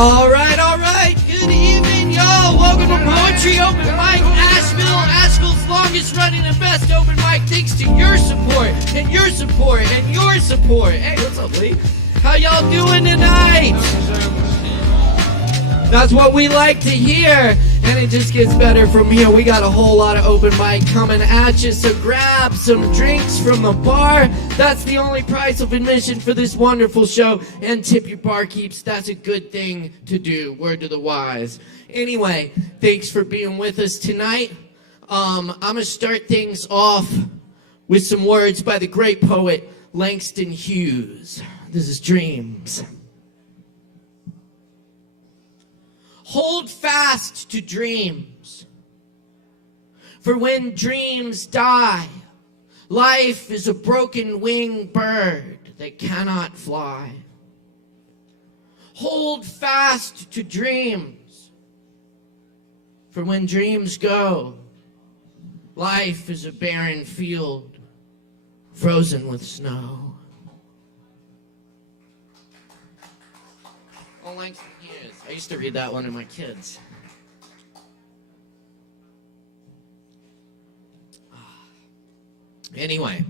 All right. Good evening, y'all. Welcome to Poetry Open Mic ASHEViLLE, Asheville's longest running and best open mic. Thanks to your support, and your support, and your support. Hey, what's up, Lee? How y'all doing tonight? That's what we like to hear. And it just gets better from here. We got a whole lot of open mic coming at you, so grab some drinks from the bar. That's the only price of admission for this wonderful show. And tip your barkeeps. That's a good thing to do. Word to the wise. Anyway, thanks for being with us tonight. I'm going to start things off with some words by the great poet Langston Hughes. This is Dreams. Hold fast to dreams, for when dreams die, life is a broken-winged bird that cannot fly. Hold fast to dreams, for when dreams go, life is a barren field frozen with snow. Oh, Langston Hughes. I used to read that one to my kids. Anyway,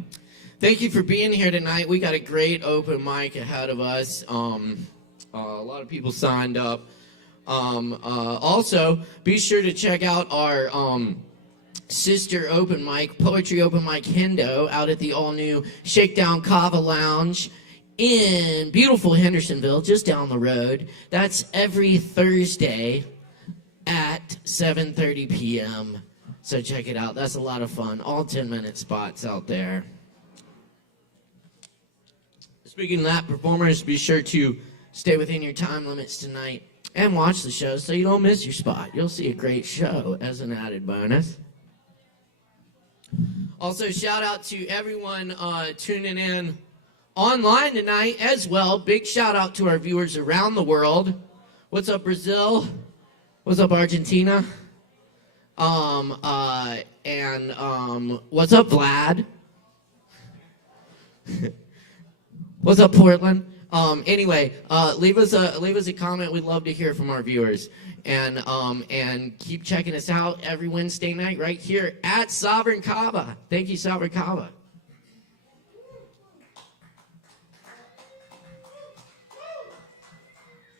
thank you for being here tonight. We got a great open mic ahead of us. A lot of people signed up. Also, be sure to check out our sister open mic, Poetry Open Mic Hendo, out at the all-new Shakedown Kava Lounge in beautiful Hendersonville, just down the road. That's every Thursday at 7:30 p.m. So check it out. That's a lot of fun. All 10-minute spots out there. Speaking of that, performers, be sure to stay within your time limits tonight and watch the show so you don't miss your spot. You'll see a great show as an added bonus. Also, shout out to everyone tuning in online tonight as well. Big shout out to our viewers around the world. What's up, Brazil? What's up, Argentina? What's up, Vlad? What's up, Portland? Anyway, leave us a comment. We'd love to hear from our viewers. And keep checking us out every Wednesday night right here at Sovereign Kava. Thank you, Sovereign Kava.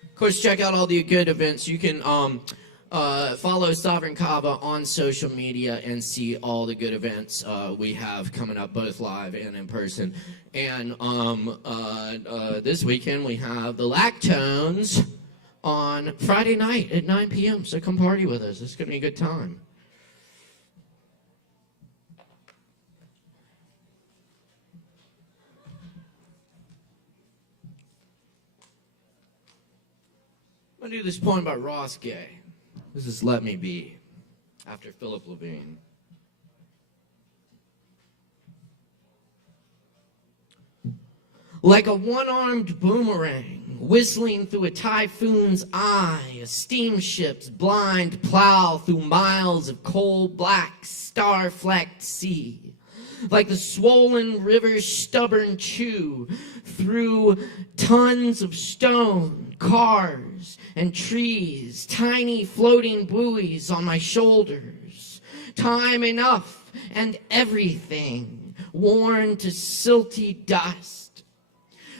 Of course, check out all the good events. You can follow Sovereign Kava on social media and see all the good events we have coming up, both live and in person. And this weekend we have the Lactones on Friday night at 9 p.m. So come party with us. It's going to be a good time. I'm going to do this poem by Ross Gay. This is Let Me Be, after Philip Levine. Like a one-armed boomerang, whistling through a typhoon's eye, a steamship's blind plow through miles of coal-black, star-flecked sea. Like the swollen river's stubborn chew through tons of stone, cars, and trees, tiny floating buoys on my shoulders. Time enough and everything worn to silty dust.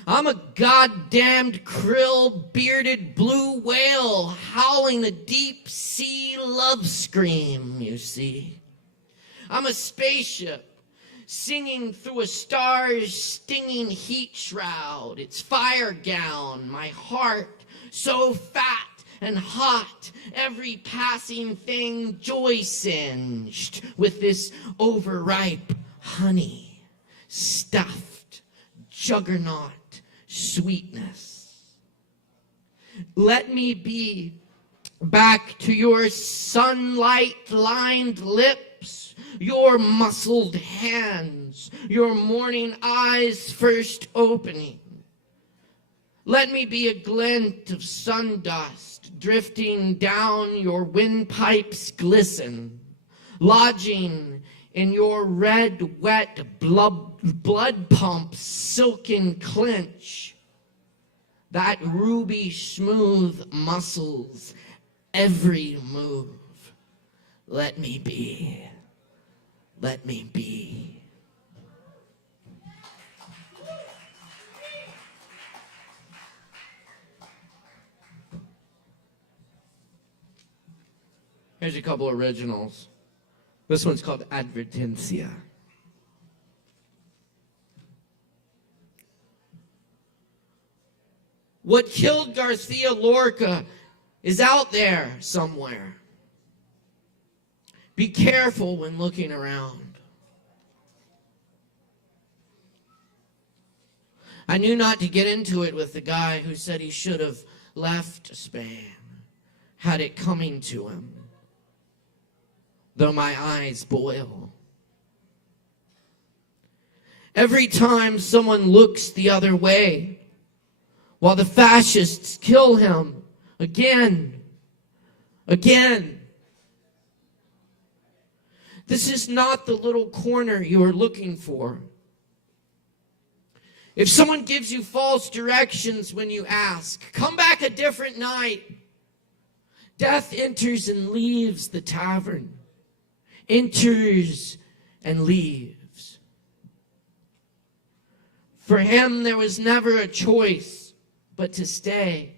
I'm a goddamned krill-bearded blue whale howling a deep sea love scream, you see. I'm a spaceship singing through a star's stinging heat shroud, its fire gown, my heart so fat and hot, every passing thing joy-singed with this overripe honey, stuffed juggernaut sweetness. Let me be back to your sunlight-lined lips, your muscled hands, your morning eyes first opening. Let me be a glint of sun-dust drifting down your windpipe's glisten, lodging in your red, wet blood pump's silken clinch. that ruby smooth muscles, every move. Let me be. Let me be. Here's a couple originals. This one's called Advertencia. What killed Garcia Lorca is out there somewhere. Be careful when looking around. I knew not to get into it with the guy who said he should have left Spain, had it coming to him, though my eyes boil. Every time someone looks the other way, while the fascists kill him again. This is not the little corner you are looking for. If someone gives you false directions when you ask, come back a different night. Death enters and leaves the tavern. Enters and leaves. For him, there was never a choice but to stay.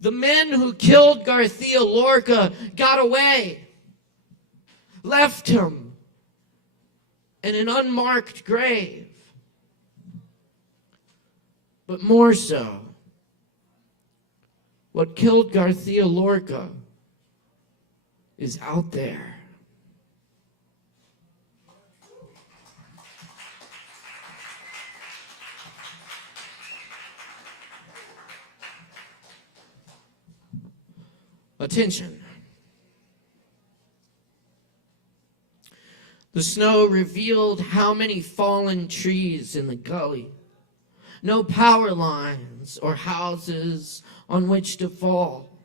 The men who killed Garcia Lorca got away, left him in an unmarked grave. But more so, what killed Garcia Lorca is out there. Attention. The snow revealed how many fallen trees in the gully. No power lines or houses on which to fall.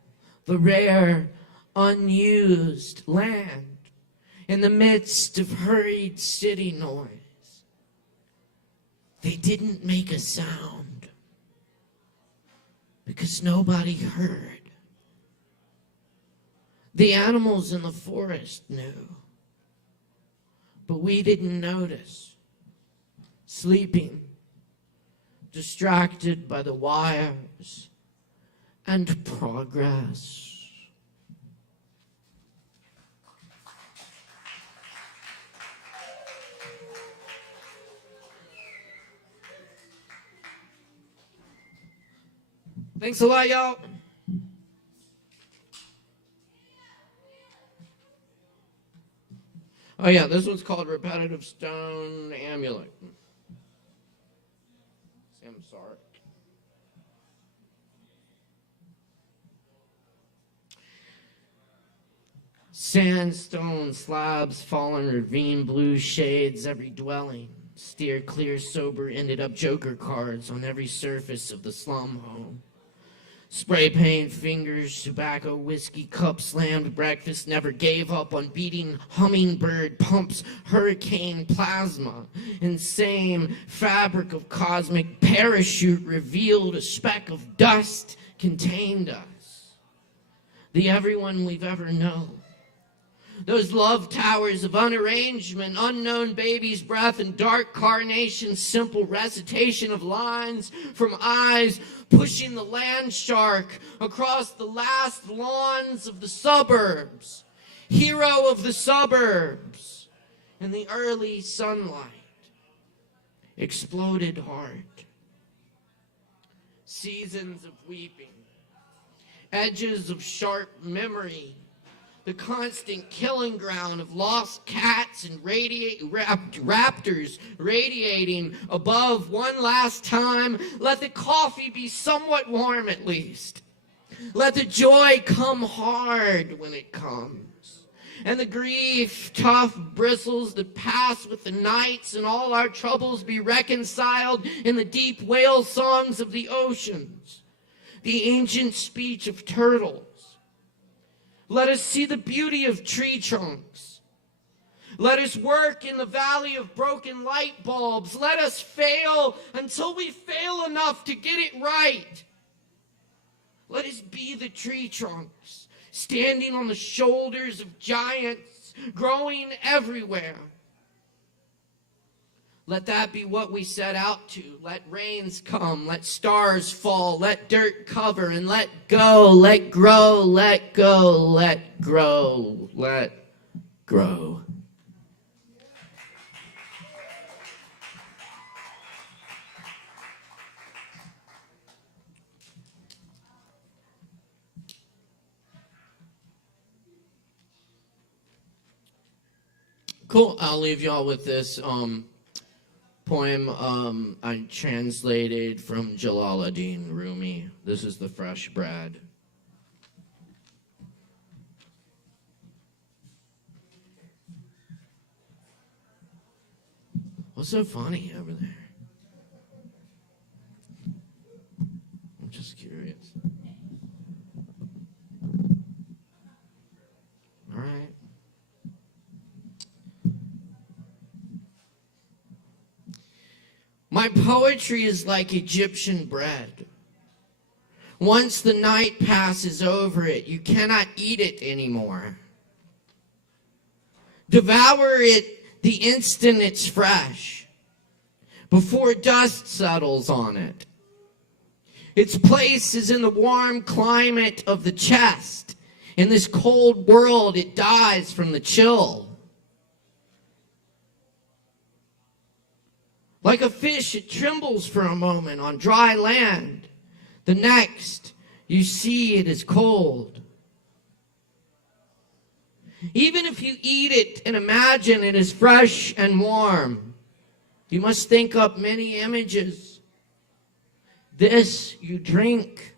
The rare, unused land in the midst of hurried city noise. They didn't make a sound because nobody heard. The animals in the forest knew, but we didn't notice. Sleeping, distracted by the wires and progress. Thanks a lot, y'all. Oh yeah, this one's called Repetitive Stone Amulet. I'm sorry. Sandstone slabs, fallen ravine, blue shades, every dwelling. Steer clear, sober, ended up joker cards on every surface of the slum home. Spray paint fingers, tobacco, whiskey, cup slammed, breakfast never gave up on beating hummingbird pumps, hurricane plasma. Insane fabric of cosmic parachute revealed a speck of dust contained us. The everyone we've ever known. Those love towers of unarrangement, unknown baby's breath, and dark carnation, simple recitation of lines from eyes pushing the land shark across the last lawns of the suburbs. Hero of the suburbs in the early sunlight. Exploded heart. Seasons of weeping. Edges of sharp memory. The constant killing ground of lost cats and raptors radiating above one last time. Let the coffee be somewhat warm at least. Let the joy come hard when it comes. And the grief, tough bristles that pass with the nights, and all our troubles be reconciled in the deep whale songs of the oceans. The ancient speech of turtles. Let us see the beauty of tree trunks. Let us work in the valley of broken light bulbs. Let us fail until we fail enough to get it right. Let us be the tree trunks, standing on the shoulders of giants, growing everywhere. Let that be what we set out to. Let rains come, let stars fall, let dirt cover, and let go, let grow, let go, let grow, let grow. Cool. I'll leave y'all with this poem I translated from Jalaluddin Rumi. This is the fresh bread. What's so funny over there? I'm just curious. All right. My poetry is like Egyptian bread. Once the night passes over it, you cannot eat it anymore. Devour it the instant it's fresh, before dust settles on it. Its place is in the warm climate of the chest. In this cold world, it dies from the chill. Like a fish, it trembles for a moment on dry land. The next, you see it is cold. Even if you eat it and imagine it is fresh and warm, you must think up many images. This you drink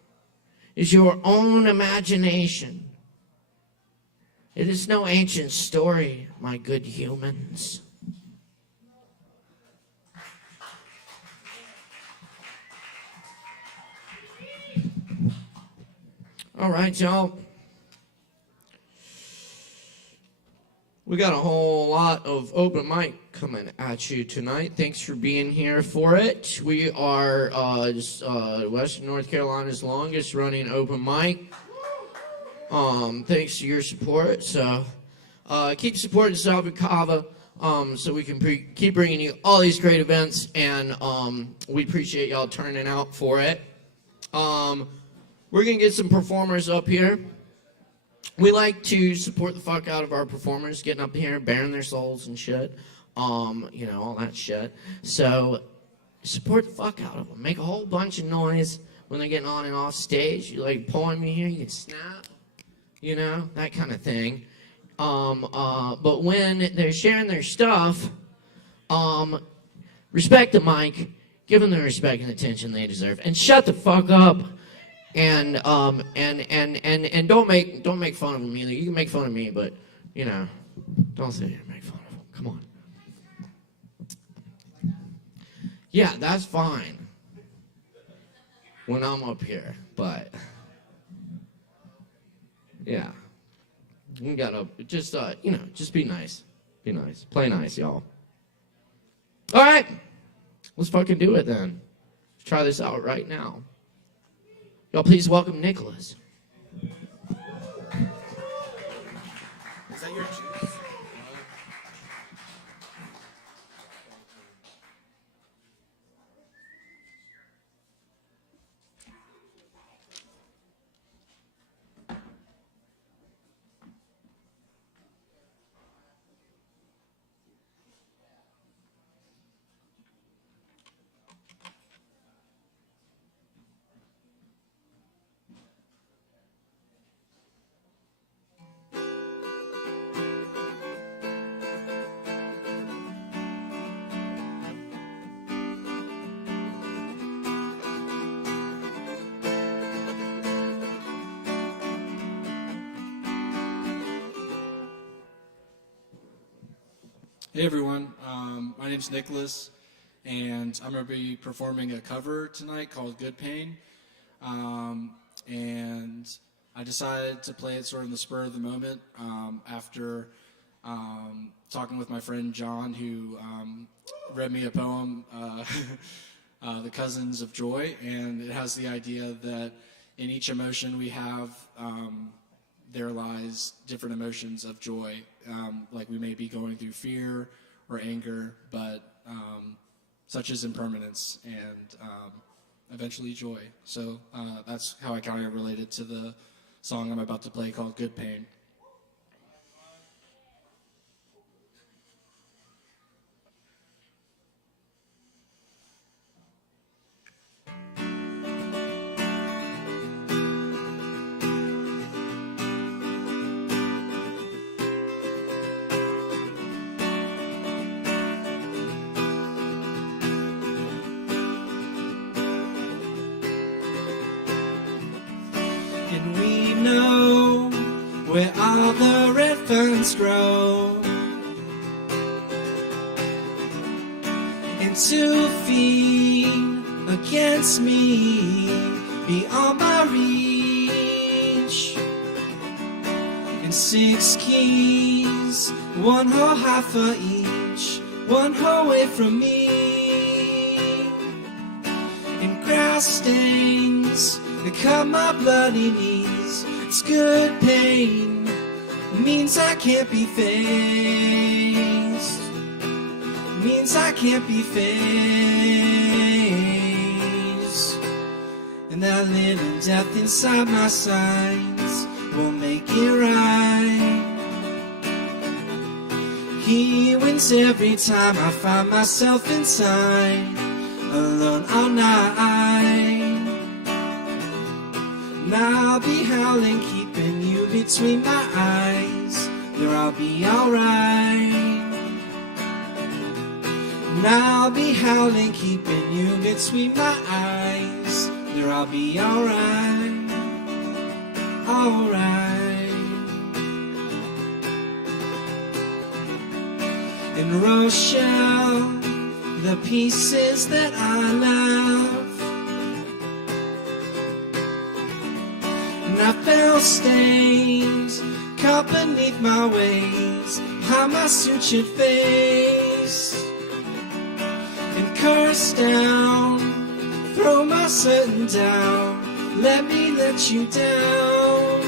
is your own imagination. It is no ancient story, my good humans. All right, y'all. We got a whole lot of open mic coming at you tonight. Thanks for being here for it. We are Western North Carolina's longest running open mic. Thanks to your support. So keep supporting yourself at Kava so we can keep bringing you all these great events. And we appreciate y'all turning out for it. We're going to get some performers up here. We like to support the fuck out of our performers, getting up here, bearing their souls and shit. You know, all that shit. So, support the fuck out of them. Make a whole bunch of noise when they're getting on and off stage. You like pulling me here, you can snap. You know, that kind of thing. But when they're sharing their stuff, respect the mic, give them the respect and attention they deserve, and shut the fuck up. And don't make fun of them either. You can make fun of me, but you know, don't sit here and make fun of them. Come on. Yeah, that's fine when I'm up here, but yeah, you gotta just you know, just be nice, play nice, y'all. All right, let's fucking do it then. Let's try this out right now. Y'all please welcome Nicholas. Is that your juice? Hey everyone, my name's Nicholas, and I'm going to be performing a cover tonight called Good Pain, and I decided to play it sort of in the spur of the moment after talking with my friend John, who read me a poem, The Cousins of Joy, and it has the idea that in each emotion we have, there lies different emotions of joy. Like we may be going through fear or anger, but such is impermanence and eventually joy. So that's how I kind of related to the song I'm about to play called Good Pain. And we know where all the red ferns grow, and to feed against me beyond my reach. And 6 keys, 1 whole half for each, 1 whole way from me. And grass stains that cut my bloody knees. It's good pain, means I can't be faced, means I can't be faced. And that little death inside my sides won't make it right. He wins every time I find myself inside, alone all night. And I'll be howling, keeping you between my eyes, there I'll be alright. And I'll be howling, keeping you between my eyes, there I'll be alright, alright. In Rochelle, the pieces that I love, and I felt stains caught beneath my ways, behind my sutured face, and cursed down, throw my curtain down, let me let you down.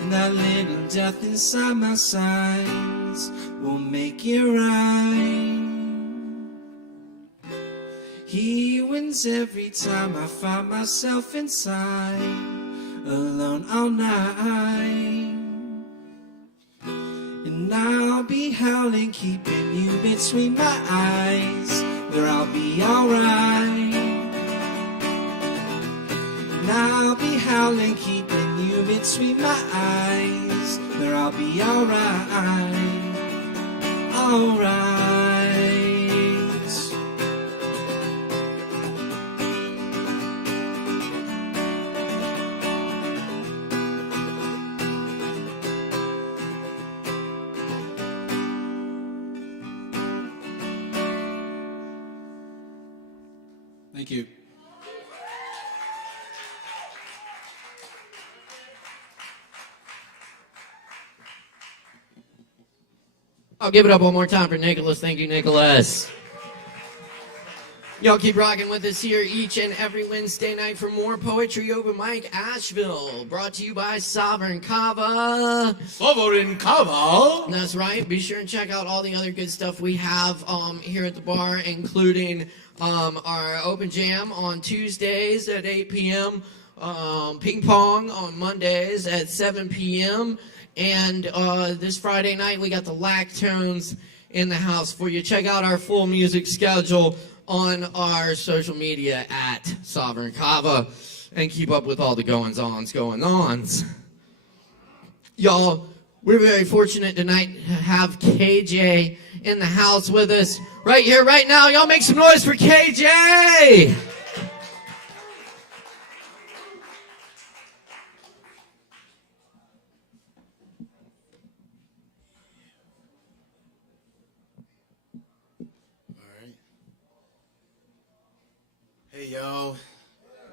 And that little death inside my sides will make it right. He wins every time I find myself inside, alone all night. And I'll be howling, keeping you between my eyes, where I'll be alright. And I'll be howling, keeping you between my eyes, where I'll be alright, alright. Thank you. I'll give it up one more time for Nicholas. Thank you, Nicholas. Y'all keep rocking with us here each and every Wednesday night for more Poetry Open Mic Asheville. Brought to you by Sovereign Kava. Sovereign Kava. That's right. Be sure and check out all the other good stuff we have here at the bar, including our open jam on Tuesdays at 8 p.m., ping pong on Mondays at 7 p.m., and this Friday night we got the Lactones in the house for you. Check out our full music schedule on our social media at Sovereign Kava and keep up with all the goings-ons. Y'all, we're very fortunate tonight to have KJ in the house with us right here, right now. Y'all make some noise for KJ! Hey y'all,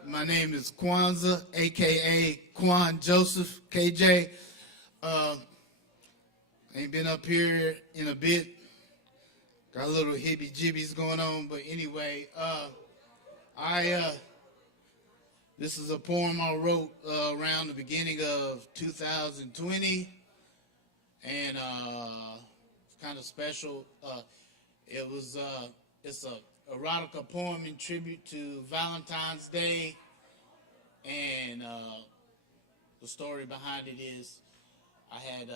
my name is Kwanzaa, aka Quan Joseph, KJ. I Ain't been up here in a bit. Got a little hibby-jibbies going on, but anyway, this is a poem I wrote around the beginning of 2020, and it's kind of special. It's a erotica poem in tribute to Valentine's Day, and the story behind it is I had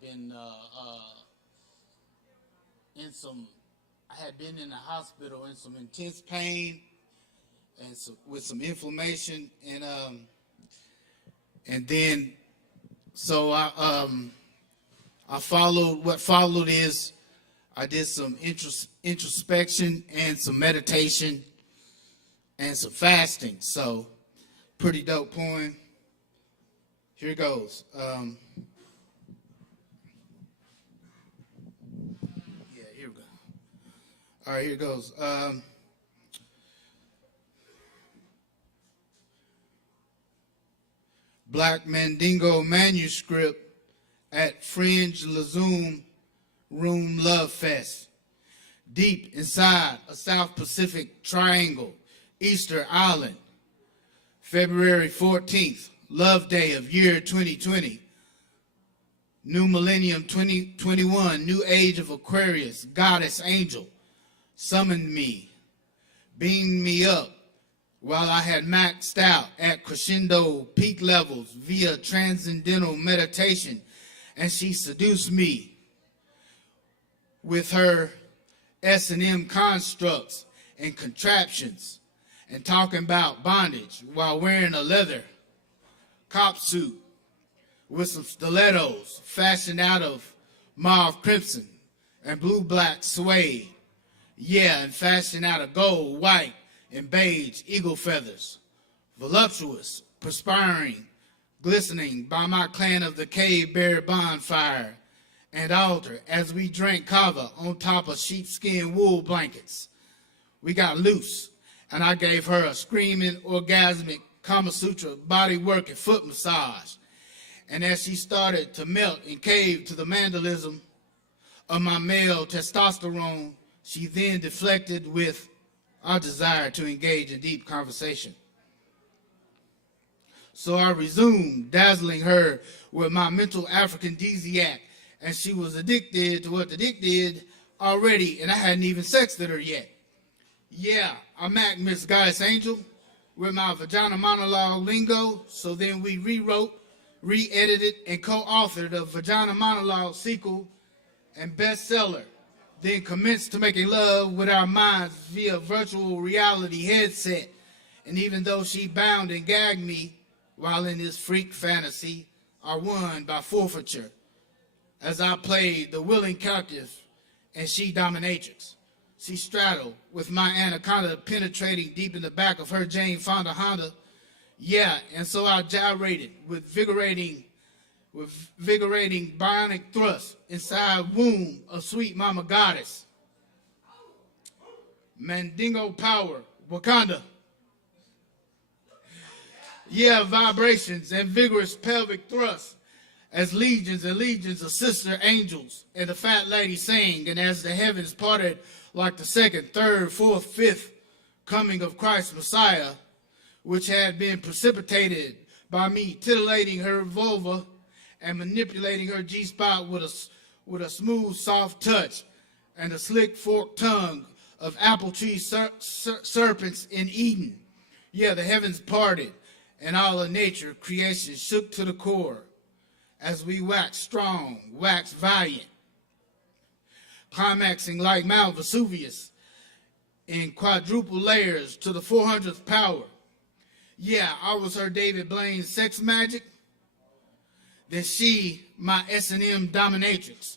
been in the hospital in some intense pain and with some inflammation, and then so I followed. What followed is I did some introspection and some meditation and some fasting. So pretty dope poem. Here it goes. Here we go. All right, here it goes. Black Mandingo manuscript at Fringe Lazoom Room Love Fest. Deep inside a South Pacific triangle, Easter Island, February 14th, Love Day of year 2020. New Millennium 2021, New Age of Aquarius, Goddess Angel summoned me, beamed me up while I had maxed out at crescendo peak levels via transcendental meditation, and she seduced me with her S&M constructs and contraptions and talking about bondage while wearing a leather cop suit with some stilettos fashioned out of mauve crimson and blue-black suede. Yeah, and fashioned out of gold, white, and beige eagle feathers. Voluptuous, perspiring, glistening by my clan of the cave bear bonfire and altar as we drank kava on top of sheepskin wool blankets. We got loose, and I gave her a screaming, orgasmic Kama Sutra body work and foot massage. And as she started to melt and cave to the mandalism of my male testosterone, she then deflected with our desire to engage in deep conversation. So I resumed, dazzling her with my mental aphrodisiac, and she was addicted to what the dick did already, and I hadn't even sexted her yet. Yeah, I macked Miss Goddess Angel with my vagina monologue lingo, so then we rewrote, re-edited, and co-authored a vagina monologue sequel and bestseller, then commenced to making love with our minds via virtual reality headset. And even though she bound and gagged me while in this freak fantasy, I won by forfeiture as I played the willing captive and she dominatrix. She straddled with my anaconda penetrating deep in the back of her Jane Fonda Honda. Yeah, and so I gyrated with vigorating bionic thrust inside womb of sweet mama goddess. Mandingo power, Wakanda. Yeah, vibrations and vigorous pelvic thrust as legions and legions of sister angels and the fat lady sang, and as the heavens parted like the second, third, fourth, fifth coming of Christ Messiah, which had been precipitated by me titillating her vulva and manipulating her G-spot with a smooth, soft touch and a slick forked tongue of apple tree serpents in Eden. Yeah, the heavens parted and all of nature, creation shook to the core as we waxed strong, waxed valiant, climaxing like Mount Vesuvius in quadruple layers to the 400th power. Yeah, I was her David Blaine sex magic, then she my S&M dominatrix,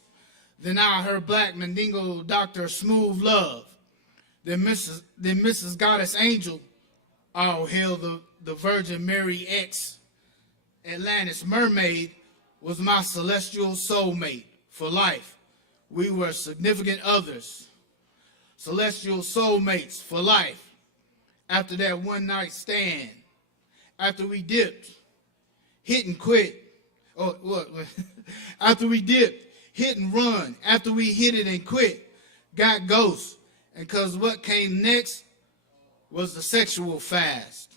then I her black Mandingo Dr. Smooth Love, then Mrs. Goddess Angel, all hail the Virgin Mary X, Atlantis Mermaid, was my celestial soulmate for life. We were significant others, celestial soulmates for life. After that one night stand, after we dipped, hit and quit, Oh, what? After we dipped, hit and run. After we hit it and quit, got ghosts. And because what came next was the sexual fast.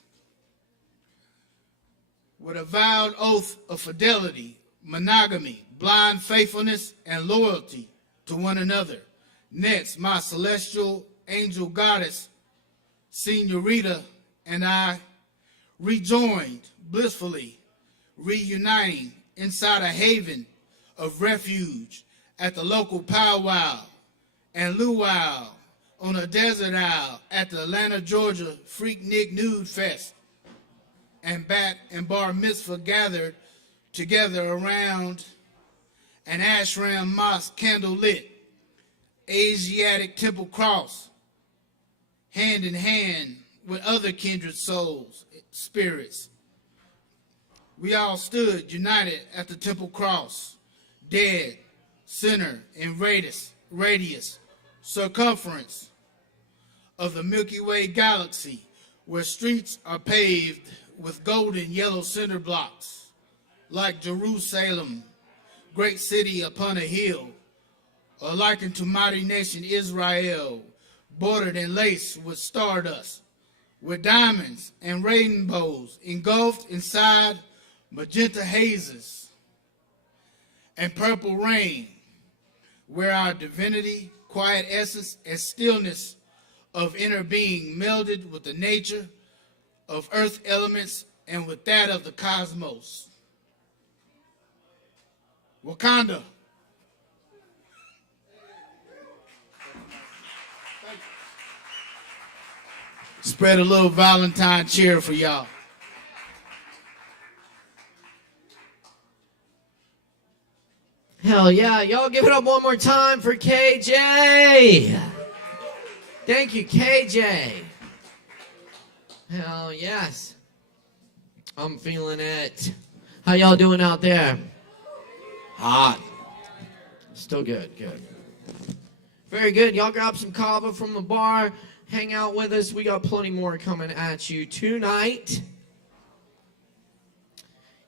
With a vowed oath of fidelity, monogamy, blind faithfulness, and loyalty to one another. Next, my celestial angel goddess, Senorita, and I rejoined blissfully, reuniting inside a haven of refuge at the local powwow and luau on a desert isle at the Atlanta, Georgia Freaknik Nude Fest. And bat and bar mitzvah gathered together around an ashram mosque candle lit, Asiatic temple cross, hand in hand with other kindred souls, spirits. We all stood united at the temple cross, dead, center, and radius, circumference of the Milky Way galaxy, where streets are paved with golden yellow cinder blocks, like Jerusalem, great city upon a hill, or likened to mighty nation Israel, bordered and laced with stardust, with diamonds and rainbows engulfed inside magenta hazes and purple rain, where our divinity, quiet essence, and stillness of inner being melded with the nature of earth elements and with that of the cosmos. Wakanda. Spread a little Valentine cheer for y'all. Hell yeah. Y'all give it up one more time for KJ. Thank you, KJ. Hell yes. I'm feeling it. How y'all doing out there? Hot. Still good, good. Very good. Y'all grab some Kava from the bar. Hang out with us. We got plenty more coming at you tonight.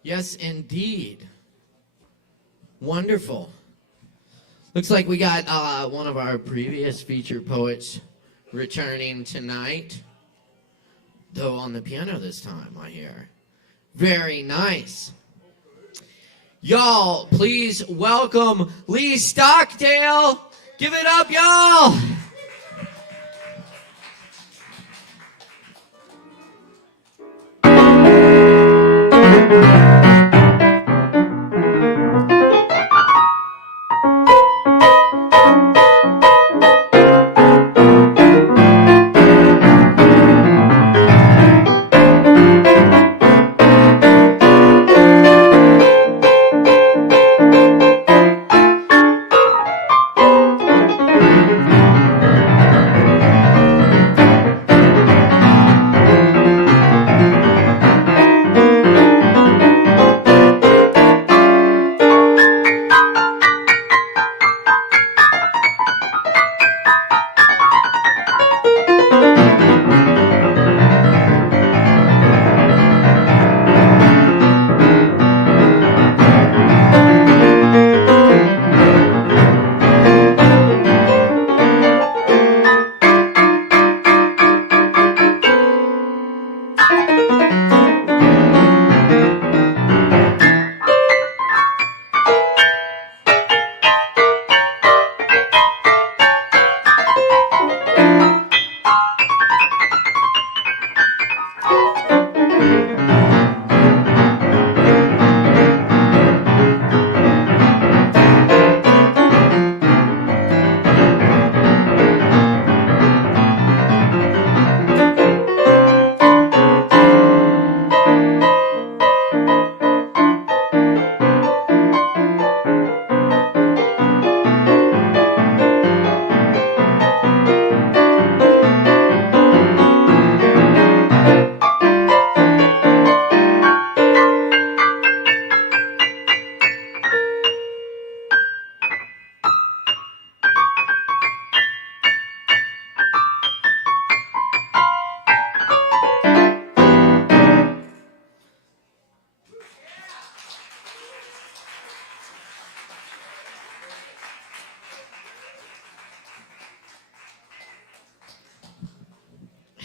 Yes, indeed. Wonderful. Looks like we got one of our previous featured poets returning tonight. Though on the piano this time, I hear. Very nice. Y'all, please welcome Lee Stockdale. Give it up, y'all.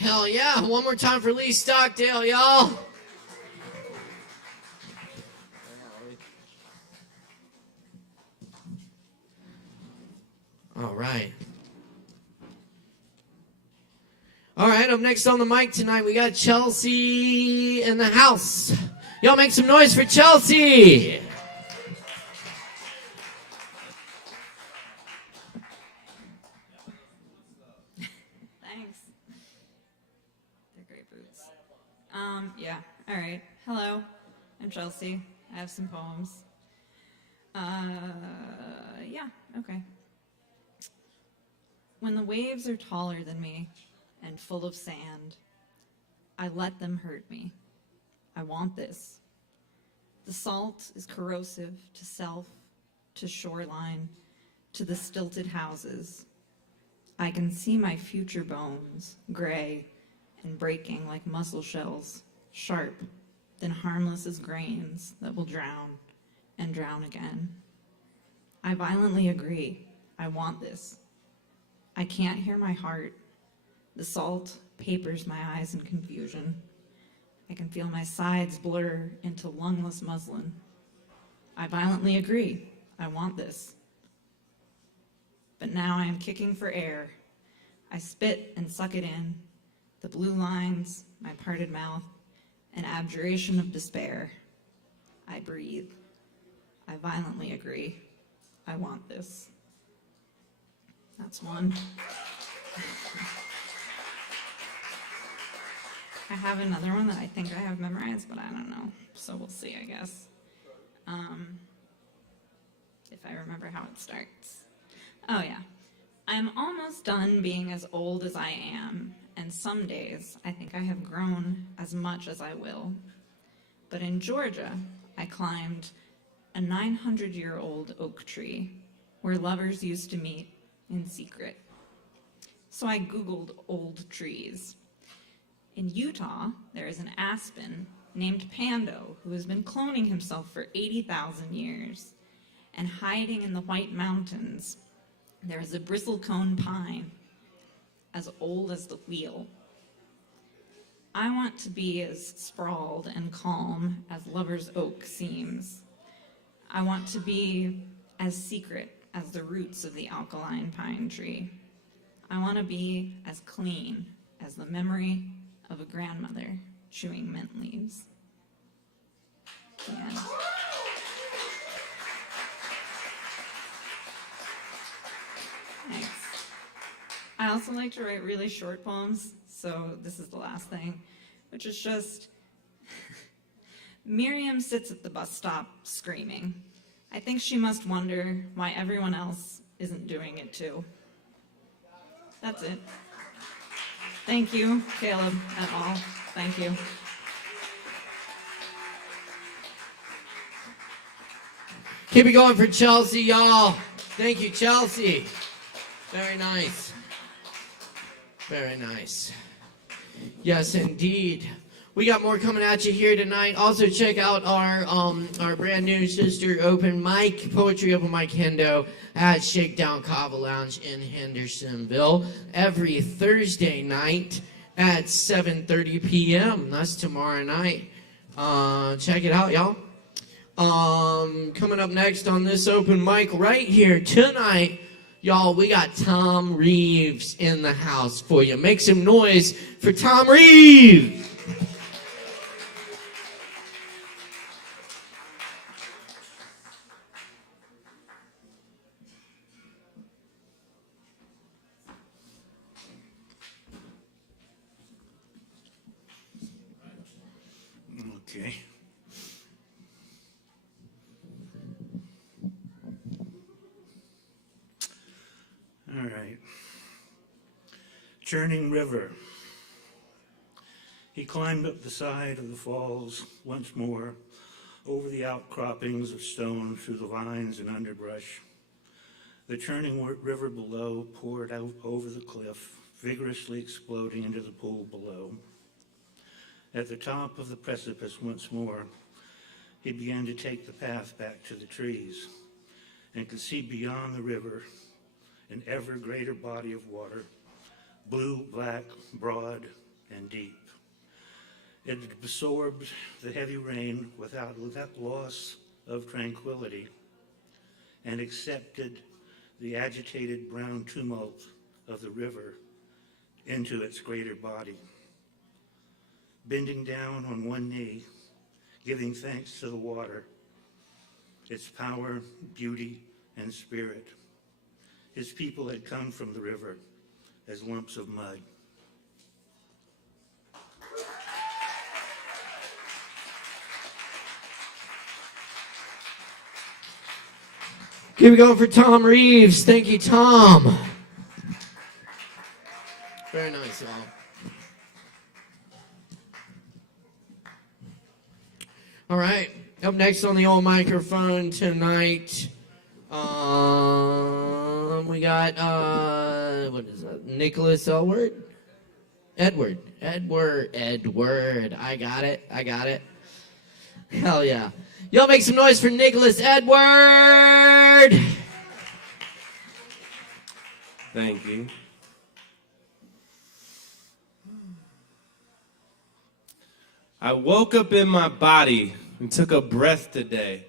Hell yeah. One more time for Lee Stockdale, y'all. All right. All right, up next on the mic tonight, we got Chelsea in the house. Y'all make some noise for Chelsea. Thanks. They're great boots. Yeah, all right. Hello, I'm Chelsea. I have some poems. Yeah, okay. When the waves are taller than me and full of sand, I let them hurt me. I want this. The salt is corrosive to self, to shoreline, to the stilted houses. I can see my future bones, gray and breaking like mussel shells, sharp, then harmless as grains that will drown and drown again. I violently agree. I want this. I can't hear my heart. The salt papers my eyes in confusion. I can feel my sides blur into lungless muslin. I violently agree. I want this. But now I am kicking for air. I spit and suck it in. The blue lines, my parted mouth, an abjuration of despair. I breathe. I violently agree. I want this. That's one. I have another one that I think I have memorized, but I don't know. So we'll see, I guess. If I remember how it starts. Oh yeah. I'm almost done being as old as I am, and some days I think I have grown as much as I will. But in Georgia, I climbed a 900-year-old oak tree where lovers used to meet in secret. So I Googled old trees. In Utah, there is an aspen named Pando who has been cloning himself for 80,000 years. And hiding in the White Mountains, there is a bristlecone pine as old as the wheel. I want to be as sprawled and calm as Lover's Oak seems. I want to be as secret as the roots of the alkaline pine tree. I want to be as clean as the memory of a grandmother chewing mint leaves. The end. Thanks. I also like to write really short poems, so this is the last thing, which is just, Miriam sits at the bus stop screaming. I think she must wonder why everyone else isn't doing it too. That's it. Thank you, Caleb, et al. Thank you. Keep it going for Chelsea, y'all. Thank you, Chelsea. Very nice. Very nice. Yes, indeed. We got more coming at you here tonight. Also, check out our brand new sister open mic, poetry open mic Hendo at Shakedown Kava Lounge in Hendersonville every Thursday night at 7:30 p.m. That's tomorrow night. Check it out, y'all. Coming up next on this open mic right here tonight, y'all, we got Tom Reeves in the house for you. Make some noise for Tom Reeves. Okay. All right. Churning River. He climbed up the side of the falls once more, over the outcroppings of stone, through the vines and underbrush. The churning river below poured out over the cliff, vigorously exploding into the pool below. At the top of the precipice once more, he began to take the path back to the trees and could see beyond the river an ever greater body of water, blue, black, broad, and deep. It absorbed the heavy rain without that loss of tranquility and accepted the agitated brown tumult of the river into its greater body. Bending down on one knee, giving thanks to the water, its power, beauty, and spirit. His people had come from the river as lumps of mud. Keep it going for Tom Reeves. Thank you, Tom. Very nice, y'all. All right. Up next on the old microphone tonight, we got, what is that? Nicholas Edward. I got it. Hell yeah. Y'all make some noise for Nicholas Edward. Thank you. I woke up in my body and took a breath today.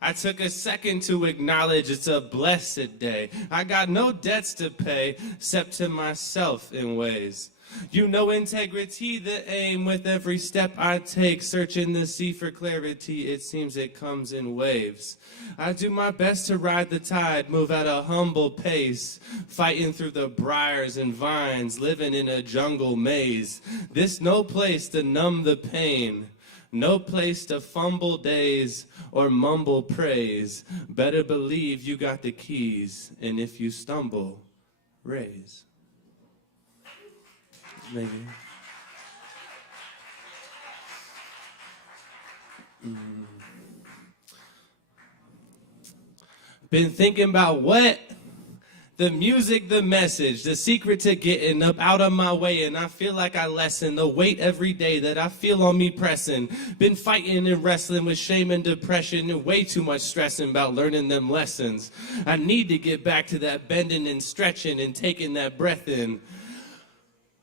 I took a second to acknowledge it's a blessed day. I got no debts to pay except to myself in ways. You know integrity, the aim with every step I take, searching the sea for clarity, it seems it comes in waves. I do my best to ride the tide, move at a humble pace, fighting through the briars and vines, living in a jungle maze. This no place to numb the pain, no place to fumble days or mumble praise. Better believe you got the keys, and if you stumble, raise. Maybe. Been thinking about what? The music, the message, the secret to getting up out of my way, and I feel like I lessen the weight every day that I feel on me pressing. Been fighting and wrestling with shame and depression and way too much stressing about learning them lessons. I need to get back to that bending and stretching and taking that breath in.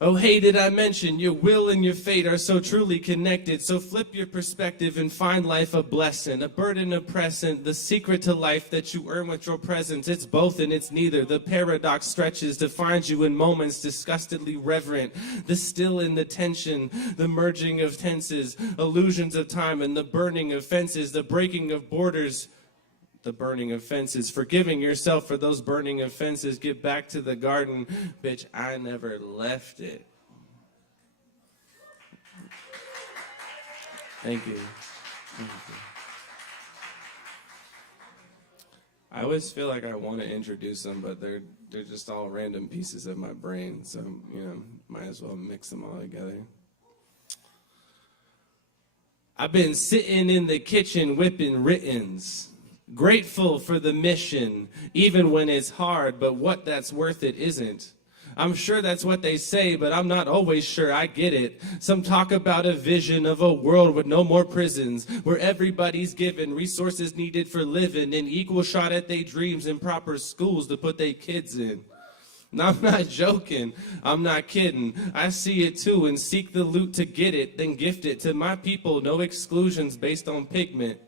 Oh, hey, did I mention your will and your fate are so truly connected. So flip your perspective and find life a blessing, a burden, a present, the secret to life that you earn with your presence. It's both and it's neither. The paradox stretches to find you in moments disgustedly reverent. The still and the tension, the merging of tenses, illusions of time and the burning of fences, the breaking of borders, the burning of fences, forgiving yourself for those burning of fences. Get back to the garden, bitch, I never left it. Thank you. Thank you. I always feel like I want to introduce them, but they're just all random pieces of my brain, so, might as well mix them all together. I've been sitting in the kitchen whipping writtens. Grateful for the mission, even when it's hard, but what that's worth it isn't. I'm sure that's what they say, but I'm not always sure I get it. Some talk about a vision of a world with no more prisons, where everybody's given resources needed for living, an equal shot at their dreams and proper schools to put their kids in. And I'm not joking, I'm not kidding. I see it too and seek the loot to get it, then gift it to my people, no exclusions based on pigment.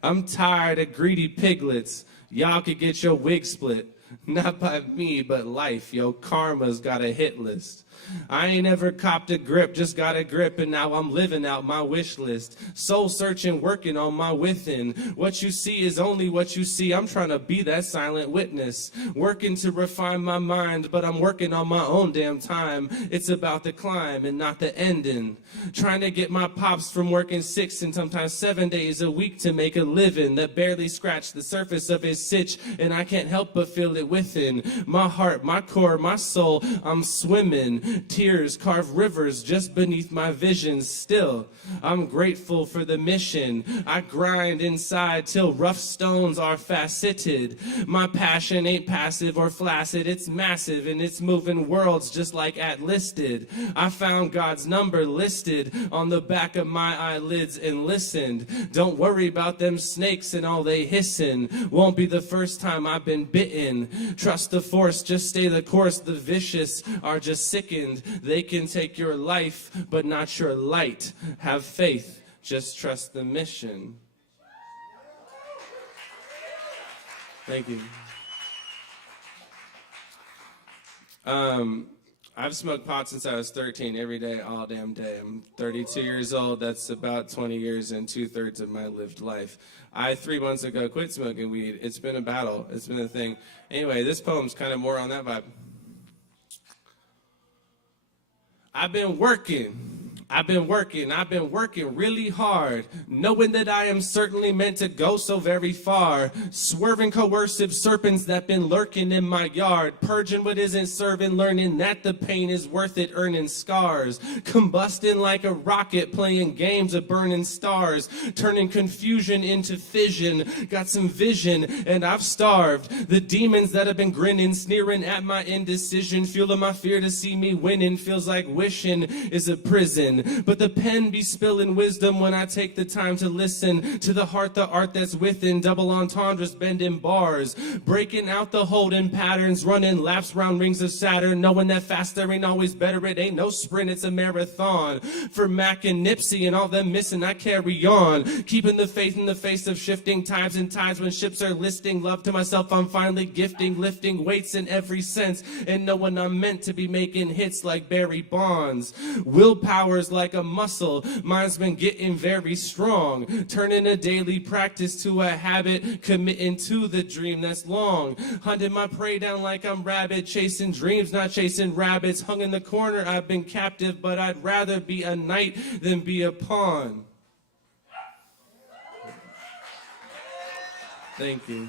I'm tired of greedy piglets. Y'all could get your wig split. Not by me, but life. Yo, karma's got a hit list. I ain't ever copped a grip, just got a grip, and now I'm living out my wish list. Soul searching, working on my within. What you see is only what you see. I'm trying to be that silent witness. Working to refine my mind, but I'm working on my own damn time. It's about the climb and not the ending. Trying to get my pops from working 6 and sometimes 7 days a week to make a living that barely scratched the surface of his sitch, and I can't help but feel it within. My heart, my core, my soul, I'm swimming. Tears carve rivers just beneath my vision. Still, I'm grateful for the mission. I grind inside till rough stones are faceted. My passion ain't passive or flaccid. It's massive and it's moving worlds just like Atlas did. I found God's number listed on the back of my eyelids and listened. Don't worry about them snakes and all they hissing. Won't be the first time I've been bitten. stricken. Trust the force, just stay the course. The vicious are just sickened. They can take your life, but not your light. Have faith, just trust the mission. Thank you. I've smoked pot since I was 13, every day, all damn day. I'm 32 years old. That's about 20 years and 2/3 of my lived life. I, 3 months ago, quit smoking weed. It's been a battle. It's been a thing. Anyway, this poem's kind of more on that vibe. I've been working really hard, knowing that I am certainly meant to go so very far, swerving coercive serpents that been lurking in my yard, purging what isn't serving, learning that the pain is worth it, earning scars, combusting like a rocket, playing games of burning stars, turning confusion into fission, got some vision, and I've starved. The demons that have been grinning, sneering at my indecision, fueling my fear to see me winning, feels like wishing is a prison. But the pen be spilling wisdom when I take the time to listen to the heart, the art that's within, double entendres bending bars, breaking out the holding patterns, running laps round rings of Saturn, knowing that faster ain't always better. It ain't no sprint, it's a marathon. For Mac and Nipsey and all them missing, I carry on, keeping the faith in the face of shifting times and tides when ships are listing. Love to myself I'm finally gifting, lifting weights in every sense, and knowing I'm meant to be making hits like Barry Bonds. Willpower's like a muscle, mine's been getting very strong, turning a daily practice to a habit, committing to the dream that's long, hunting my prey down like I'm rabid, chasing dreams, not chasing rabbits, hung in the corner, I've been captive, but I'd rather be a knight than be a pawn. Thank you.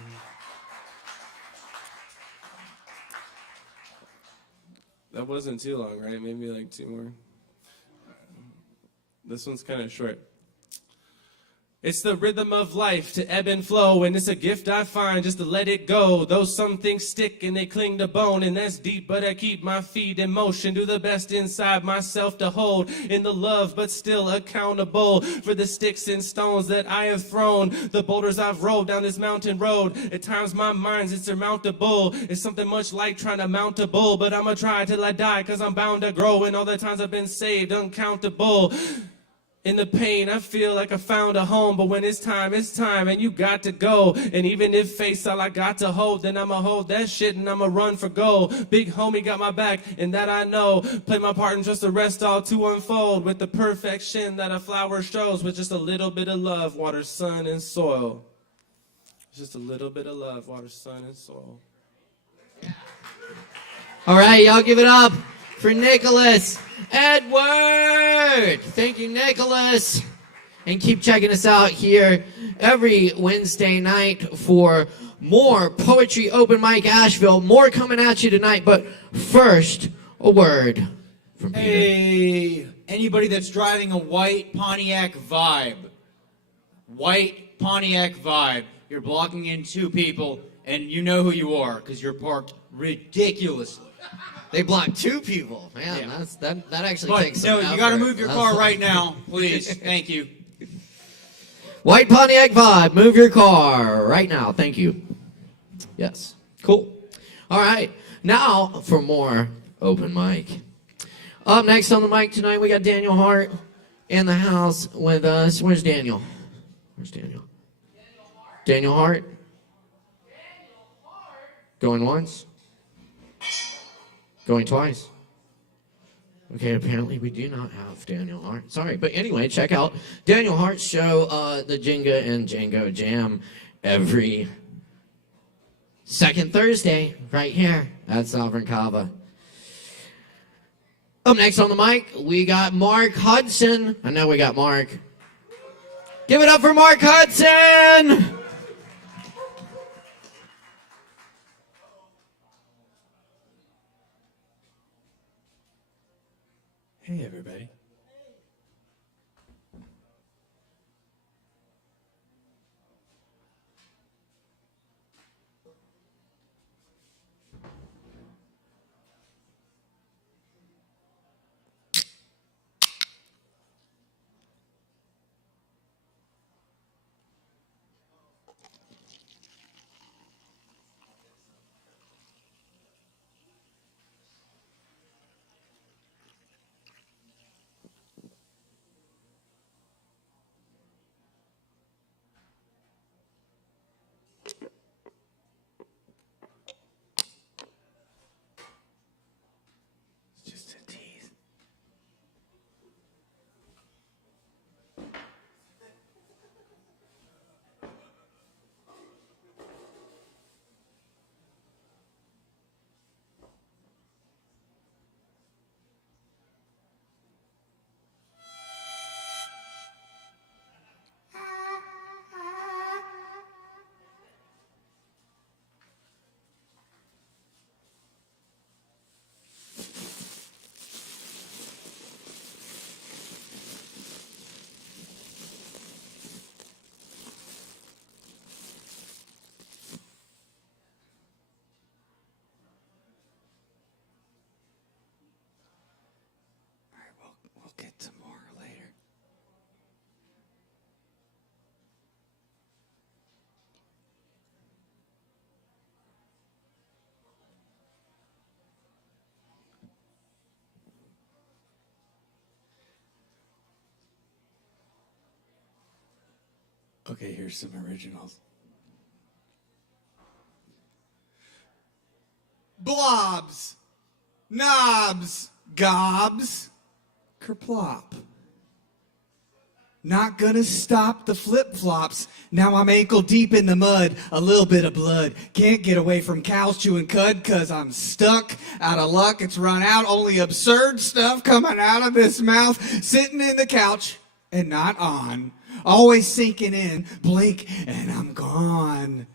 That wasn't too long, right? Maybe like 2 more. This one's kind of short. It's the rhythm of life to ebb and flow, and it's a gift I find just to let it go. Though some things stick and they cling to bone, and that's deep, but I keep my feet in motion. Do the best inside myself to hold in the love, but still accountable for the sticks and stones that I have thrown, the boulders I've rolled down this mountain road. At times my mind's insurmountable. It's something much like trying to mount a bull, but I'ma try till I die, cause I'm bound to grow. And all the times I've been saved, uncountable. In the pain, I feel like I found a home, but when it's time, and you got to go. And even if faith's all I got to hold, then I'ma hold that shit and I'ma run for gold. Big homie got my back, and that I know. Play my part and trust the rest all to unfold with the perfection that a flower shows, with just a little bit of love, water, sun, and soil. Just a little bit of love, water, sun, and soil. All right, y'all give it up for Nicholas Edward. Thank you, Nicholas. And keep checking us out here every Wednesday night for more Poetry Open Mic Asheville. More coming at you tonight, but first, a word from Peter. Hey, anybody that's driving a white Pontiac Vibe, you're blocking in 2 people, and you know who you are because you're parked ridiculously. They blocked 2 people. Man, Yeah. that actually But takes some no, you got to effort. move your car right now, please. Thank you. White Pontiac Vibe, move your car right now. Thank you. Yes. Cool. All right. Now for more open mic. Up next on the mic tonight, we got Daniel Hart in the house with us. Where's Daniel? Where's Daniel? Daniel Hart? Going once? Going twice? Okay, apparently we do not have Daniel Hart. Sorry, but anyway, check out Daniel Hart's show, the Jenga and Django Jam, every second Thursday, right here at Sovereign Kava. Up next on the mic, we got Mark Hudson. I know we got Mark. Give it up for Mark Hudson! Hey, everybody. Okay, here's some originals. Blobs, knobs, gobs, kerplop. Not gonna stop the flip-flops. Now I'm ankle deep in the mud, a little bit of blood. Can't get away from cows chewing cud, cause I'm stuck. Out of luck, it's run out. Only absurd stuff coming out of this mouth. Sitting in the couch and not on. Always sinking in, blink, and I'm gone.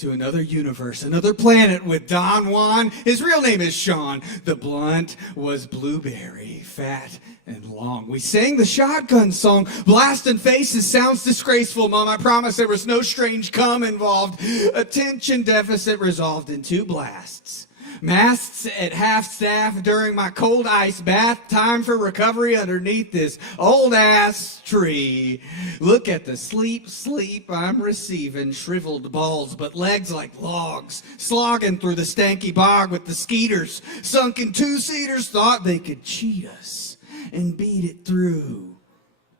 To another universe, another planet with Don Juan. His real name is Sean. The blunt was blueberry, fat and long. We sang the shotgun song. Blasting faces sounds disgraceful, Mom. I promise there was no strange cum involved. Attention deficit resolved in 2 blasts. Masts at half staff during my cold ice bath. Time for recovery underneath this old ass tree. Look at the sleep I'm receiving. Shriveled balls, but legs like logs. Slogging through the stanky bog with the skeeters. Sunken 2-seaters thought they could cheat us and beat it through.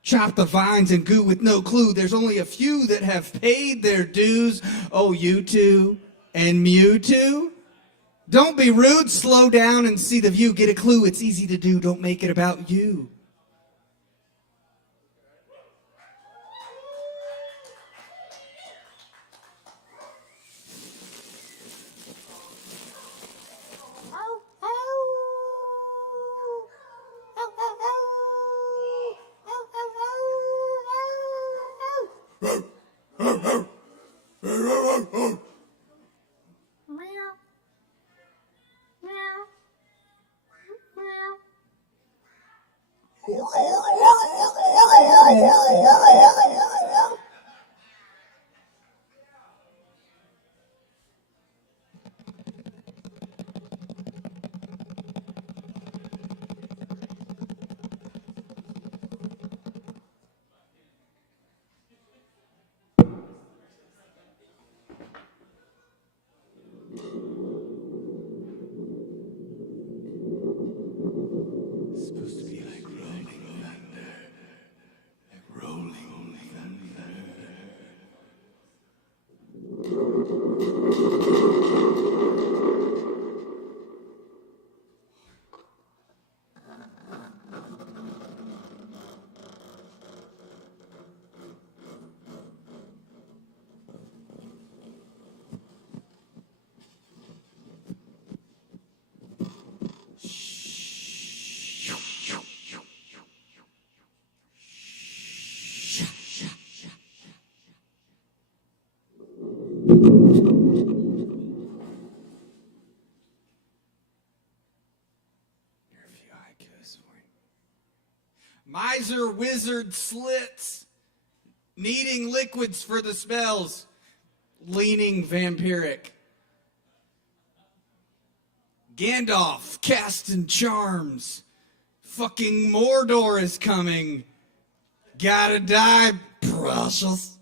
Chop the vines and goo with no clue. There's only a few that have paid their dues. Oh, you two and Mewtwo? Don't be rude, slow down and see the view. Get a clue, it's easy to do, don't make it about you. It's supposed to be like rolling thunder. Like rolling thunder. Miser wizard slits, needing liquids for the spells, leaning vampiric. Gandalf casting charms, fucking Mordor is coming. Gotta die, precious.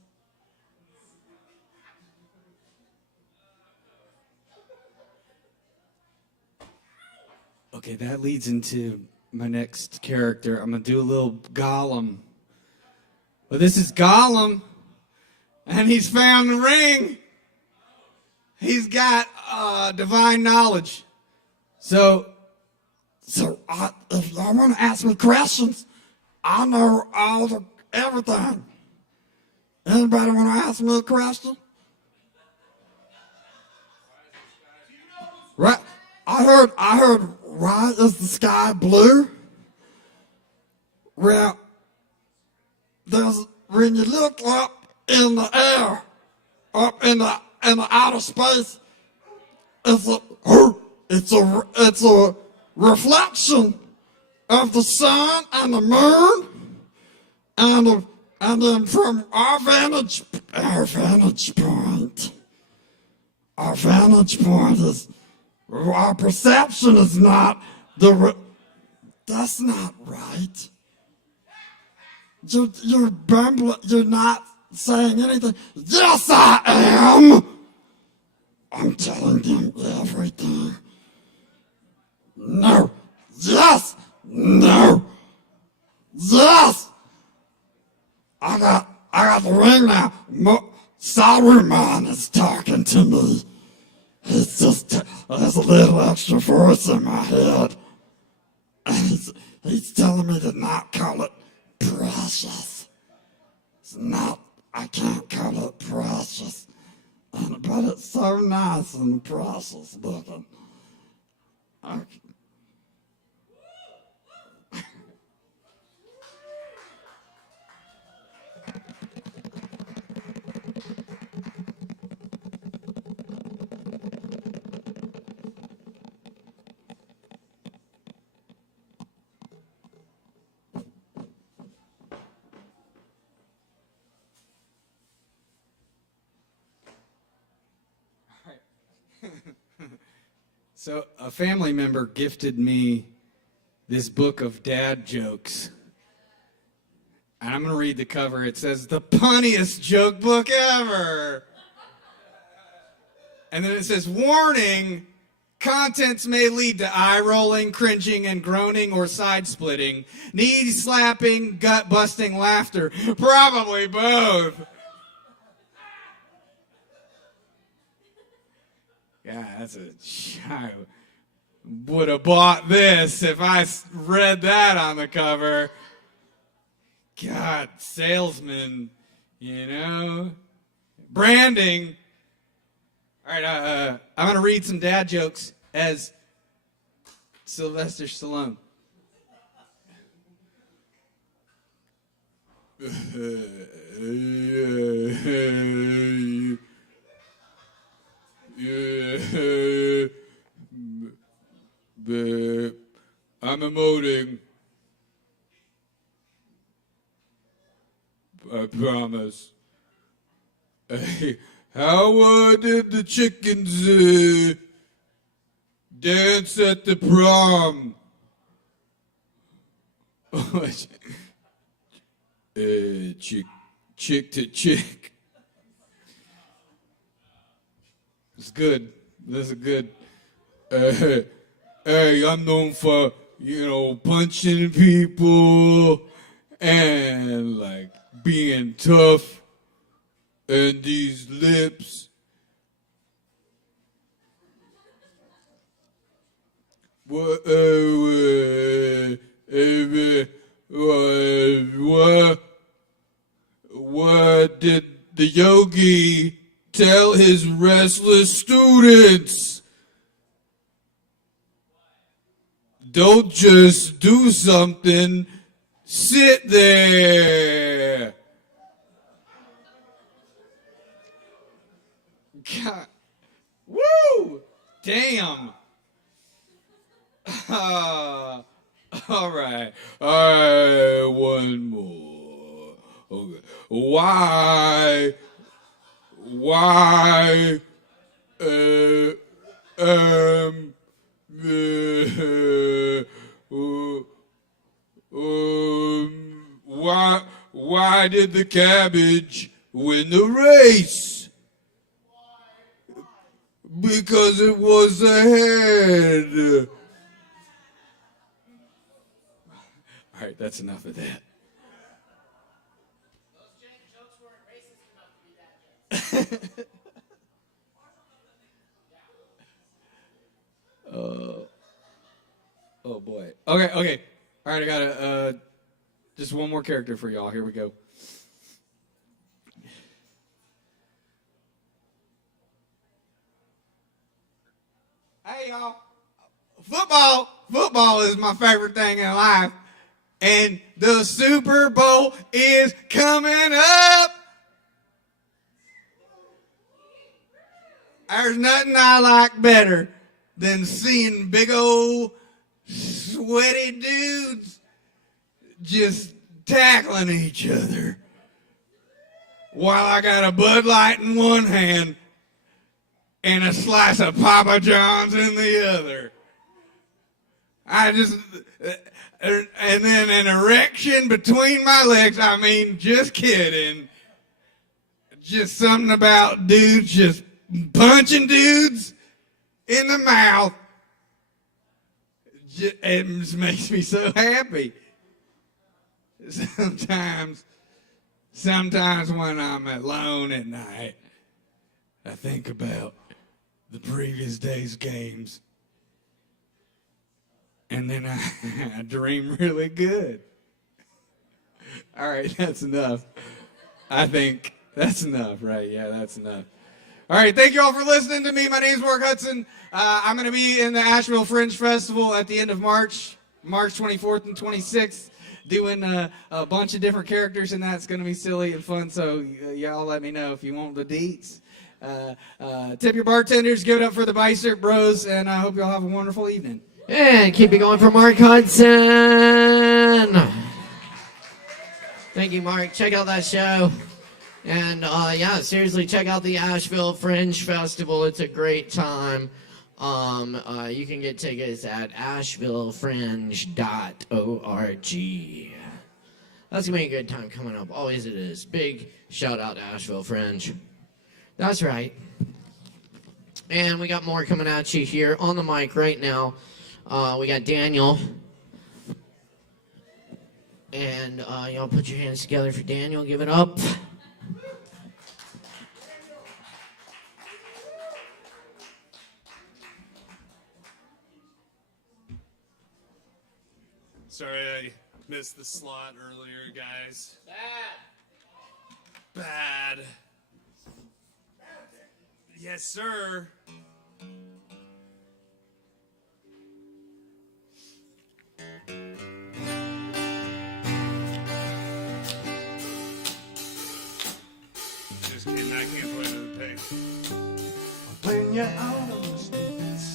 Okay, that leads into my next character. I'm gonna do a little Gollum. But this is Gollum, and he's found the ring. He's got divine knowledge. So if y'all want to ask me questions, I know everything. Anybody want to ask me a question? Right? I heard. Why is the sky blue? Well, when you look up in the air, up in the outer space, it's a reflection of the sun and the moon, and then from our vantage point is. Our perception is not that's not right. You're bumbling, you're not saying anything. Yes, I am. I'm telling them everything. No. Yes. No. Yes. I I got the ring now. Saruman is talking to me. It's just, there's a little extra voice in my head. And he's telling me to not call it precious. It's not, I can't call it precious. But it's so nice and precious looking. Okay. So a family member gifted me this book of dad jokes. And I'm going to read the cover. It says, "The punniest joke book ever." And then it says, "Warning, contents may lead to eye-rolling, cringing, and groaning or side-splitting, knee-slapping, gut-busting laughter, probably both." Yeah, that's I would have bought this if I read that on the cover. God, salesman, you know. Branding. All right, I'm going to read some dad jokes as Sylvester Stallone. I'm emoting. I promise. Hey, how did the chickens dance at the prom? Chick to chick. It's good. This is good. Hey, I'm known for, punching people and, being tough. And these lips. What did the yogi tell his restless students? Don't just do something, sit there. God. Woo! Damn. All right. One more. Okay. Why why did the cabbage win the race? Because it was ahead. All right, that's enough of that. Oh boy. Okay. All right, I got just one more character for y'all. Here we go. Hey y'all. Football is my favorite thing in life. And the Super Bowl is coming up. There's nothing I like better than seeing big old sweaty dudes just tackling each other while I got a Bud Light in one hand and a slice of Papa John's in the other. And then an erection between my legs. I mean, just kidding. Just something about dudes just punching dudes in the mouth. It just makes me so happy. Sometimes when I'm alone at night, I think about the previous day's games. And then I dream really good. All right, that's enough. I think that's enough, right? Yeah, that's enough. All right, thank you all for listening to me. My name's Mark Hudson. I'm going to be in the ASHEViLLE Fringe Festival at the end of March 24th and 26th, doing a bunch of different characters, and that's going to be silly and fun, so y'all let me know if you want the deets. Tip your bartenders, give it up for the Beissert Bros, and I hope y'all have a wonderful evening. And keep it going for Mark Hudson. Thank you, Mark. Check out that show. And yeah, seriously, check out the ASHEViLLE Fringe Festival. It's a great time. You can get tickets at ashevillefringe.org. That's gonna be a good time coming up. Always it is. Big shout out to ASHEViLLE Fringe. That's right. And we got more coming at you here on the mic right now. We got Daniel. And y'all put your hands together for Daniel. Give it up. Sorry I missed the slot earlier, guys. Bad. Yes, sir. Just kidding, I can't play another peg. When you're out on the streets,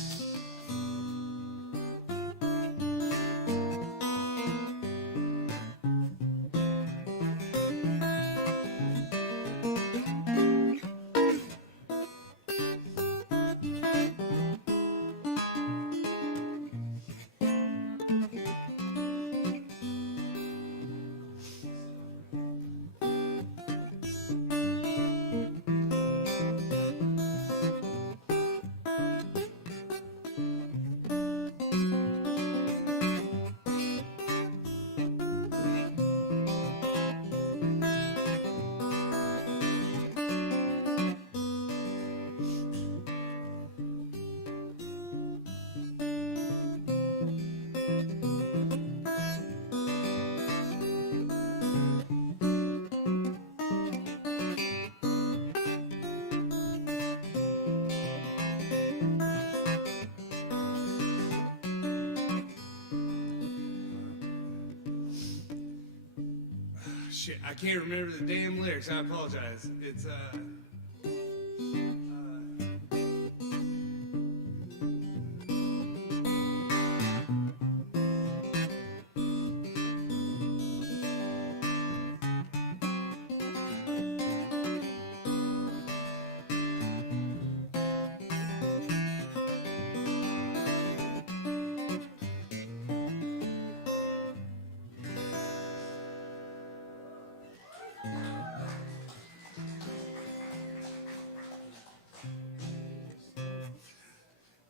shit, I can't remember the damn lyrics. I apologize. It's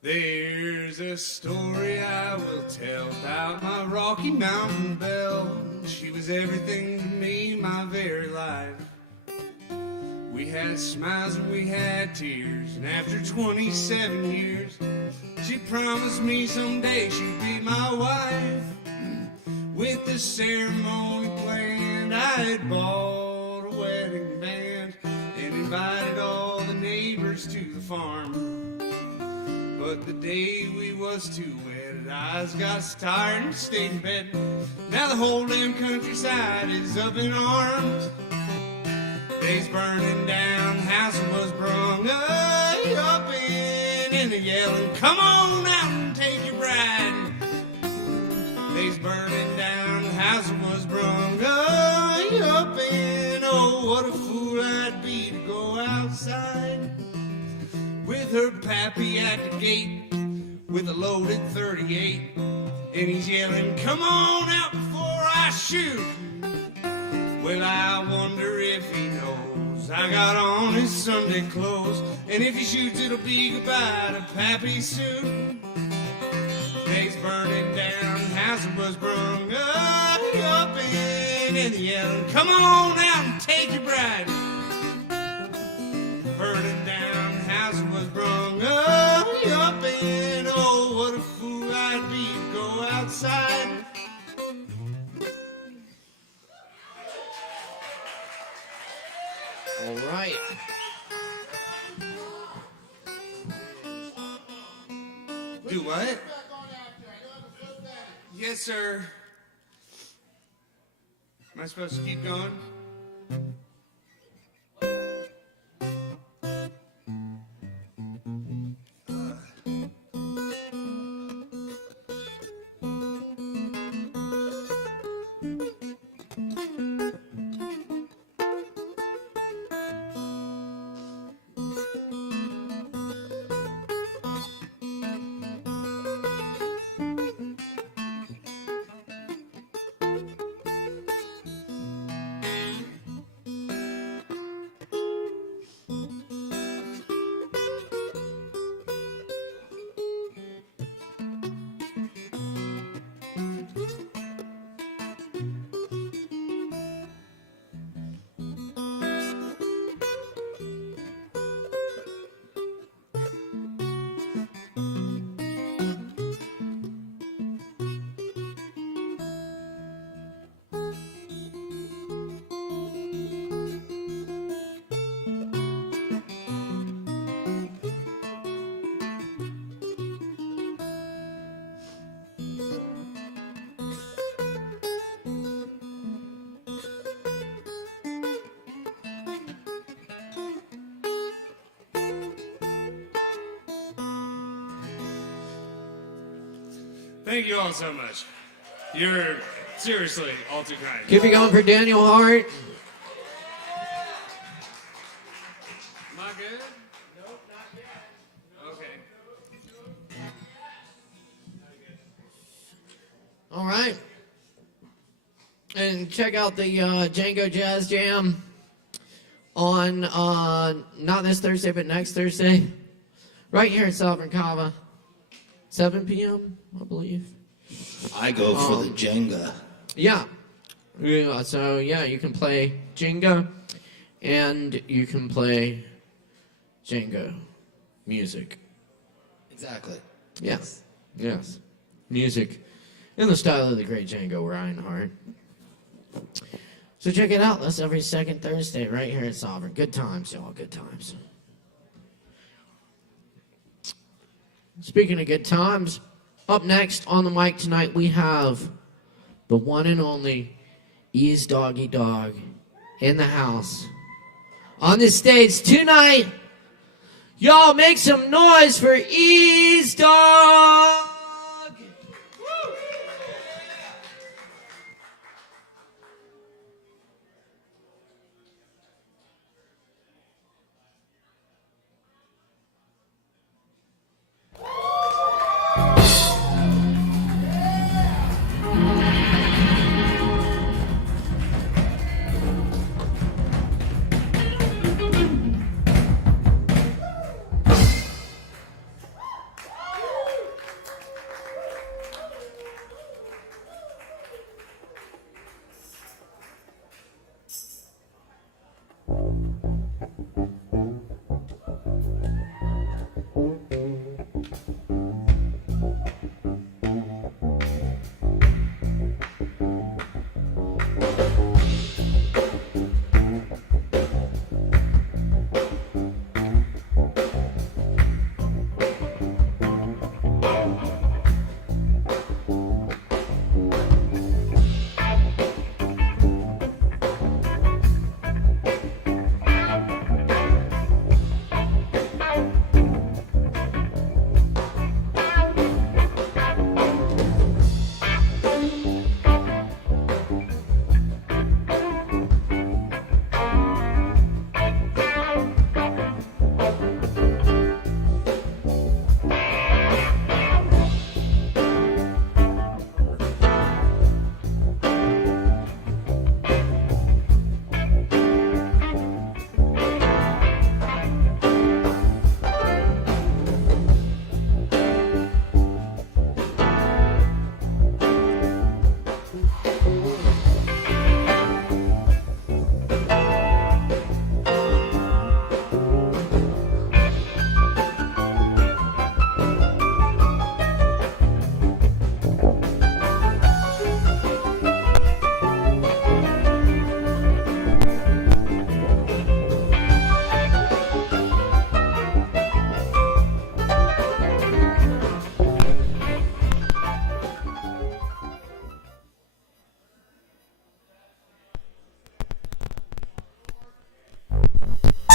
There's a story I will tell about my Rocky Mountain Belle. She was everything to me, my very life. We had smiles and we had tears, and after 27 years, she promised me someday she'd be my wife. With the ceremony planned, I had bought a wedding band and invited all the neighbors to the farm. But the day we was too wedded, eyes got tired and stayed in bed. Now the whole damn countryside is up in arms. Day's burning down, house was brung up in, and they're yelling, come on out and take your bride. Day's burning down, house was brung up in, oh, what a fool I'd be to go outside. With her pappy at the gate, with a loaded 38, and he's yelling, come on out before I shoot. Well, I wonder if he knows I got on his Sunday clothes, and if he shoots, it'll be goodbye to pappy's suit. Day's burning down, house was brung up in, and yelling, come on out and take might be to go outside. All right. Do what? Yes, sir. Am I supposed to keep going? Thank you all so much. You're seriously all too kind. Keep it going for Daniel Hart. Am I good? Nope, not yet. Okay. All right. And check out the Django Jazz Jam on not this Thursday, but next Thursday. Right here at Sovereign Kava. 7 p.m., I believe. I go for the Jenga. Yeah. So, yeah, you can play Jenga and you can play Django music. Exactly. Yes. Yes. Music in the style of the great Django Reinhardt. So check it out. That's every second Thursday right here at Sovereign. Good times, y'all. Good times. Speaking of good times, up next on the mic tonight, we have the one and only Ease Doggy Dog in the house. On this stage tonight, y'all make some noise for Ease Dog!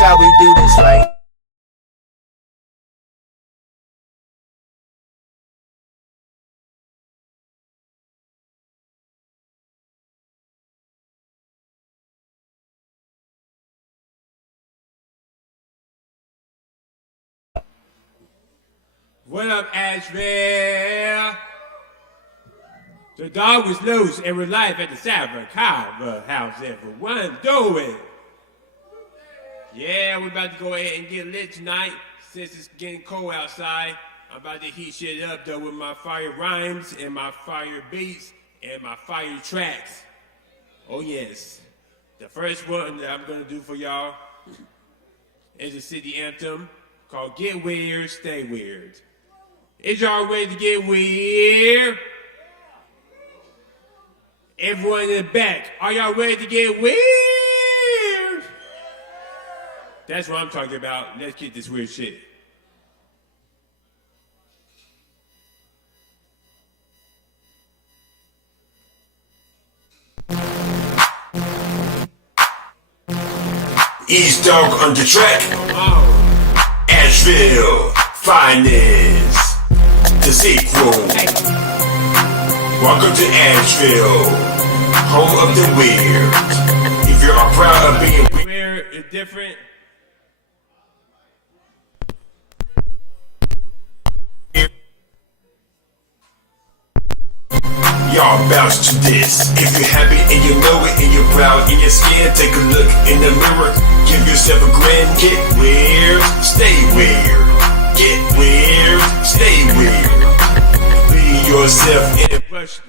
how we do this, right? What up, Asheville? The dog was loose and was live at the Cyber Kava house. Everyone doing. Yeah, we're about to go ahead and get lit tonight. Since it's getting cold outside, I'm about to heat shit up though with my fire rhymes and my fire beats and my fire tracks. Oh yes. The first one that I'm gonna do for y'all is a city anthem called Get Weird, Stay Weird. Is y'all ready to get weird? Everyone in the back, are y'all ready to get weird? That's what I'm talking about. Let's get this weird shit. East Dog on the track. Asheville finest. The sequel. Welcome to Asheville, home of the weird. If you're proud of being weird, it's different. Y'all bounce to this. If you're happy and you know it and you're proud in your skin, take a look in the mirror. Give yourself a grin. Get weird, stay weird. Get weird, stay weird. Be yourself in a brush.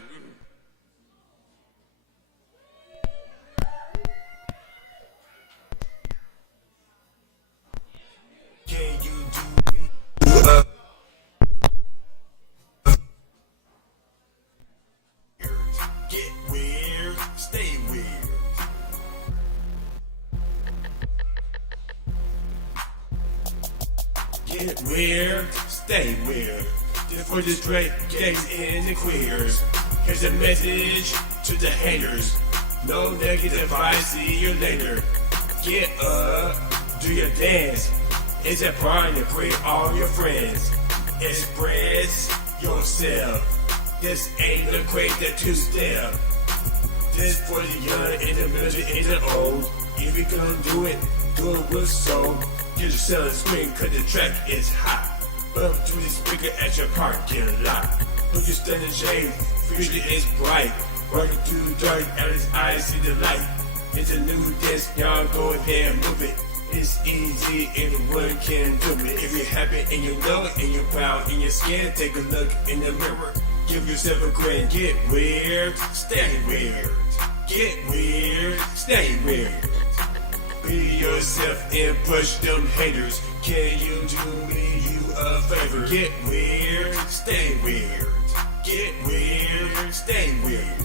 Can you do Get weird, stay weird. Get weird, stay weird. Just for the straight gays and the queers. Here's a message to the haters. No negative vibes, see you later. Get up, do your dance. It's a party to bring all your friends. Express yourself. This ain't the crazy two-step. This for the young, and the middle, and the old. If you gonna do it with soul. Get yourself a screen, cause the track is hot. Up to the speaker at your parking lot. Put your stand in shade, future is bright. Working through the dark, and his eyes see the light. It's a new dance, y'all go ahead and move it. It's easy, anyone can do it. If you're happy and you know it, and you're proud in your skin, take a look in the mirror. Give yourself a grin. Get weird, stay weird. Get weird, stay weird. Be yourself and push them haters. Can you do me a favor? Get weird, stay weird. Get weird, stay weird.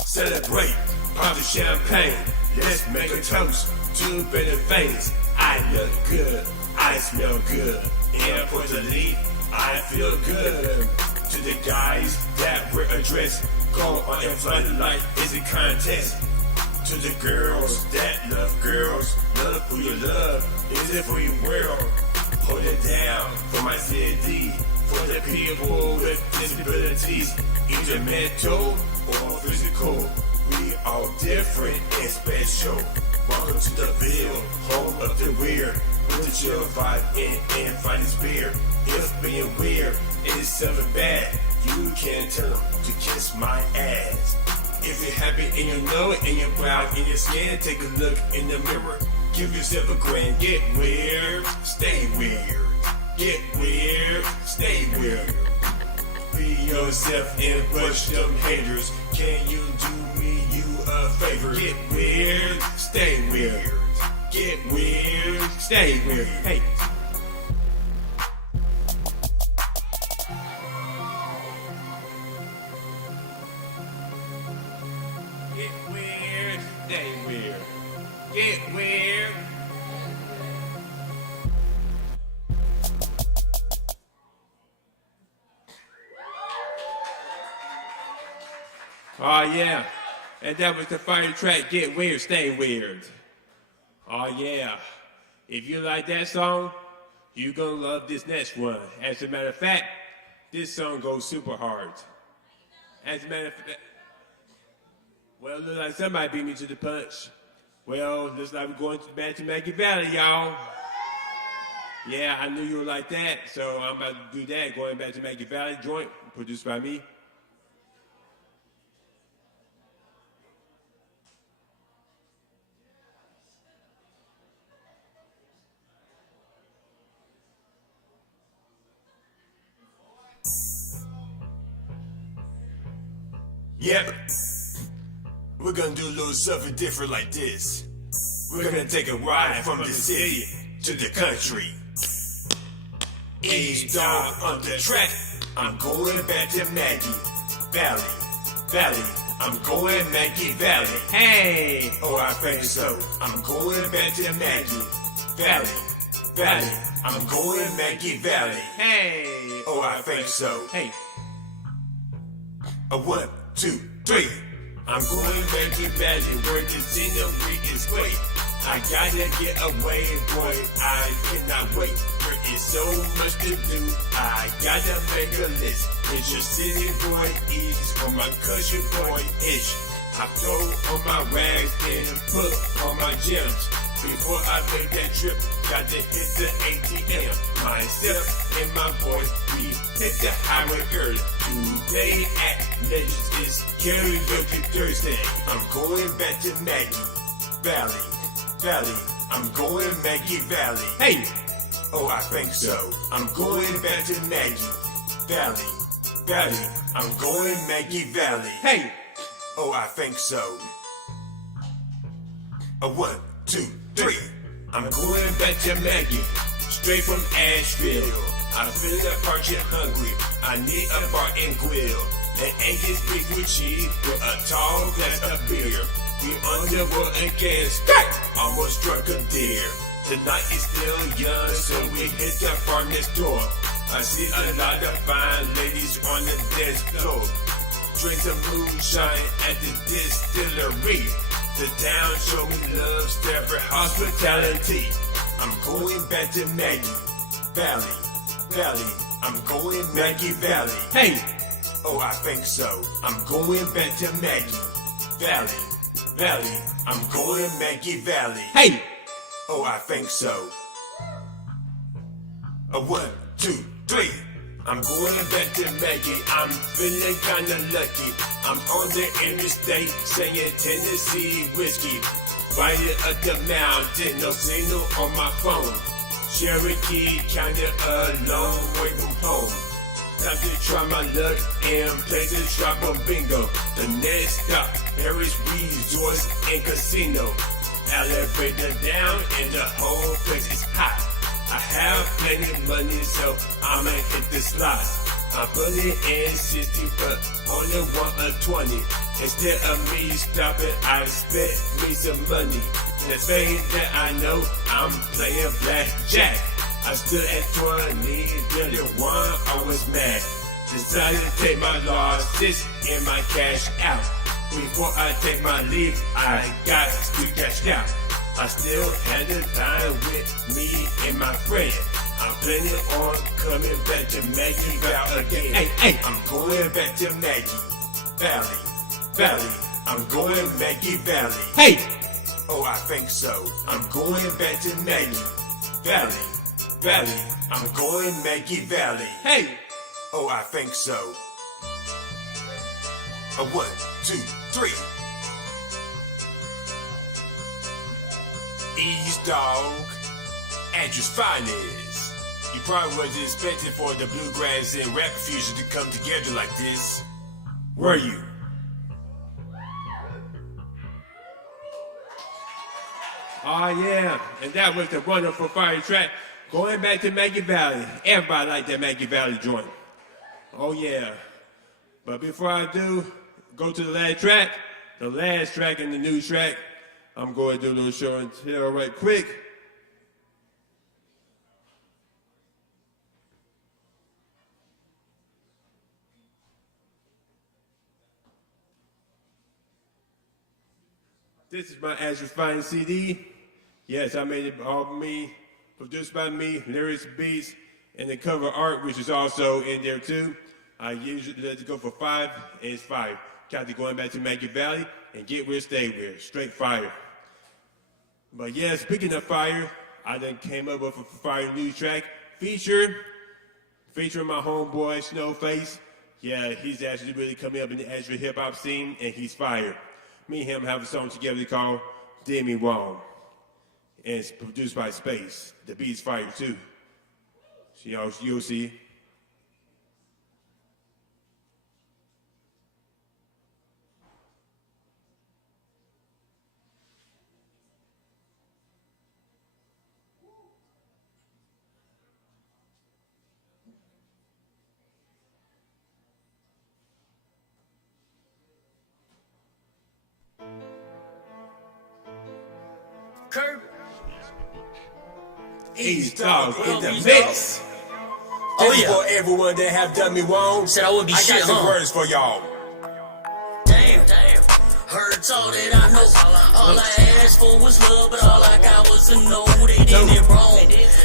Celebrate, pop the champagne. Let's make a toast to better things. I look good, I smell good. And for the lead, I feel good. To the guys that wear a dress, go on and fly the light, it's a contest. To the girls that love girls, love who you love, is it for your world? Hold it down for my city, for the people with disabilities, either mental or physical. We all different and special. Welcome to the Ville, home of the weird. With the chill vibe and finest beer. If being weird is something bad, you can tell them to kiss my ass. If you're happy and you know it and you're proud in your skin, take a look in the mirror. Give yourself a grin. Get weird, stay weird. Get weird, stay weird. Be yourself and brush them haters. Can you do me a favor? Get weird, stay weird. Get weird, stay weird. Hey. Get weird, stay weird. Get weird. Oh yeah. And that was the fire track, Get Weird, Stay Weird. Oh yeah, if you like that song, you're gonna love this next one. As a matter of fact, this song goes super hard. As a matter of fact, well, looks like somebody beat me to the punch. Well, looks like we're going back to Maggie Valley, y'all. Yeah, I knew you were like that, so I'm about to do that, going back to Maggie Valley joint, produced by me. Yep. We're gonna do a little something different like this. We're gonna take a ride from the city to the country. East dog on the track. I'm going back to Maggie Valley. Valley. I'm going Maggie Valley. Hey! Oh, I think so. I'm going back to Maggie Valley. Valley. I'm going Maggie Valley. Hey! Oh, I think so. Hey! A 1, 2, 3. I'm going back to Valley where the dinner week is wait. I gotta get away, boy. I cannot wait. There is so much to do. I gotta make a list. It's your city boy East or my country boy Ish. I throw on my rags and put on my gems. Before I make that trip, got to hit the ATM. Myself and my boys, we hit the highway early. Today at Legends is Karaoke Thursday. I'm going back to Maggie Valley. Valley. I'm going Maggie Valley. Hey! Oh, I think so. I'm going back to Maggie Valley. Valley. I'm going Maggie Valley. Hey! Oh, I think so. A 1, 2, 3. I'm going back to Maggie, straight from ASHEViLLE. I'm feeling parched and hungry. I need a bar and grill. An Angus beef with cheese with a tall glass of beer. We on the road again, almost struck a deer. The night is still young, so we hit the bar next door. I see a lot of fine ladies on the dance floor. Drink some moonshine at the distillery. The town show me love, Stafford hospitality. I'm going back to Maggie Valley. Valley. I'm going Maggie Valley. Hey! Oh, I think so. I'm going back to Maggie Valley. Valley. I'm going Maggie Valley. Hey! Oh, I think so. A 1, 2, 3. I'm going back to Maggie. I'm feeling kinda lucky. I'm on the interstate saying Tennessee whiskey. Riding up the mountain, no signal on my phone. Cherokee County, a long way from home. Time to try my luck and play the trap bingo. The next stop, Paris Resorts and Casino. Elevator down and the whole place is hot. I have plenty of money, so I'ma hit the slots. I put it in 60, but only want a 20. Instead of me stopping, I spent me some money. The thing that I know, I'm playing blackjack. I stood at 20, didn't one, I was mad. Decided to take my losses and my cash out. Before I take my leave, I got to cash out. I still had the time with me and my friend. I'm planning on coming back to Maggie Valley again. Hey, hey! I'm going back to Maggie Valley. Valley. I'm going Maggie Valley. Hey! Oh, I think so. I'm going back to Maggie Valley. Valley. I'm going Maggie Valley. Hey! Oh, I think so. A 1, 2, 3. East dog, Andrew's finest. You probably wasn't expecting for the bluegrass and rap fusion to come together like this, were you? Oh yeah, and that was the wonderful fire track. Going back to Maggie Valley. Everybody like that Maggie Valley joint. Oh yeah. But before I do, go to the last track in the new track, I'm going to do a little show and tell right quick. This is my Asheville's finest CD. Yes, I made it all me, produced by me, lyrics, beats, and the cover art, which is also in there too. I usually let it go for 5, and it's fire. Got to going back to ASHEViLLE and get where, stay where, straight fire. But yeah, speaking of fire, I done came up with a fire new track featuring my homeboy Snowface. Yeah, he's actually really coming up in the Asheville hip hop scene, and he's fire. Me and him have a song together called Did Me Wrong. And it's produced by Space. The beat's fire too. So you'll see. Kirby. East Dog in the mix. Oh, This yeah. for everyone that have done me wrong. Said I would be I shit, got some huh? words for y'all. Damn. Heard all that I know. All I asked for was love, but all I got was a no. They did me wrong.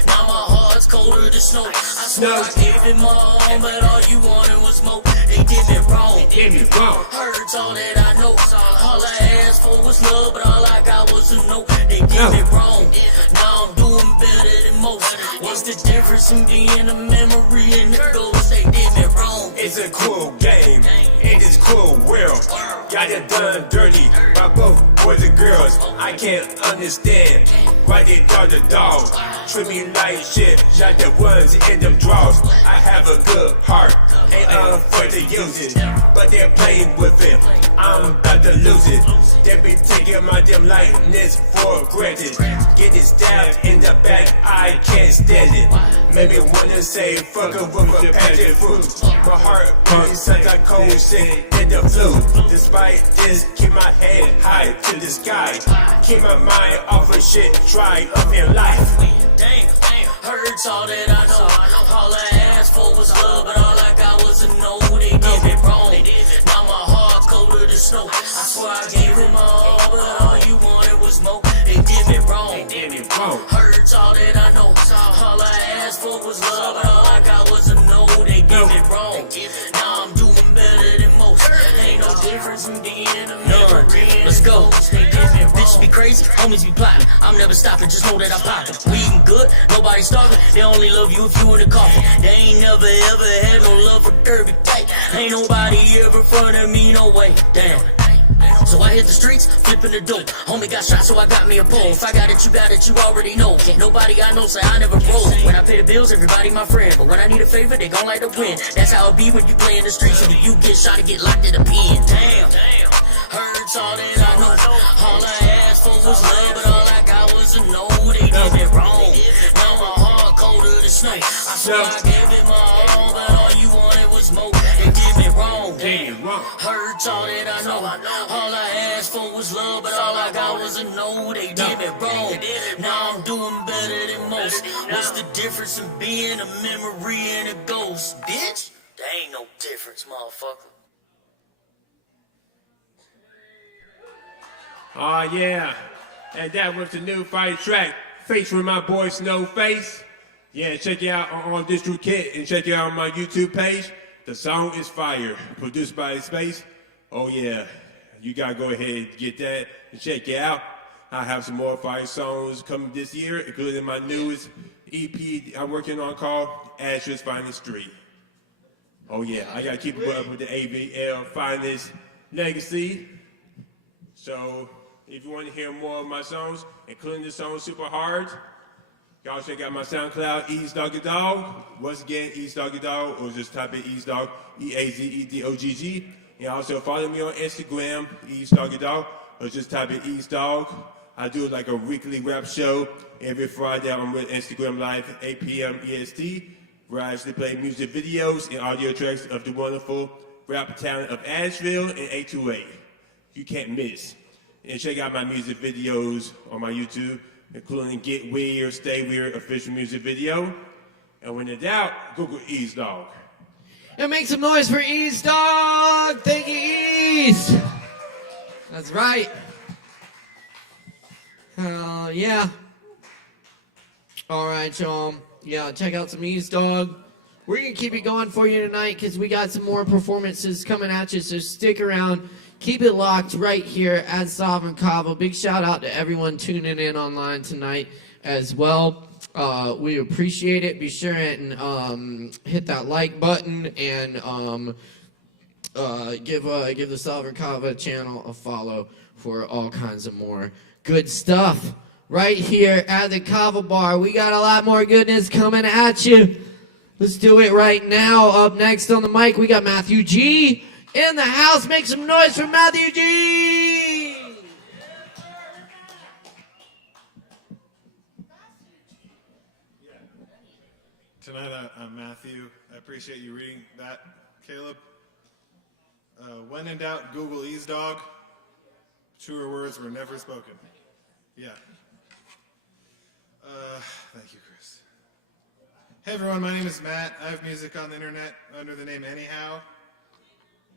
Now my heart's colder than snow. I swear I gave it my all, but all you wanted was more. They did me wrong. Did me wrong. Heard all that I know. All I asked for was love, but all I got was a no. They did me wrong. Now I'm doing better than most. What's the difference in being a memory and the ghost? They did me wrong. It's a cool game in this cool world. Got it done dirty by both boys and girls. I can't understand why they dog the dog. Treat me like shit, like the ones in them draws. I have a good heart, ain't afraid to use it. But they're playing with it, I'm about to lose it. They be taking my damn lightness for granted. Getting stabbed in the back, I can't stand it. Made me wanna say fuck up with a packet food. My heart beats such a cold shit in the flu. Despite this, keep my head high to the sky. Keep my mind off of shit, try up in life. Damn, hurts all that I know. All I asked for was love, but all I got was a no. They did me wrong. Now my heart's colder than snow. I swear I gave them all, but all you wanted was more. They did me wrong. Hurts all that I know. All I asked for was love, but all I got was a no. They did me wrong. Now I'm doing better than most. Ain't no difference in being a memory. Let's go. Bitches be crazy, homies be plotting. I'm never stopping, just know that I'm popping. We eating good, nobody starving. They only love you if you in the coffin. They ain't never ever had no love for Kirby. Ain't nobody ever front of me, no way. Damn. So I hit the streets, flipping the dope. Homie got shot, so I got me a pole. If I got it, you already know. Can't nobody I know say I never broke. When I pay the bills, everybody my friend. But when I need a favor, they gon' like to win. That's how it be when you play in the streets. Either you get shot or get locked in a pen. Damn. Hurts all that I know. All I asked for was love, but all I got was a no. They did me wrong. Now my heart colder than snow. I swear I gave it my all, but all you wanted was more. They did me wrong. Hurts all that I know. All I asked for was love, but all I got was a no. They did me wrong. Now I'm doing better than most. What's the difference in being a memory and a ghost, bitch? There ain't no difference, motherfucker. Oh yeah, and that was the new fire track featuring my boy Snowface. Yeah, check it out on District Kit and check it out on my YouTube page. The song is fire, produced by Space. Oh yeah, you gotta go ahead and get that and check it out. I have some more fire songs coming this year, including my newest EP I'm working on called Asheville's Finest Street. Oh yeah, I gotta keep up with the ASHEViLLE Finest legacy. So if you want to hear more of my songs, including the song Super Hard, y'all check out my SoundCloud, East Doggy Dog. Once again, East Doggy Dog, or just type in East Dog, EAZEDOGG. And also follow me on Instagram, East Doggy Dog, or just type in East Dog. I do like a weekly rap show every Friday on Instagram Live at 8 p.m. EST, where I actually play music videos and audio tracks of the wonderful rap talent of Asheville and 828. You can't miss. And check out my music videos on my YouTube, including Get Weird, Stay Weird official music video. And when in doubt, Google East Dog. And make some noise for East Dog. Thank you, East. That's right. Yeah. All right, y'all. Yeah, check out some East Dog. We're going to keep it going for you tonight because we got some more performances coming at you, so stick around. Keep it locked right here at Sovereign Kava. Big shout out to everyone tuning in online tonight as well. We appreciate it. Be sure and hit that like button and give the Sovereign Kava channel a follow for all kinds of more good stuff right here at the Kava Bar. We got a lot more goodness coming at you. Let's do it right now. Up next on the mic, we got Matthew G in the house. Make some noise for Matthew G. Tonight, I'm Matthew. I appreciate you reading that, Caleb. When in doubt, Google Ease Dog. Truer words were never spoken. Yeah. Thank you, Chris. Hey everyone, my name is Matt. I have music on the internet under the name Anyhow.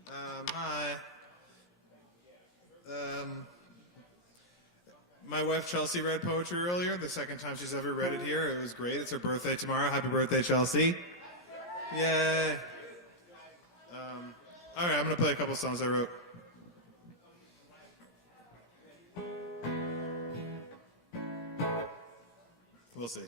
Hi. My wife Chelsea read poetry earlier, the second time she's ever read it here. It was great. It's her birthday tomorrow. Happy birthday, Chelsea. Yay. All right, I'm going to play a couple songs I wrote. We'll see.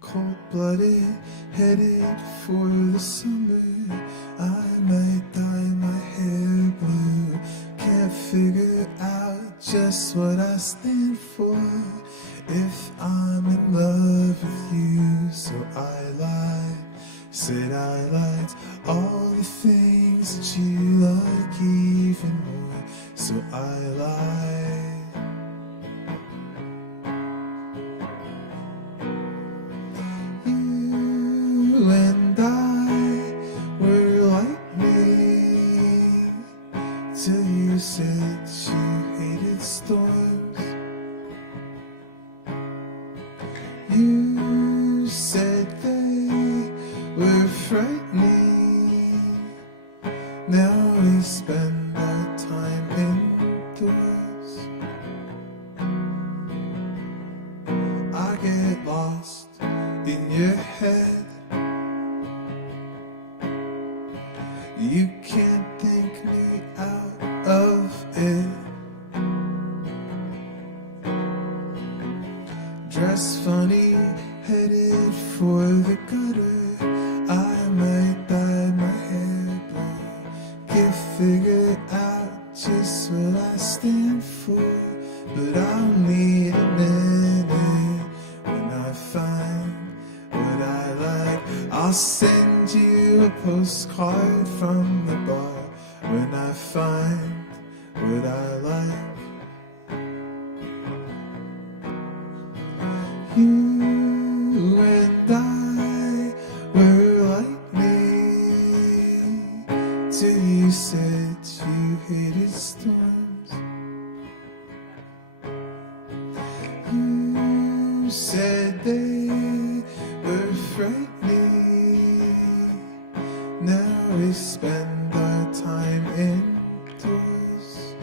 Cold-blooded, headed for the summer. I might dye my hair blue. Can't figure out just what I stand for. If I'm in love with you, so I lied. Said I liked all the things that you like even more. So I lied. You and I were lightning till you said you hated storms. You said they were frightening. Now we spend our time indoors. I get lost in your head. You can't think me out of it. Dress funny, headed for the gutter. I might dye my hair blue. Can't figure out just what I stand for. But I'll need a minute when I find what I like. I'll send you a postcard from the bar when I find what I like. You and I were lightning till you said you hated storms. You said they were frightening. Now we spend our time indoors.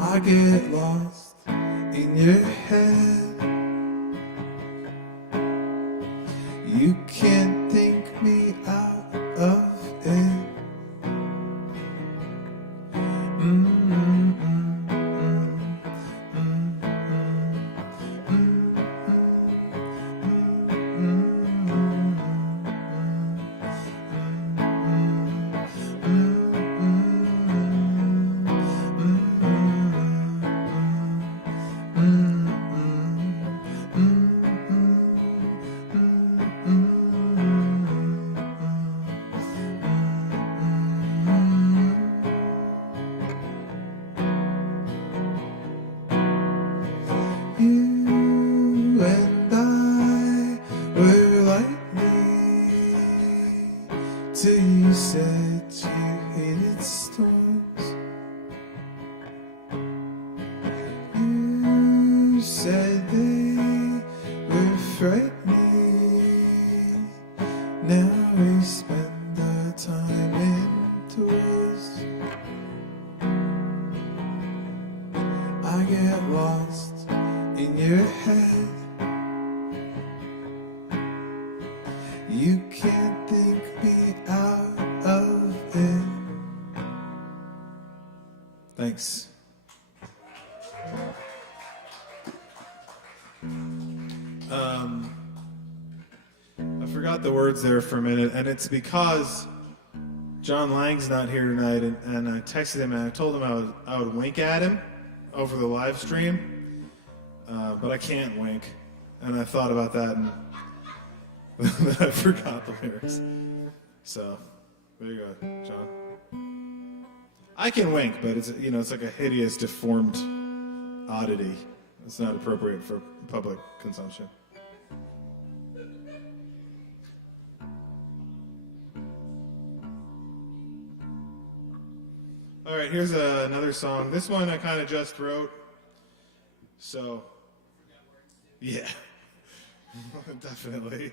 I get lost in your head. You can't think me out of it. You and I were lightning till you said you hated storms. You we spend our time indoors. I get lost in your head. You can't think me out of it. Thanks. I forgot the words there for a minute, and it's because John Lang's not here tonight, and I texted him and I told him I would wink at him over the live stream, but I can't wink, and I thought about that and I forgot the lyrics. So there you go, John. I can wink, but it's like a hideous, deformed oddity. It's not appropriate for public consumption. All right, here's another song. This one I kind of just wrote. So, yeah, definitely.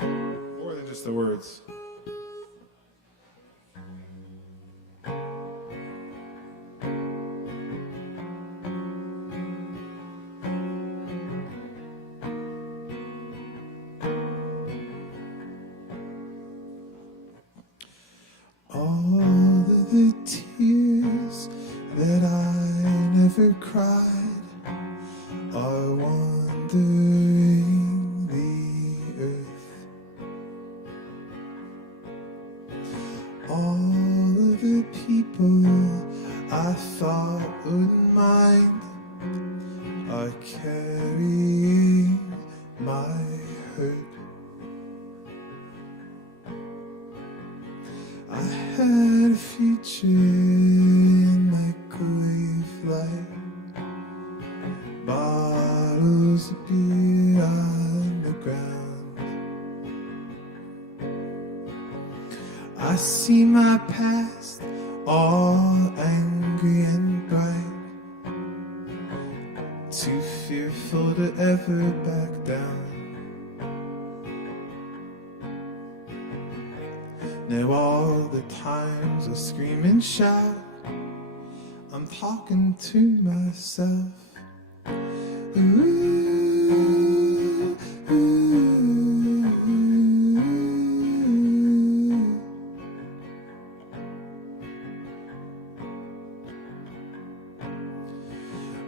More than just the words. All of the tears that I never cried are wandering the earth. All of the people I thought wouldn't mind are carrying my hurt. I had a future in microwave light, bottles of beer on the ground. I see my past all angry and bright, too fearful to ever back down. Now all the times I scream and shout, I'm talking to myself. Ooh, ooh, ooh.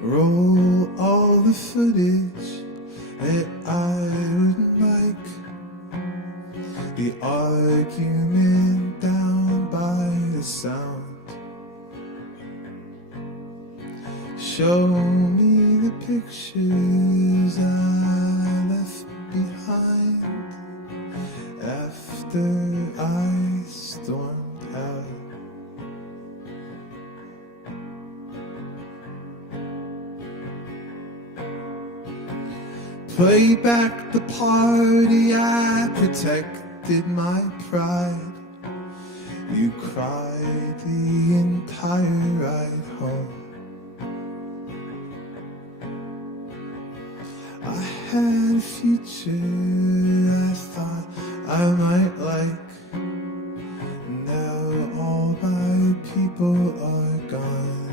Roll all the footage that I wouldn't like, the argument down by the sound. Show me the pictures I left behind after I stormed out. Play back the party I protected my pride. You cried the entire ride home. I had a future I thought I might like. Now all my people are gone.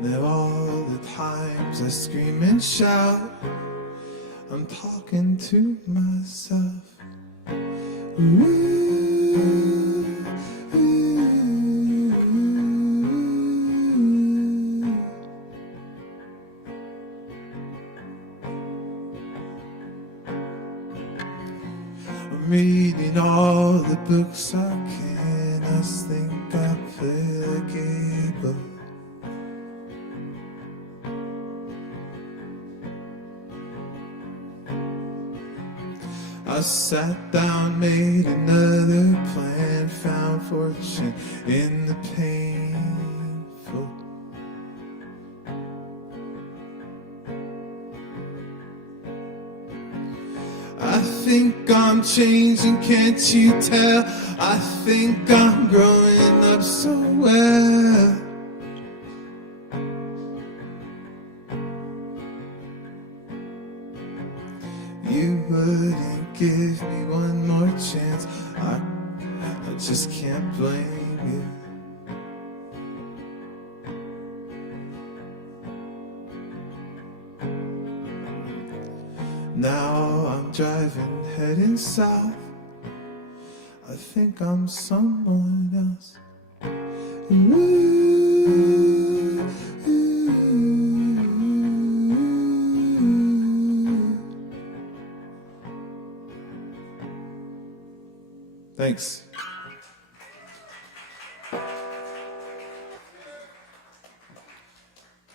Now all the times I scream and shout, I'm talking to myself. Ooh, ooh, ooh. I'm reading all the books I can. I think I play a gable. I sat down, made another plan, found fortune in the painful. I think I'm changing, can't you tell? I think I'm growing up so well. you wouldn't give me one more chance. I just can't blame you. Now I'm driving, heading south. I think I'm someone else. Ooh, ooh. Thanks.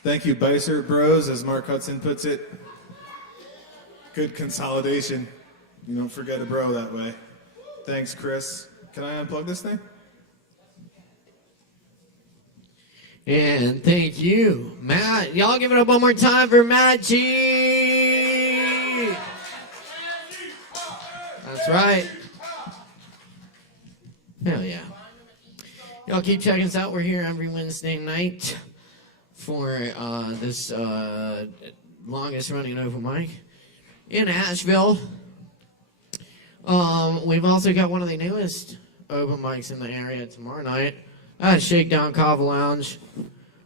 Thank you, Beissert Bros, as Mark Hudson puts it. Good consolidation. You don't forget a bro that way. Thanks, Chris. Can I unplug this thing? And thank you, Matt. Y'all give it up one more time for Matt G. That's right. Hell yeah. Y'all keep checking us out. We're here every Wednesday night for this longest running open mic in Asheville. We've also got one of the newest open mics in the area tomorrow night at Shakedown Kava Lounge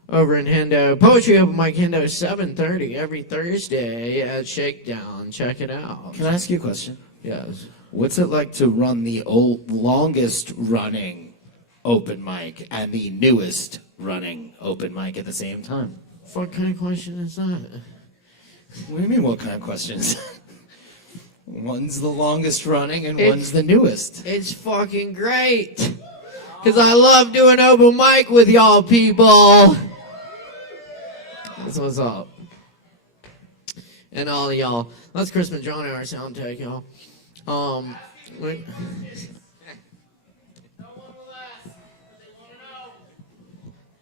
over in Hendo. Poetry open mic Hendo, 7:30 every Thursday at Shakedown. Check it out. Can I ask you a question? Yes. What's it like to run the longest running open mic and the newest running open mic at the same time? What kind of question is that? What do you mean, what kind of questions? One's the longest running and one's the newest. It's fucking great. Because I love doing open mic with y'all people. That's what's up. And all of y'all. That's Chris Madrone, our sound tech, y'all.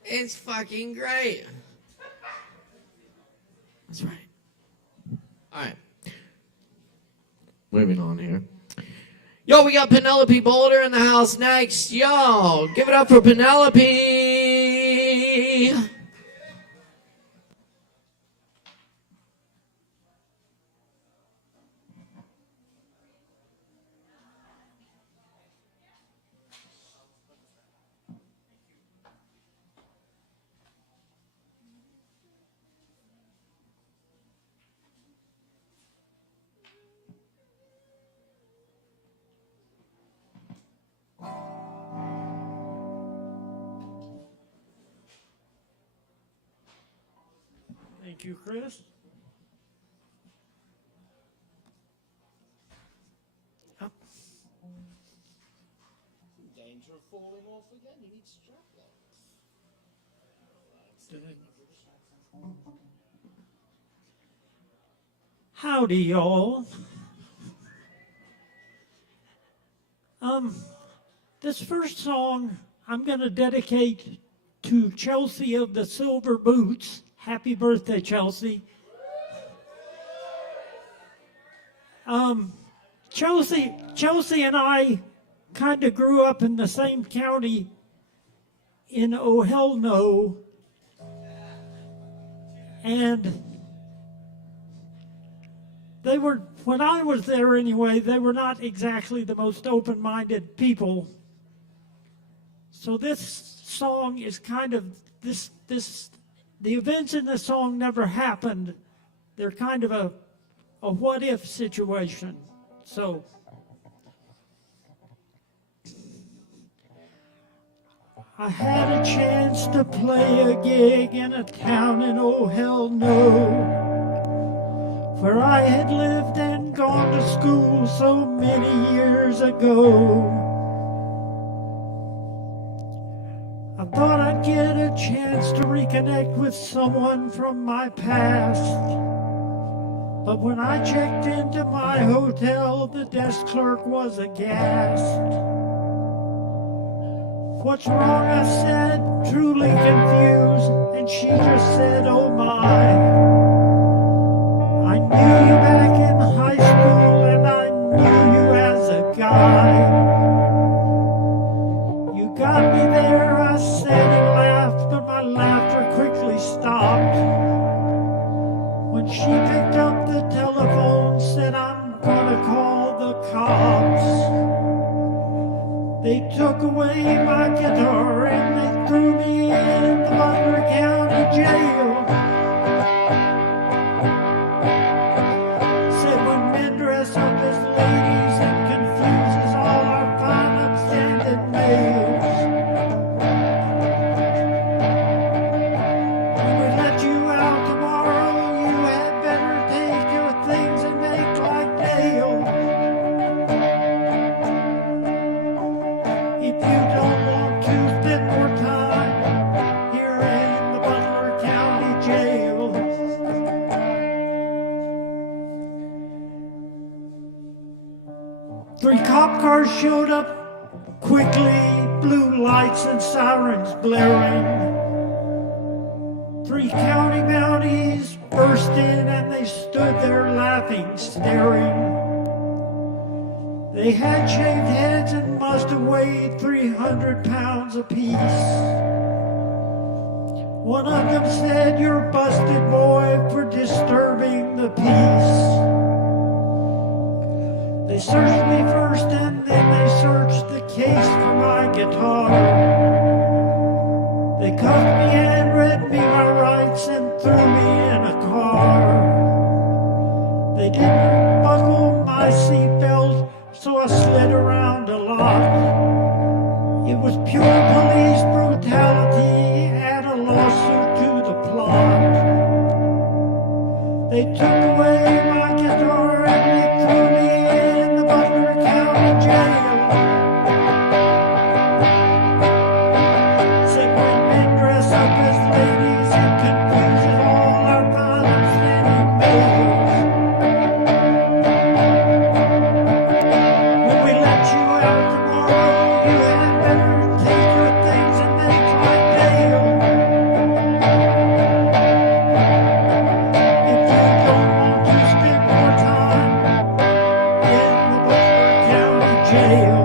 It's fucking great. That's right. All right. Moving on here. Yo, we got Penelope Boulder in the house next. Yo, give it up for Penelope. Thank you, Chris. Danger of falling off again. You need strap Howdy, y'all. This first song I'm going to dedicate to Chelsea of the Silver Boots. Happy birthday, Chelsea. Chelsea and I kind of grew up in the same county in Oh Hell No. And they were, when I was there anyway, they were not exactly the most open-minded people. So this song is kind of, the events in the song never happened. They're kind of a what-if situation. So I had a chance to play a gig in a town in Oh Hell No, where I had lived and gone to school so many years ago. I thought I'd get a chance to reconnect with someone from my past. But when I checked into my hotel, the desk clerk was aghast. What's wrong, I said, truly confused, and she just said, oh my. I knew you back in high school, and I knew you as a guy. You got me there, I said and laughed, but my laughter quickly stopped. When she picked up the telephone, said, I'm cops. They took away my guitar and they threw me in the Butler County Jail. Said when men dress up as ladies, it confuses all our fine upstanding males. When we let you out tomorrow, you had better take your things and make like Dale. If you don't want to spend more time here in the Butler County Jail. 3 cop cars showed up quickly, blue lights and sirens blaring. 3 county mounties burst in and they stood there laughing, staring. They had shaved heads and must have weighed 300 pounds apiece. One of them said, "You're busted, boy, for disturbing the peace." They searched me first and then they searched the case for my guitar. They cuffed me and read me my rights and threw me in a car. They didn't buckle my seatbelt, so I slid around a lot. It was pure police brutality, add a lawsuit to the plot. They took away my guitar and they threw me in the Butler County Jail. Said when men dress up as ladies, it confuses all our fine upstanding males. When we let you out tomorrow, you had better take your things and make like Dale. If you don't want to spend more time in the Butler County Jail.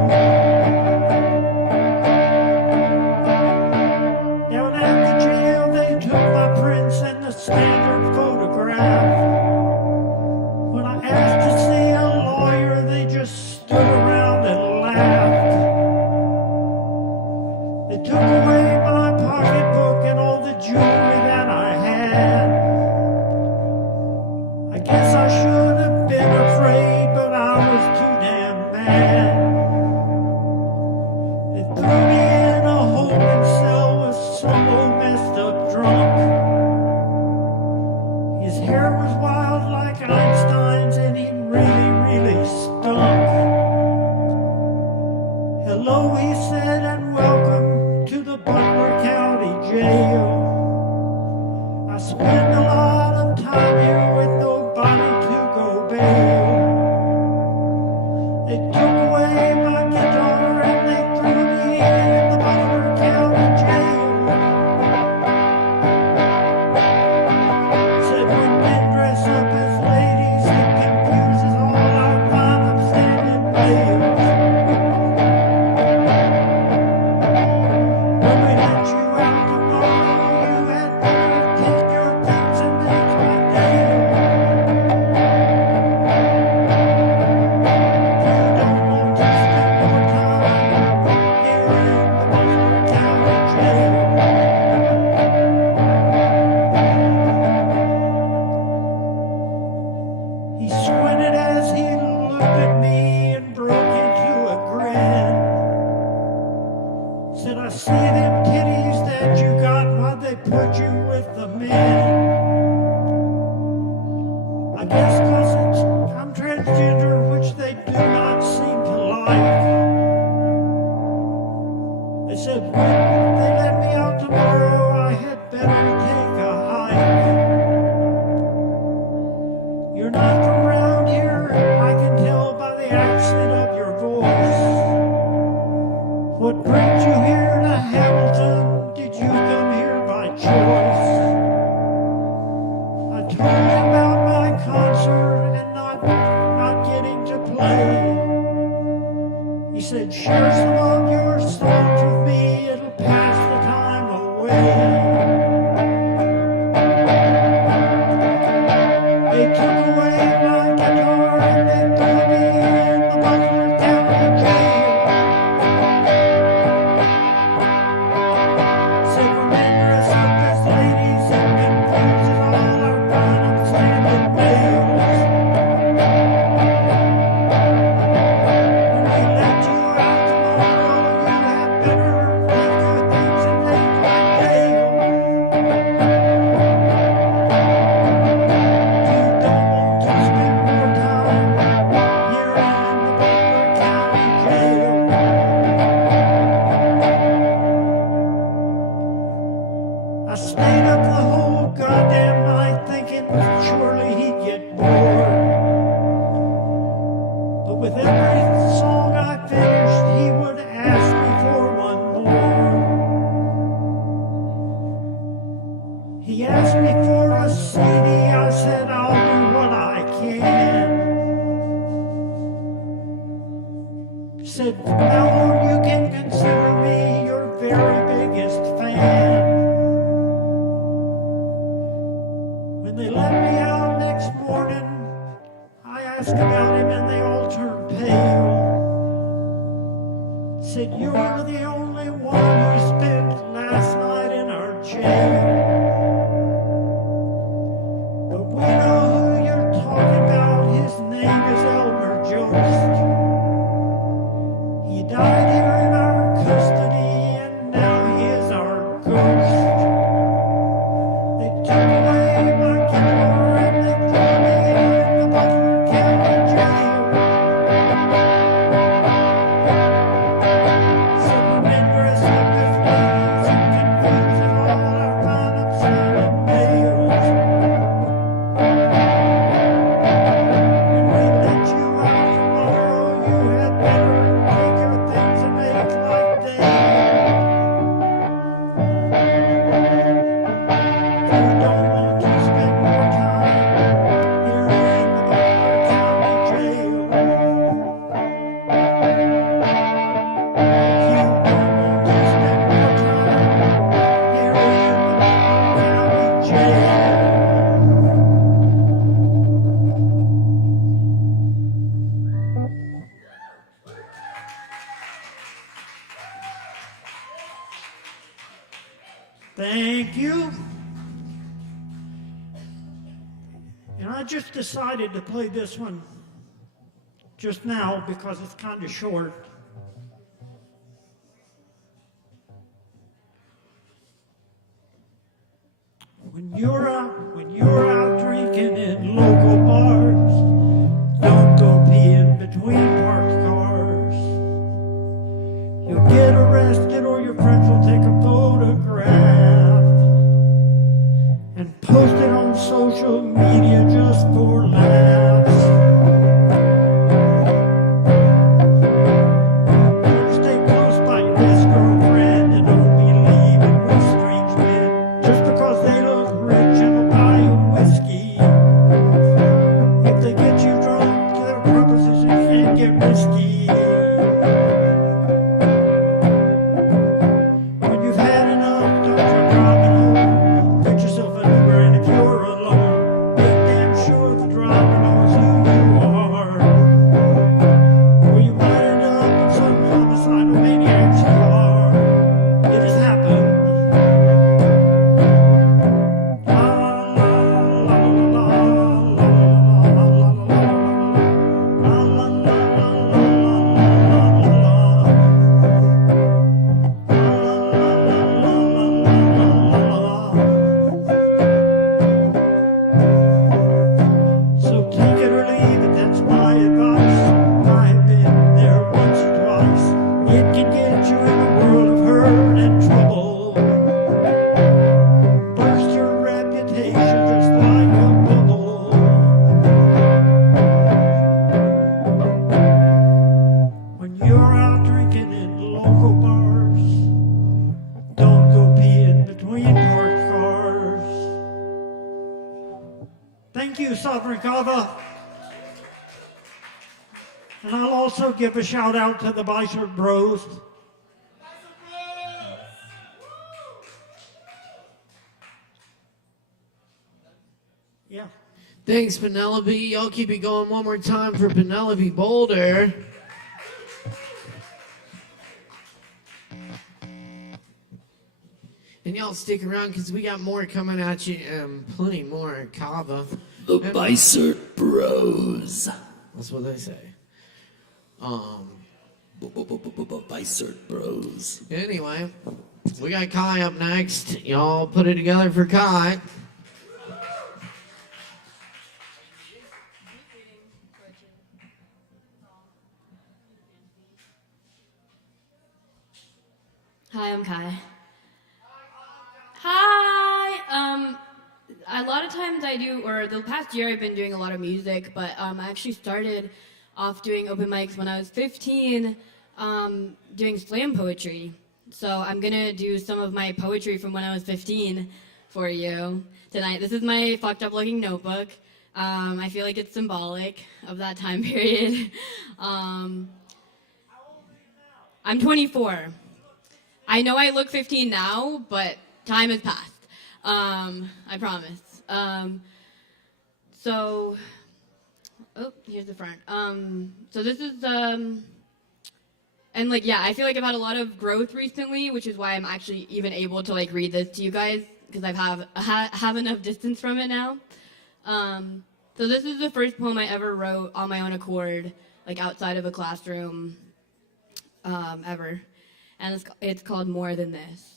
Down at the jail, they took my prints and the standard photograph. When I asked to see a lawyer, they just stood around and laughed. They took away my pocketbook and all the jewelry that I had. I guess I should have been afraid, but I was too damn mad. They threw me in a holding cell with some old messed up drunk. His hair was wild like Einstein's and he really, really stunk. Hello, he said, and welcome to the Butler County Jail. I spend a lot of time here with nobody to go bail. They took away my guitar and they threw me in the Butler County Jail. Said when men dress up as ladies, it confuses all our fine upstanding males. When we let you out tomorrow, you had better take your things and make like Dale. If you don't want to spend more time here in the Butler County Jail. He squinted as he looked at me and broke into a grin. Said, I see them titties that you got, why'd they put you with the men? I guess 'cause I'm transgender, which they do not seem to like. They said when they let me out tomorrow, I had better take a hike. You're not from around here Now you can consider me your very biggest fan. When they let me out next morning, I asked about him and they all turned pale. Said, you're the only one who spent last night in our jail. But we know who you're talking about. His name is Elmer Jost. He died here in our custody and now he is our ghost. They took away my guitar and they threw me in the Butler County jail. Some men dress up as ladies and confuse it all. I find them signing mails. When we let you out tomorrow, you had better take your things and make like day. If you don't want to spend more time here in the Butler County jail. If you don't want to spend more time here in the Butler County jail. Thank you. And I just decided to play this one just now because it's kind of short. When you're out drinking in local bars, don't go peeing between parked cars. You'll get arrested or your friends will take a photograph and post it on social media just for laughs. Better stay close by your best girlfriend and don't be leaving with strange men just because they look rich and will buy you whiskey. If they get you drunk, their proposition can't get risky. When you've had enough, don't try driving home. Get yourself an Uber, and if you're alone, make damn sure the driver knows who you are. Or you might end up in some homicidal maniac's car. It has happened. La la la la la la So take it or leave it, that's my advice. I've been there once or twice. It can get you in a world of hurt and trouble. Burst your reputation just like a bubble. When you're out drinking in local bars, don't go peeing between parked cars. Thank you, Sovereign Kava. And I'll also give a shout out to the Beissert Bros. Yeah. Thanks, Penelope. Y'all keep it going one more time for Penelope Boulder. And y'all stick around because we got more coming at you and plenty more Kava. The Beissert Bros. That's what they say. Beissert Bros. Anyway, we got Kai up next. Y'all put it together for Kai. Hi, I'm Kai. Hi. A lot of times I do, or the past year I've been doing a lot of music, but I actually started off doing open mics when I was 15, doing slam poetry. So I'm gonna do some of my poetry from when I was 15 for you tonight. This is my fucked up looking notebook. I feel like it's symbolic of that time period. I'm 24. I know I look 15 now, but time has passed. I promise. So, oh, here's the front. So this is, and like, yeah, I feel like I've had a lot of growth recently, which is why I'm actually even able to like read this to you guys, because have enough distance from it now. So this is the first poem I ever wrote on my own accord, like outside of a classroom, ever. And it's called More Than This.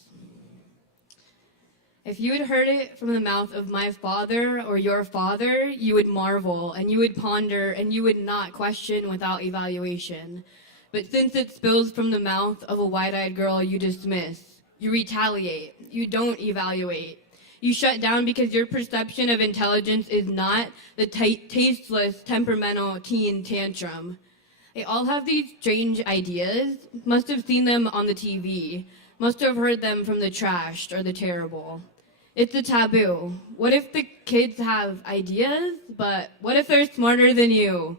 If you had heard it from the mouth of my father or your father, you would marvel, and you would ponder, and you would not question without evaluation. But since it spills from the mouth of a wide-eyed girl, you dismiss. You retaliate. You don't evaluate. You shut down because your perception of intelligence is not the tasteless, temperamental teen tantrum. They all have these strange ideas, must have seen them on the TV, must have heard them from the trashed or the terrible. It's a taboo. What if the kids have ideas, but what if they're smarter than you?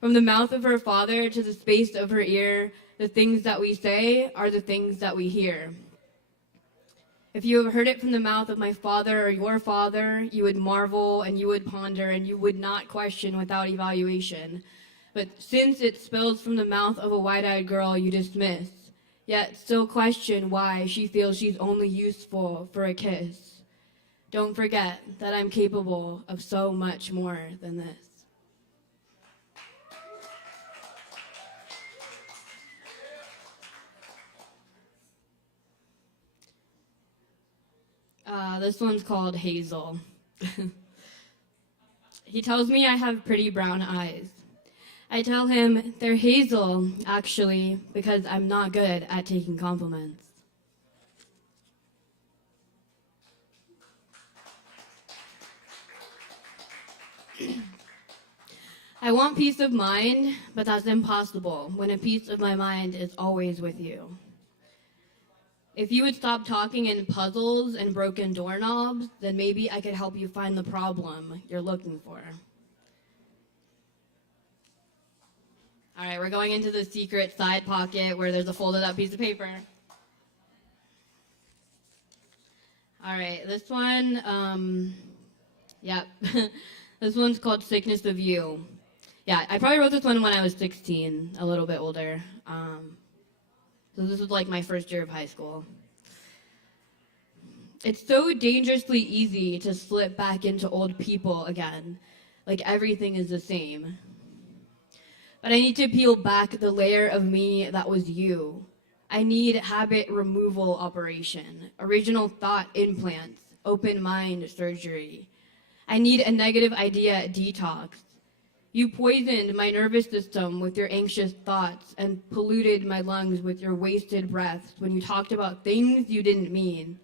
From the mouth of her father to the space of her ear, the things that we say are the things that we hear. If you have heard it from the mouth of my father or your father, you would marvel and you would ponder and you would not question without evaluation. But since it spills from the mouth of a wide-eyed girl, you dismiss, yet still question why she feels she's only useful for a kiss. Don't forget that I'm capable of so much more than this. This one's called Hazel. He tells me I have pretty brown eyes. I tell him they're hazel, actually, because I'm not good at taking compliments. I want peace of mind, but that's impossible when a piece of my mind is always with you. If you would stop talking in puzzles and broken doorknobs, then maybe I could help you find the problem you're looking for. All right, we're going into the secret side pocket where there's a folded up piece of paper. All right, this one, yep. This one's called Sickness of You. Yeah, I probably wrote this one when I was 16, a little bit older. So this was like my first year of high school. It's so dangerously easy to slip back into old people again, like everything is the same. But I need to peel back the layer of me that was you. I need habit removal operation, original thought implants, open mind surgery. I need a negative idea detox. You poisoned my nervous system with your anxious thoughts and polluted my lungs with your wasted breaths when you talked about things you didn't mean.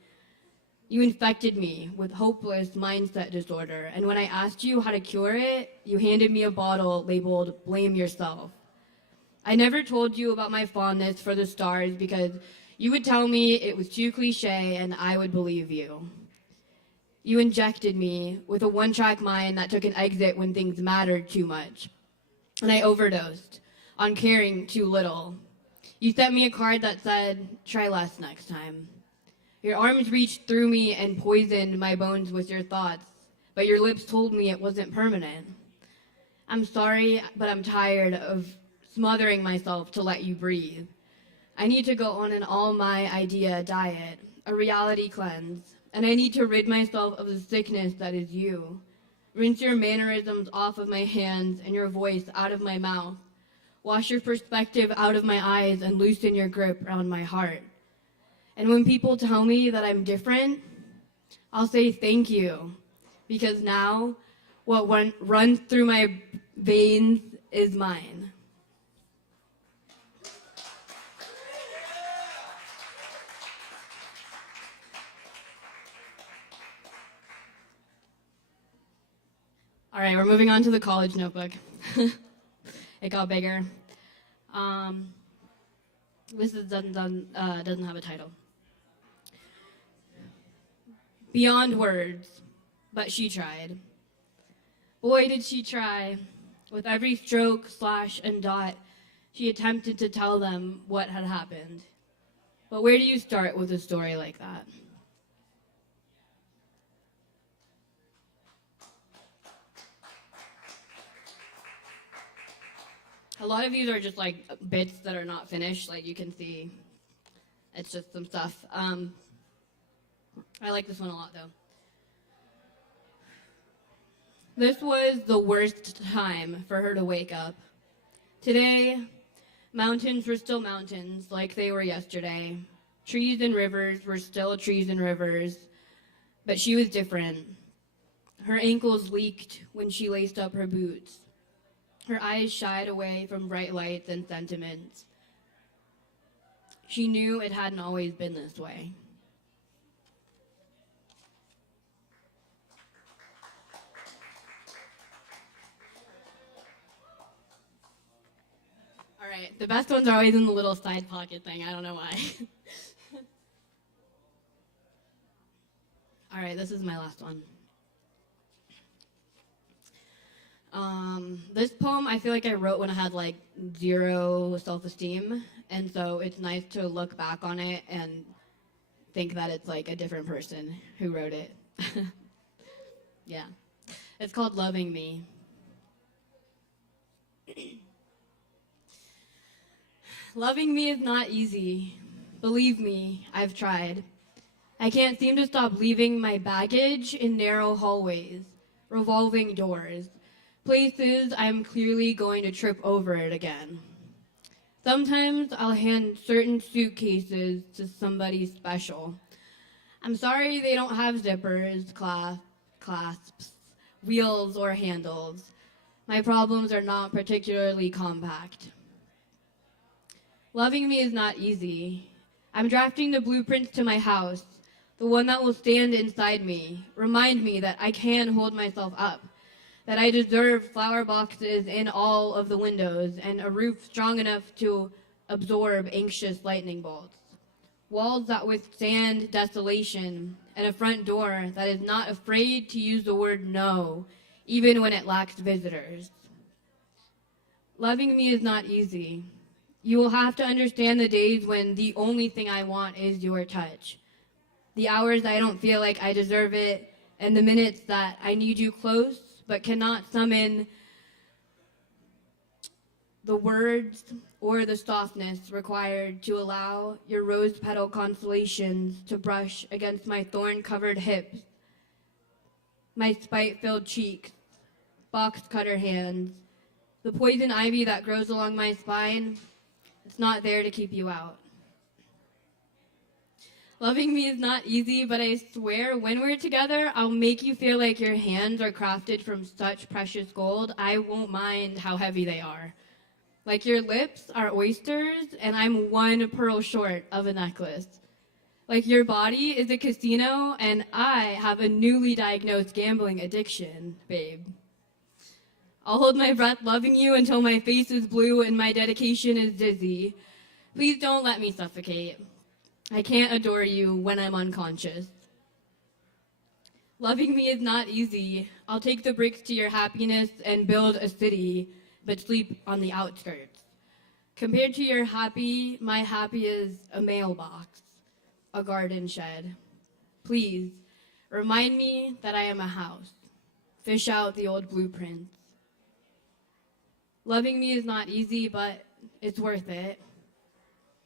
You infected me with hopeless mindset disorder, and when I asked you how to cure it, you handed me a bottle labeled Blame Yourself. I never told you about my fondness for the stars because you would tell me it was too cliche and I would believe you. You injected me with a one-track mind that took an exit when things mattered too much. And I overdosed on caring too little. You sent me a card that said, try less next time. Your arms reached through me and poisoned my bones with your thoughts, but your lips told me it wasn't permanent. I'm sorry, but I'm tired of smothering myself to let you breathe. I need to go on an all-my-idea diet, a reality cleanse. And I need to rid myself of the sickness that is you. Rinse your mannerisms off of my hands and your voice out of my mouth. Wash your perspective out of my eyes and loosen your grip around my heart. And when people tell me that I'm different, I'll say thank you. Because now, what runs through my veins is mine. All right, we're moving on to the college notebook. It got bigger. This doesn't have a title. Beyond words, but she tried. Boy, did she try. With every stroke, slash, and dot, she attempted to tell them what had happened. But where do you start with a story like that? A lot of these are just like bits that are not finished. Like you can see, it's just some stuff. I like this one a lot though. This was the worst time for her to wake up. Today, mountains were still mountains like they were yesterday. Trees and rivers were still trees and rivers, but she was different. Her ankles leaked when she laced up her boots. Her eyes shied away from bright lights and sentiments. She knew it hadn't always been this way. All right, the best ones are always in the little side pocket thing. I don't know why. All right, this is my last one. This poem I feel like I wrote when I had like 0 self-esteem, and so it's nice to look back on it and think that it's like a different person who wrote it. Yeah. It's called Loving Me. Loving me is not easy. Believe me, I've tried. I can't seem to stop leaving my baggage in narrow hallways, revolving doors, places I'm clearly going to trip over it again. Sometimes I'll hand certain suitcases to somebody special. I'm sorry they don't have zippers, clasps, wheels, or handles. My problems are not particularly compact. Loving me is not easy. I'm drafting the blueprints to my house, the one that will stand inside me, remind me that I can hold myself up, that I deserve flower boxes in all of the windows and a roof strong enough to absorb anxious lightning bolts, walls that withstand desolation, and a front door that is not afraid to use the word no, even when it lacks visitors. Loving me is not easy. You will have to understand the days when the only thing I want is your touch, the hours I don't feel like I deserve it, and the minutes that I need you close but cannot summon the words or the softness required to allow your rose petal constellations to brush against my thorn-covered hips, my spite-filled cheeks, box cutter hands, the poison ivy that grows along my spine. It's not there to keep you out. Loving me is not easy, but I swear when we're together, I'll make you feel like your hands are crafted from such precious gold, I won't mind how heavy they are. Like your lips are oysters, and I'm 1 pearl short of a necklace. Like your body is a casino, and I have a newly diagnosed gambling addiction, babe. I'll hold my breath loving you until my face is blue and my dedication is dizzy. Please don't let me suffocate. I can't adore you when I'm unconscious. Loving me is not easy. I'll take the bricks to your happiness and build a city, but sleep on the outskirts. Compared to your happy, my happy is a mailbox, a garden shed. Please, remind me that I am a house. Fish out the old blueprints. Loving me is not easy, but it's worth it.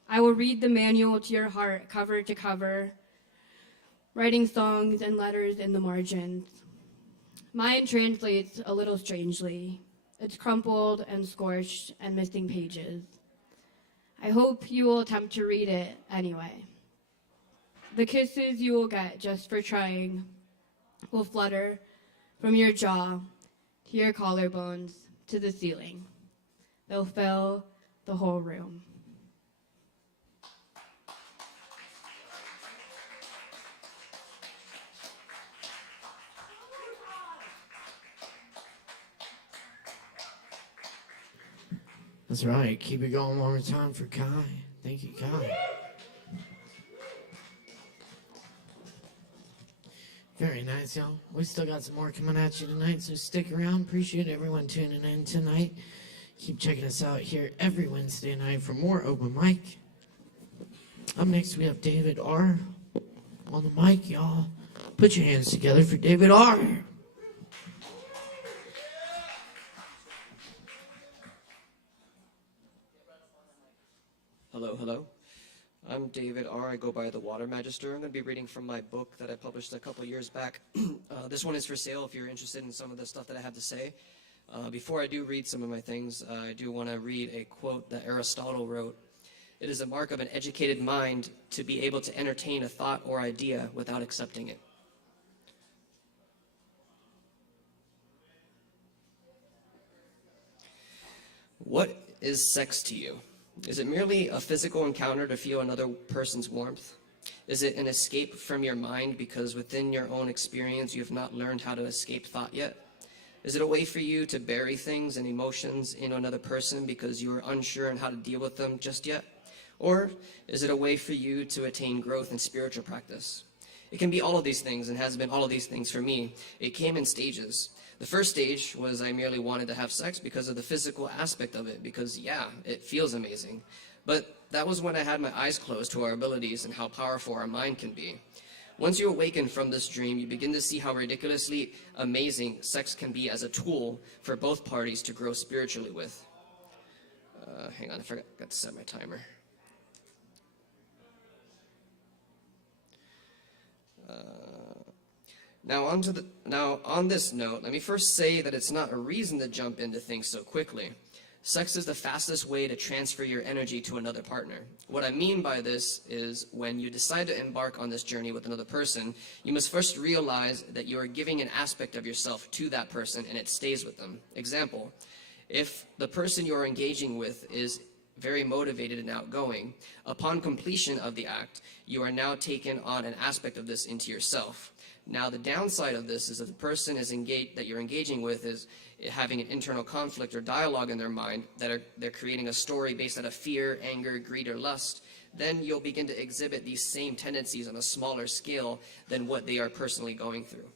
I will read the manual to your heart, cover to cover, writing songs and letters in the margins. Mine translates a little strangely. It's crumpled and scorched and missing pages. I hope you will attempt to read it anyway. The kisses you will get just for trying will flutter from your jaw to your collarbones to the ceiling. They'll fill the whole room. That's right. Keep it going one more time for Kai. Thank you, Kai. Very nice, y'all. We still got some more coming at you tonight, so stick around. Appreciate everyone tuning in tonight. Keep checking us out here every Wednesday night for more open mic. Up next, we have David R. on the mic, y'all. Put your hands together for David R. Hello, hello. I'm David R. I go by the Water Magister. I'm going to be reading from my book that I published a couple years back. This one is for sale if you're interested in some of the stuff that I have to say. Before I do read some of my things, I do want to read a quote that Aristotle wrote. It is a mark of an educated mind to be able to entertain a thought or idea without accepting it. What is sex to you? Is it merely a physical encounter to feel another person's warmth? Is it an escape from your mind because within your own experience you have not learned how to escape thought yet? Is it a way for you to bury things and emotions in another person because you are unsure on how to deal with them just yet? Or is it a way for you to attain growth in spiritual practice? It can be all of these things and has been all of these things for me. It came in stages. The first stage was I merely wanted to have sex because of the physical aspect of it, because yeah, it feels amazing. But that was when I had my eyes closed to our abilities and how powerful our mind can be. Once you awaken from this dream, you begin to see how ridiculously amazing sex can be as a tool for both parties to grow spiritually with. Hang on, I forgot to set my timer. Now on this note, let me first say that it's not a reason to jump into things so quickly. Sex is the fastest way to transfer your energy to another partner. What I mean by this is when you decide to embark on this journey with another person, you must first realize that you are giving an aspect of yourself to that person and it stays with them. Example, if the person you are engaging with is very motivated and outgoing, upon completion of the act, you are now taken on an aspect of this into yourself. Now, the downside of this is that the person that you're engaging with is having an internal conflict or dialogue in their mind that they're creating a story based out of fear, anger, greed, or lust. Then you'll begin to exhibit these same tendencies on a smaller scale than what they are personally going through.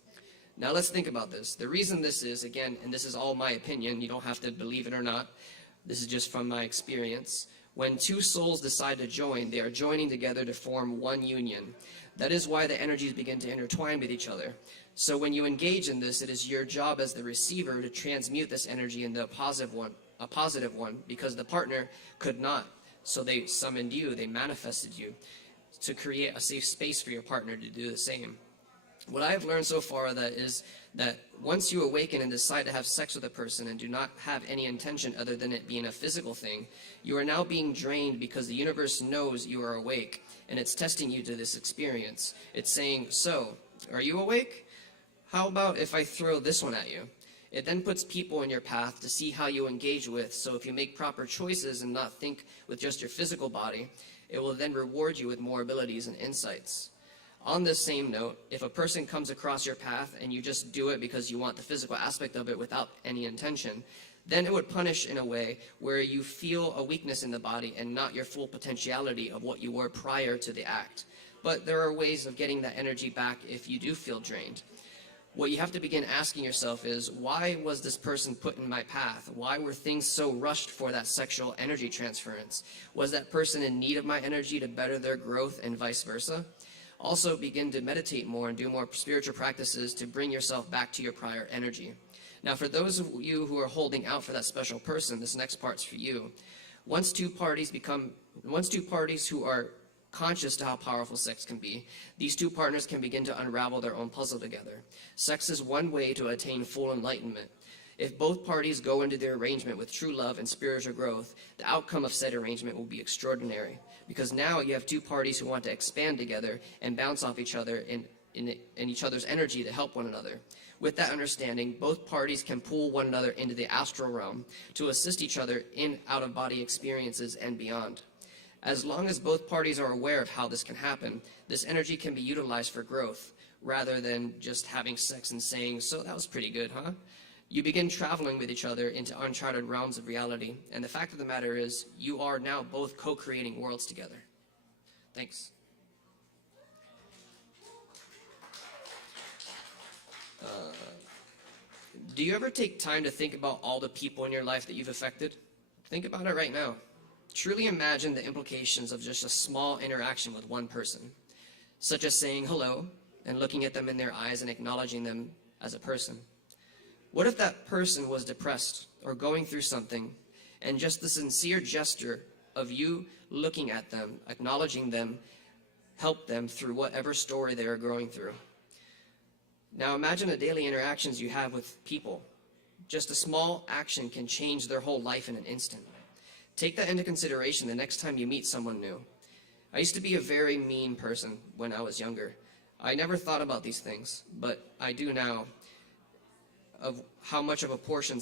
Now, let's think about this. The reason this is, again, and this is all my opinion, you don't have to believe it or not, this is just from my experience. When two souls decide to join, they are joining together to form one union. That is why the energies begin to intertwine with each other. So when you engage in this, it is your job as the receiver to transmute this energy into a positive one, because the partner could not. So they summoned you, they manifested you to create a safe space for your partner to do the same. What I have learned so far is that once you awaken and decide to have sex with a person and do not have any intention other than it being a physical thing, you are now being drained because the universe knows you are awake and it's testing you to this experience. It's saying, so, are you awake? How about if I throw this one at you? It then puts people in your path to see how you engage with, so if you make proper choices and not think with just your physical body, it will then reward you with more abilities and insights. On this same note, if a person comes across your path and you just do it because you want the physical aspect of it without any intention, then it would punish in a way where you feel a weakness in the body and not your full potentiality of what you were prior to the act. But there are ways of getting that energy back if you do feel drained. What you have to begin asking yourself is, why was this person put in my path? Why were things so rushed for that sexual energy transference? Was that person in need of my energy to better their growth and vice versa? Also begin to meditate more and do more spiritual practices to bring yourself back to your prior energy. Now, for those of you who are holding out for that special person, this next part's for you. Once two parties who are conscious to how powerful sex can be, these two partners can begin to unravel their own puzzle together. Sex is one way to attain full enlightenment. If both parties go into their arrangement with true love and spiritual growth, the outcome of said arrangement will be extraordinary. Because now you have two parties who want to expand together and bounce off each other in each other's energy to help one another. With that understanding, both parties can pull one another into the astral realm to assist each other in out-of-body experiences and beyond. As long as both parties are aware of how this can happen, this energy can be utilized for growth, rather than just having sex and saying, so that was pretty good, huh? You begin traveling with each other into uncharted realms of reality, and the fact of the matter is, you are now both co-creating worlds together. Thanks. Do you ever take time to think about all the people in your life that you've affected? Think about it right now. Truly imagine the implications of just a small interaction with one person, such as saying hello and looking at them in their eyes and acknowledging them as a person. What if that person was depressed or going through something, and just the sincere gesture of you looking at them, acknowledging them, helped them through whatever story they are going through? Now imagine the daily interactions you have with people. Just a small action can change their whole life in an instant. Take that into consideration the next time you meet someone new. I used to be a very mean person when I was younger. I never thought about these things, but I do now, of how much of a portion,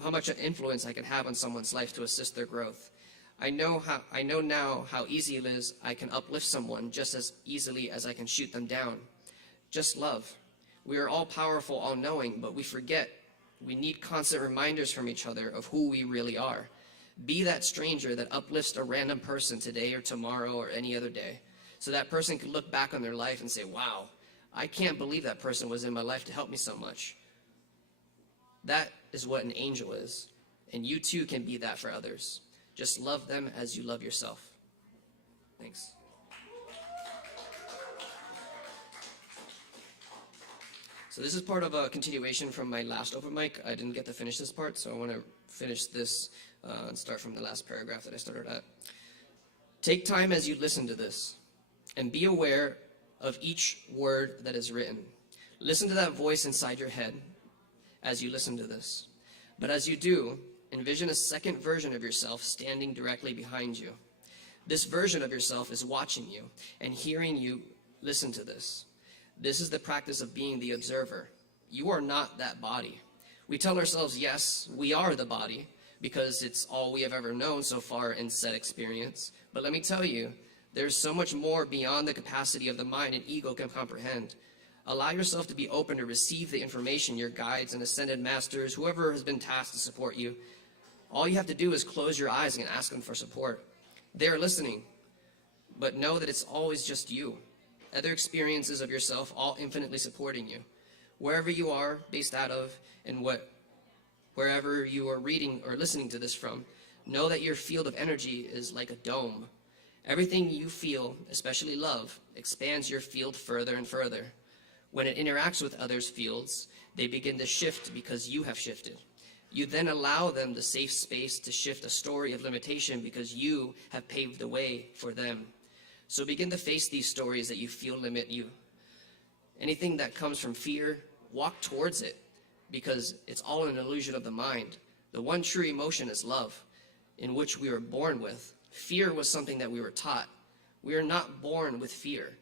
how much an influence I can have on someone's life to assist their growth. I know now how easy it is I can uplift someone just as easily as I can shoot them down. Just love. We are all powerful, all knowing, but we forget. We need constant reminders from each other of who we really are. Be that stranger that uplifts a random person today or tomorrow or any other day, so that person can look back on their life and say, wow, I can't believe that person was in my life to help me so much. That is what an angel is, and you too can be that for others. Just love them as you love yourself. Thanks. So this is part of a continuation from my last open mic. I didn't get to finish this part, so I want to finish this and start from the last paragraph that I started at. Take time as you listen to this, and be aware of each word that is written. Listen to that voice inside your head as you listen to this. But as you do, envision a second version of yourself standing directly behind you. This version of yourself is watching you and hearing you listen to this. This is the practice of being the observer. You are not that body. We tell ourselves, yes, we are the body, because it's all we have ever known so far in said experience. But let me tell you, there's so much more beyond the capacity of the mind and ego can comprehend. Allow yourself to be open to receive the information your guides and ascended masters, whoever has been tasked to support you. All you have to do is close your eyes and ask them for support. They're listening, but know that it's always just you. Other experiences of yourself, all infinitely supporting you. Wherever you are based out of, and wherever you are reading or listening to this from, know that your field of energy is like a dome. Everything you feel, especially love, expands your field further and further. When it interacts with others' fields, they begin to shift because you have shifted. You then allow them the safe space to shift a story of limitation because you have paved the way for them. So begin to face these stories that you feel limit you. Anything that comes from fear, walk towards it, because it's all an illusion of the mind. The one true emotion is love, in which we were born with. Fear was something that we were taught. We are not born with fear.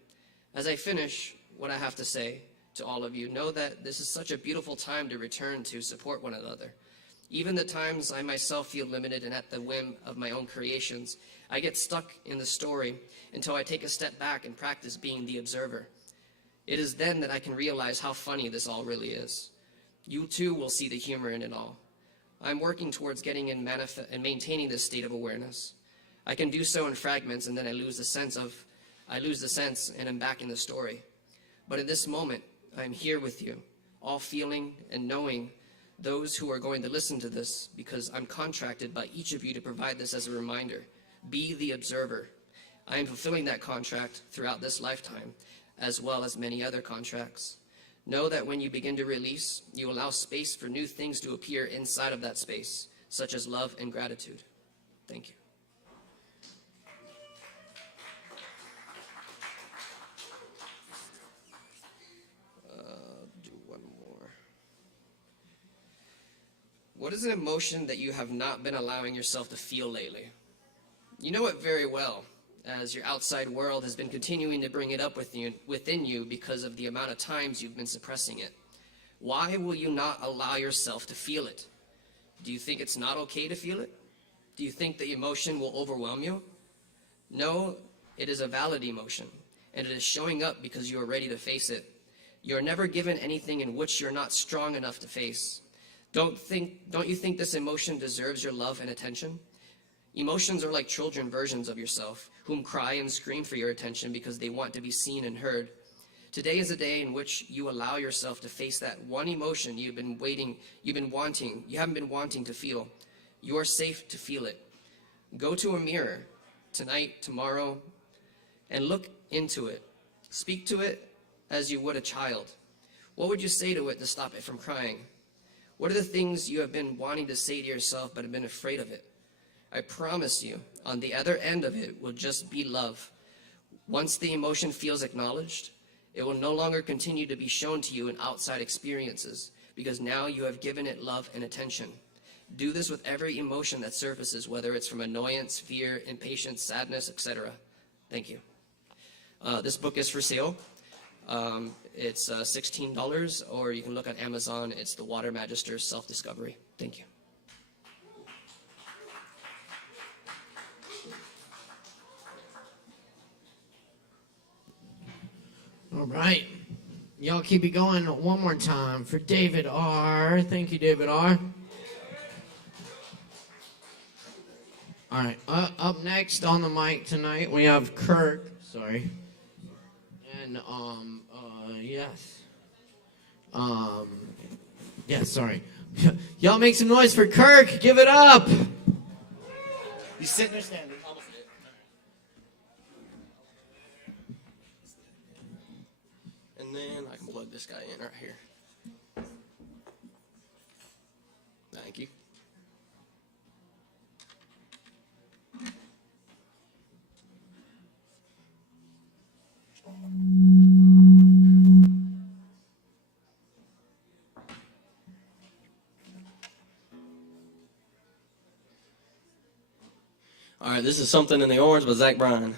As I finish what I have to say to all of you, know that this is such a beautiful time to return to support one another. Even the times I myself feel limited and at the whim of my own creations, I get stuck in the story until I take a step back and practice being the observer. It is then that I can realize how funny this all really is. You too will see the humor in it all. I'm working towards getting and maintaining this state of awareness. I can do so in fragments, and then I lose the sense and I'm back in the story. But in this moment, I'm here with you, all feeling and knowing those who are going to listen to this, because I'm contracted by each of you to provide this as a reminder. Be the observer. I am fulfilling that contract throughout this lifetime, as well as many other contracts. Know that when you begin to release, you allow space for new things to appear inside of that space, such as love and gratitude. Thank you. Do one more. What is an emotion that you have not been allowing yourself to feel lately? You know it very well, as your outside world has been continuing to bring it up within you because of the amount of times you've been suppressing it. Why will you not allow yourself to feel it? Do you think it's not okay to feel it? Do you think the emotion will overwhelm you? No, it is a valid emotion, and it is showing up because you are ready to face it. You are never given anything in which you're not strong enough to face. Don't you think this emotion deserves your love and attention? Emotions are like children versions of yourself, whom cry and scream for your attention because they want to be seen and heard. Today is a day in which you allow yourself to face that one emotion you haven't been wanting to feel. You are safe to feel it. Go to a mirror tonight, tomorrow, and look into it. Speak to it as you would a child. What would you say to it to stop it from crying? What are the things you have been wanting to say to yourself but have been afraid of it? I promise you, on the other end of it will just be love. Once the emotion feels acknowledged, it will no longer continue to be shown to you in outside experiences, because now you have given it love and attention. Do this with every emotion that surfaces, whether it's from annoyance, fear, impatience, sadness, etc. Thank you. This book is for sale. It's $16, or you can look on Amazon. It's The Water Magister's Self-Discovery. Thank you. All right. Y'all keep it going one more time for David R. Thank you, David R. All right. Up next on the mic tonight, we have Kirk. Sorry. And, yes. Yeah, sorry. Y'all make some noise for Kirk. Give it up. You sitting there standing? And then I can plug this guy in right here. Thank you. All right, this is Something in the Orange by Zach Bryan.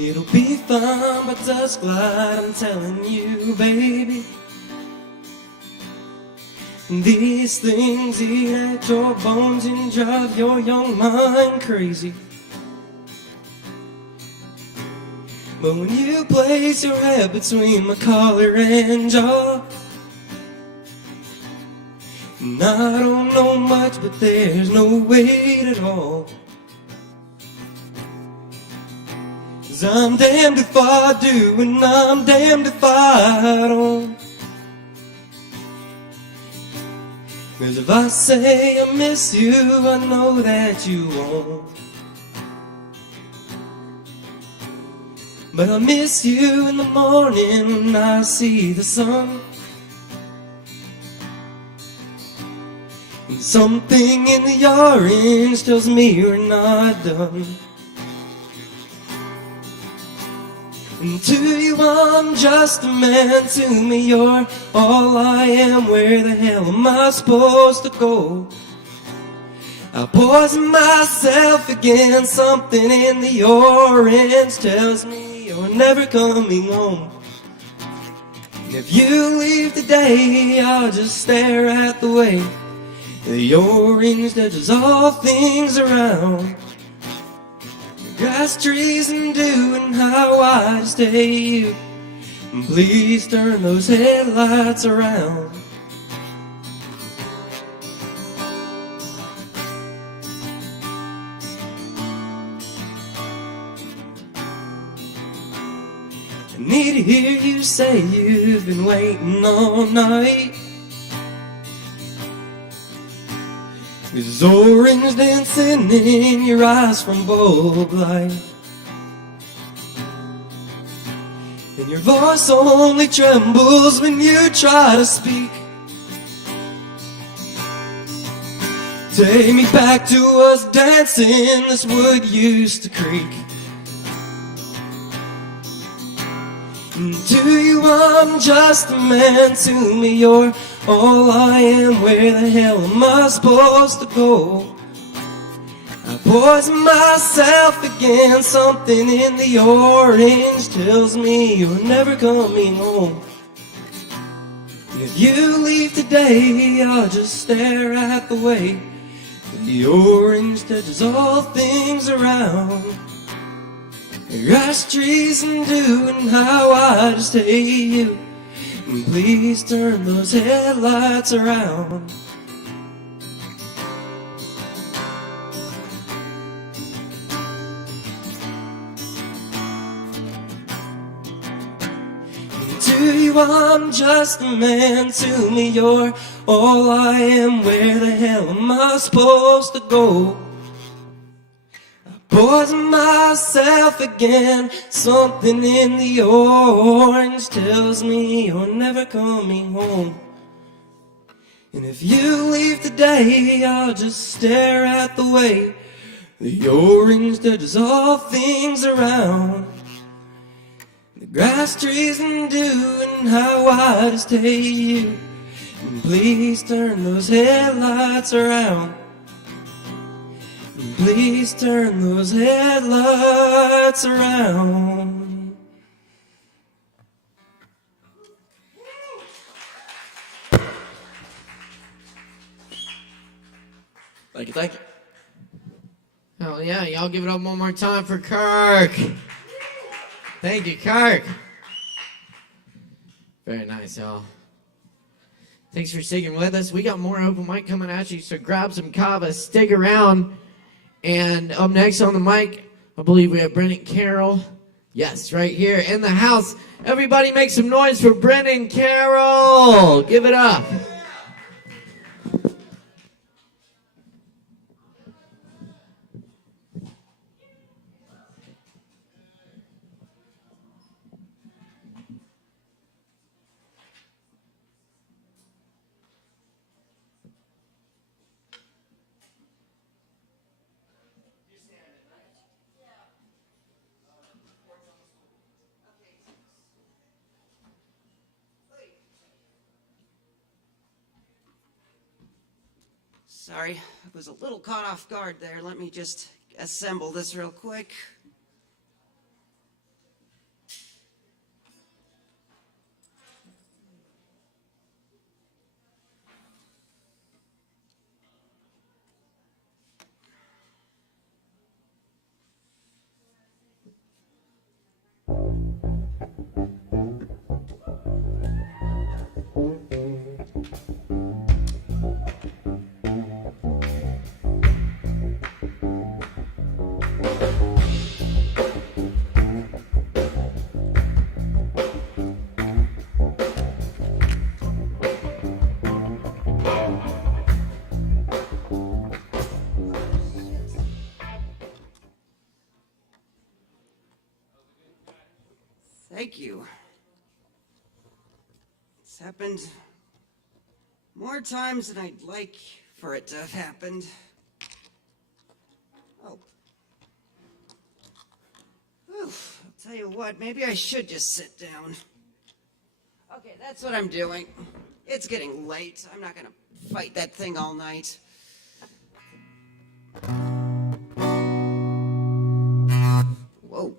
It'll be fine by dusk light, I'm telling you, baby. These things eat at your bones and drive your young mind crazy. But when you place your head between my collar and jaw, and I don't know much, but there's no weight at all. 'Cause I'm damned if I do, and I'm damned if I don't. 'Cause if I say I miss you, I know that you won't. But I miss you in the morning when I see the sun. And something in the orange tells me we're not done. And to you I'm just a man, to me you're all I am. Where the hell am I supposed to go? I poison myself again, something in the orange tells me you're never coming home. And if you leave today, I'll just stare at the way the orange touches all things around. Grass, trees, and dew, and how I just hate you. And please turn those headlights around. I need to hear you say you've been waiting all night. There's orange dancing in your eyes from bulb light. And your voice only trembles when you try to speak. Take me back to us dancing, this wood used to creak. And to you I'm just a man, to me you're all I am. Where the hell am I supposed to go? I poison myself again, something in the orange tells me you're never coming home. And if you leave today, I'll just stare at the way the orange touches all things around. Grass, trees, and dew, and how I just hate you. Please turn those headlights around. To you I'm just a man, to me you're all I am. Where the hell am I supposed to go? I poison myself again. Something in the orange tells me you're never coming home. And if you leave today, I'll just stare at the way the orange touches all things around. The grass, trees, and dew, and how wide is to you. And please turn those headlights around. And please turn those headlights around. Thank you, thank you. Hell yeah, y'all give it up one more time for Kirk. Thank you, Kirk. Very nice, y'all. Thanks for sticking with us. We got more open mic coming at you, so grab some Kava, stick around. And up next on the mic, I believe we have Brennan Carroll. Yes, right here in the house. Everybody make some noise for Brennan Carroll. Give it up. Sorry, I was a little caught off guard there. Let me just assemble this real quick. Thank you. It's happened more times than I'd like for it to have happened. Oh. Oof, I'll tell you what, maybe I should just sit down. Okay, that's what I'm doing. It's getting late. I'm not gonna fight that thing all night. Whoa.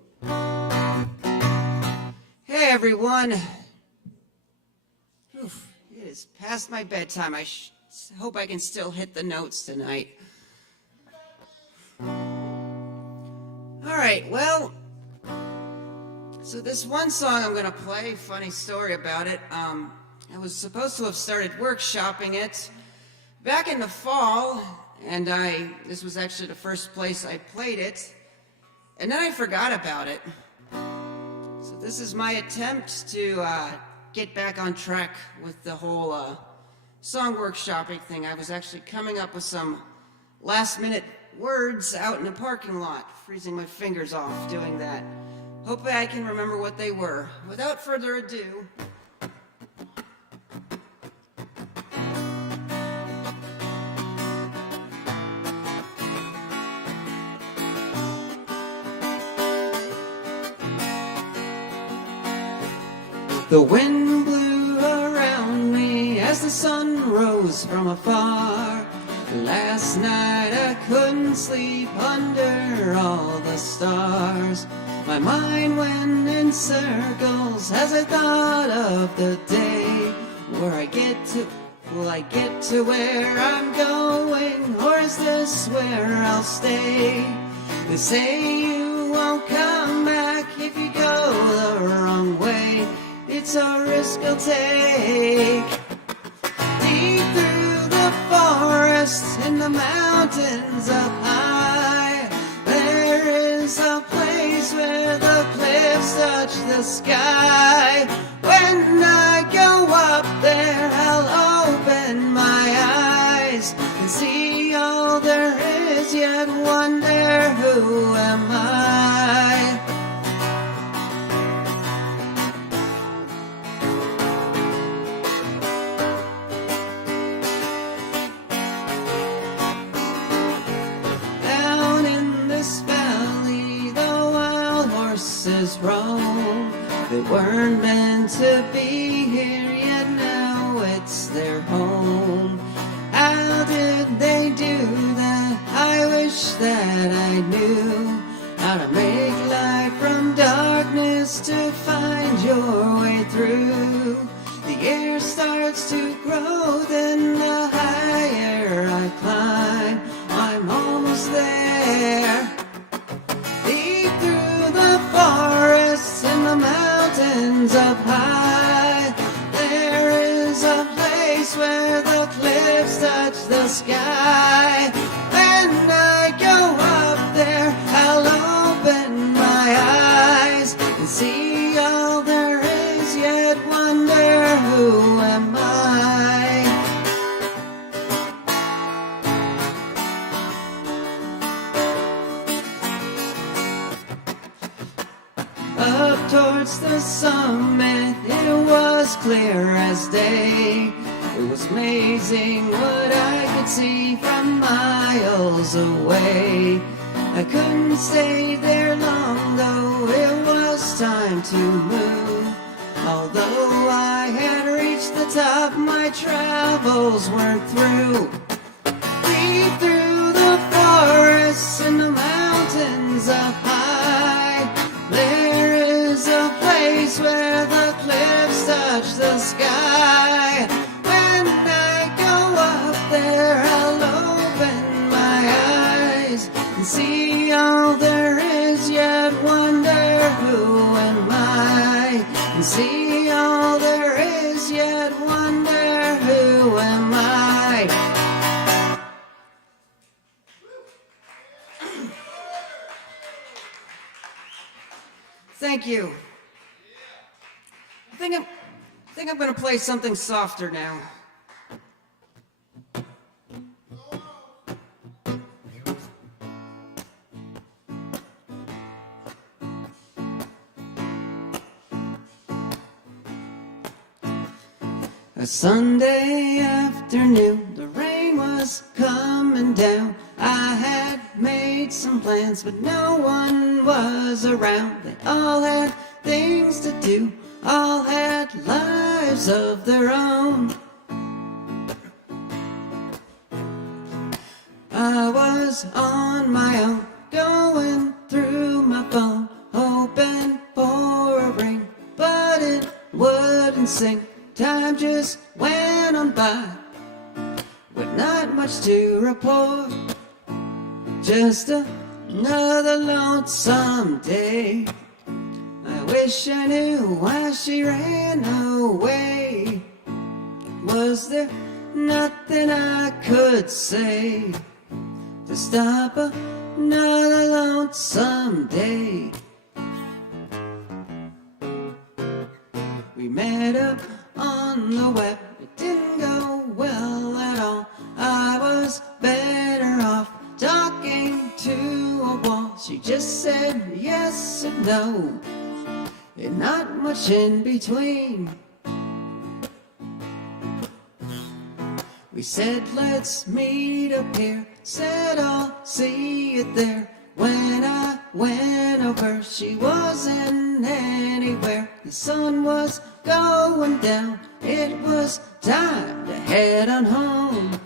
Hey everyone. Oof, it is past my bedtime. I hope I can still hit the notes tonight. Alright, well, so this one song I'm gonna play, funny story about it. I was supposed to have started workshopping it back in the fall, and this was actually the first place I played it, and then I forgot about it. So this is my attempt to get back on track with the whole song workshopping thing. I was actually coming up with some last-minute words out in the parking lot, freezing my fingers off doing that. Hopefully I can remember what they were. Without further ado, the wind blew around me as the sun rose from afar. Last night I couldn't sleep under all the stars. My mind went in circles as I thought of the day where I get to, will I get to where I'm going, or is this where I'll stay? They say you won't come back if you go the wrong way. it's a risk I'll take. Deep through the forest, in the mountains up high, there is a place where the cliffs touch the sky. When I go up there, I'll open my eyes and see all there is, yet wonder who am I? Down in this valley, the wild horses roam. They weren't meant to be here, yet now it's their home. How did they do that? I wish that I knew how to make light from darkness to find your way through. The air starts to grow, then the higher I climb, I'm almost there. Deep through the forests and the mountains up high, there is a place where the cliffs touch the sky. When I go up there, I'll open my eyes and see all there is, yet wonder who am I? Up towards the summit, it was clear as day. It was amazing what I could see from miles away. I couldn't stay there long, though it was time to move. Although I had reached the top, my travels weren't through. Deep through the forests and the mountains up high, there is a place where the cliffs touch the sky. When I go up there, I'll open my eyes and see all there is, yet wonder who am I? And see all there is, yet wonder who am I? Thank you. I think I'm going to play something softer now. A Sunday afternoon, the rain was coming down. I had made some plans, but no one was around. They all had things to do, all had lives of their own. I was on my own, going through my phone, hoping for a ring, but it wouldn't sing. Time just went on by, with not much to report. Just another lonesome day. I wish I knew why she ran away. Was there nothing I could say to stop another lonesome day? We met up on the web, it didn't go well at all. I was better off talking to a wall. She just said yes and no, and not much in between. We said let's meet up here, said I'll see you there. When I went over, she wasn't anywhere. The sun was going down, it was time to head on home.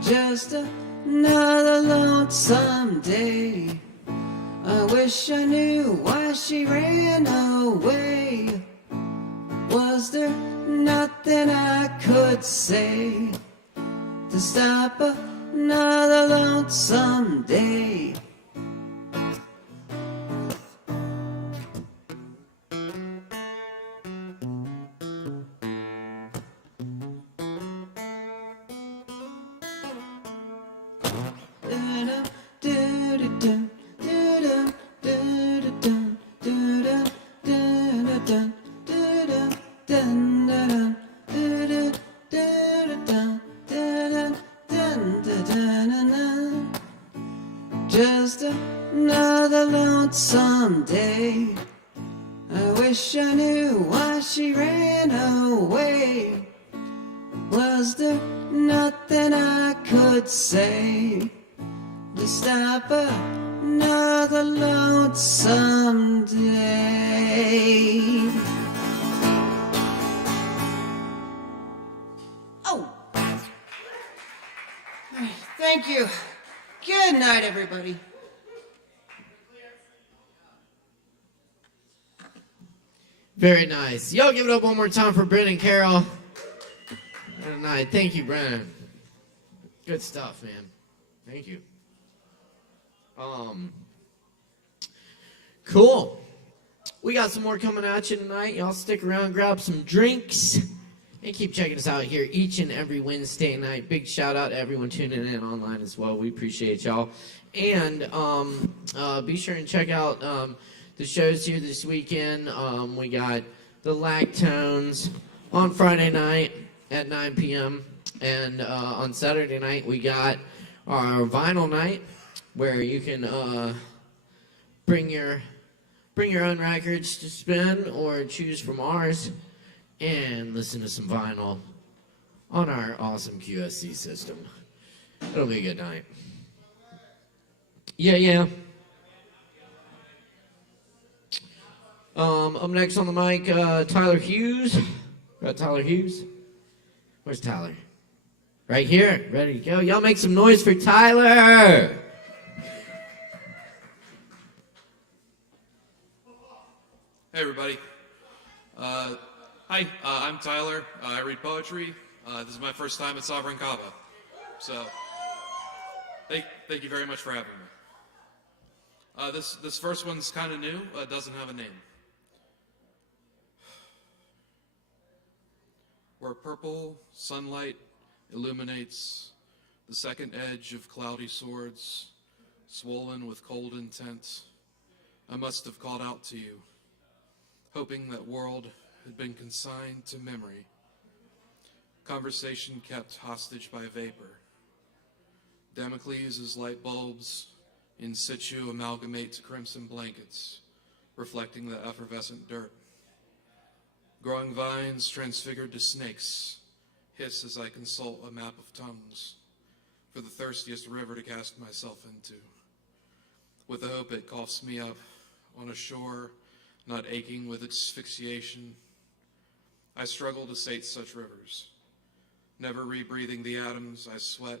Just another lonesome day. I wish I knew why she ran away. Was there nothing I could say to stop another lonesome day? just another lonesome day. I wish I knew why she ran away. Was there nothing I could say to stop another lonesome day? Oh! Thank you. Good night, everybody. Very nice. Y'all give it up one more time for Brennan Carroll. Good night. Thank you, Brennan. Good stuff, man. Thank you. Cool. We got some more coming at you tonight. Y'all stick around, grab some drinks, and keep checking us out here each and every Wednesday night. Big shout out to everyone tuning in online as well. We appreciate y'all. And be sure and check out the shows here this weekend. We got the Lactones on Friday night at 9 p.m. And on Saturday night, we got our vinyl night where you can bring your own records to spin or choose from ours and listen to some vinyl on our awesome QSC system. It'll be a good night. Yeah. Up next on the mic, Tyler Hughes. Got Tyler Hughes? Where's Tyler? Right here. Ready to go. Y'all make some noise for Tyler. Hey everybody. Hi, I'm Tyler. I read poetry. This is my first time at Sovereign Kava. So, thank you very much for having me. This first one's kind of new. It doesn't have a name. Where purple sunlight illuminates the second edge of cloudy swords, swollen with cold intent, I must have called out to you, hoping that world had been consigned to memory. Conversation kept hostage by vapor. Damocles' light bulbs in situ amalgamate to crimson blankets, reflecting the effervescent dirt. Growing vines transfigured to snakes hiss as I consult a map of tongues for the thirstiest river to cast myself into, with the hope it coughs me up on a shore not aching with asphyxiation. I struggle to sate such rivers, never rebreathing the atoms I sweat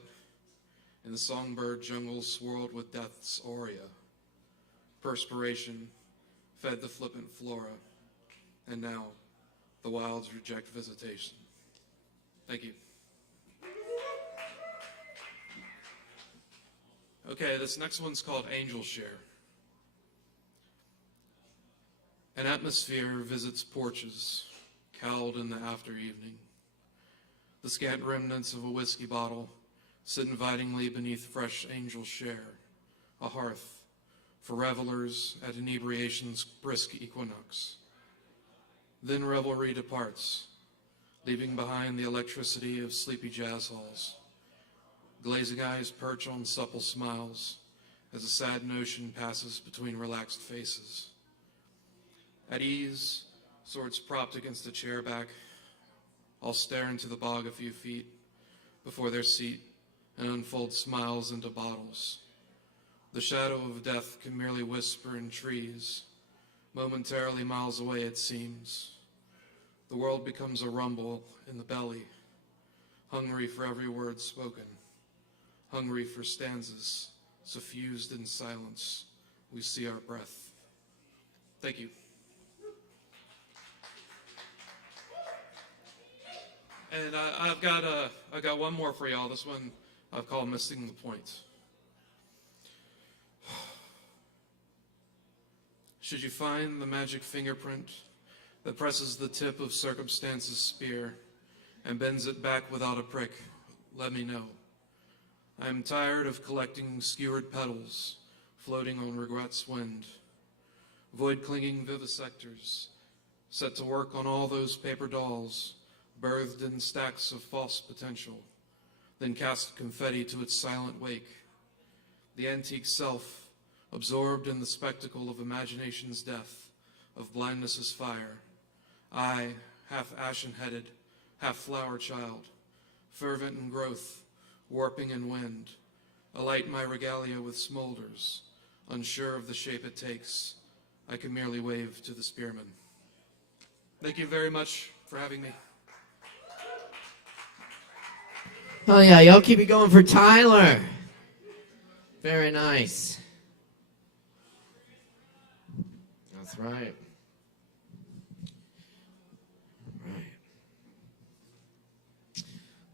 in the songbird jungle swirled with death's aurea. Perspiration fed the flippant flora, and now the wilds reject visitation. Thank you. Okay, this next one's called Angel Share. An atmosphere visits porches, cowled in the after evening. The scant remnants of a whiskey bottle sit invitingly beneath fresh angel share, a hearth for revelers at inebriation's brisk equinox. Then revelry departs, leaving behind the electricity of sleepy jazz halls. Glazing eyes perch on supple smiles as a sad notion passes between relaxed faces. At ease, swords propped against a chair back, all stare into the bog a few feet before their seat and unfold smiles into bottles. The shadow of death can merely whisper in trees, momentarily miles away it seems. The world becomes a rumble in the belly, hungry for every word spoken, hungry for stanzas suffused in silence. We see our breath. Thank you. And I've got one more for y'all. This one I've called Missing the Point. Should you find the magic fingerprint that presses the tip of circumstance's spear and bends it back without a prick, let me know. I am tired of collecting skewered petals floating on regret's wind. Void clinging vivisectors set to work on all those paper dolls birthed in stacks of false potential, then cast confetti to its silent wake. the antique self, absorbed in the spectacle of imagination's death, of blindness's fire. I, half ashen-headed, half flower child, fervent in growth, warping in wind, alight my regalia with smolders, unsure of the shape it takes, I can merely wave to the spearmen. Thank you very much for having me. Oh yeah, y'all keep it going for Tyler. Very nice. That's right.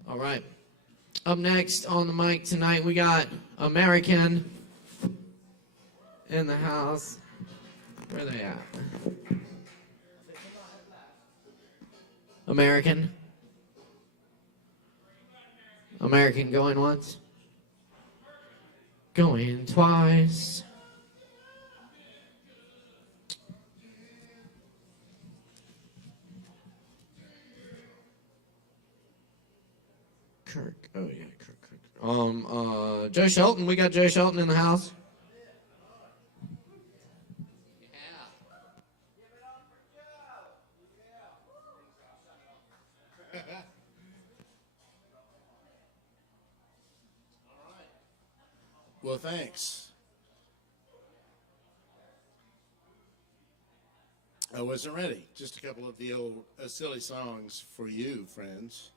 All right. Up next on the mic tonight, we got American in the house. Where are they at? American. American going once. Going twice. Kirk. Oh yeah, Kirk. Joe Shelton. We got Joe Shelton in the house. Well, thanks. I wasn't ready. Just a couple of the old silly songs for you, friends.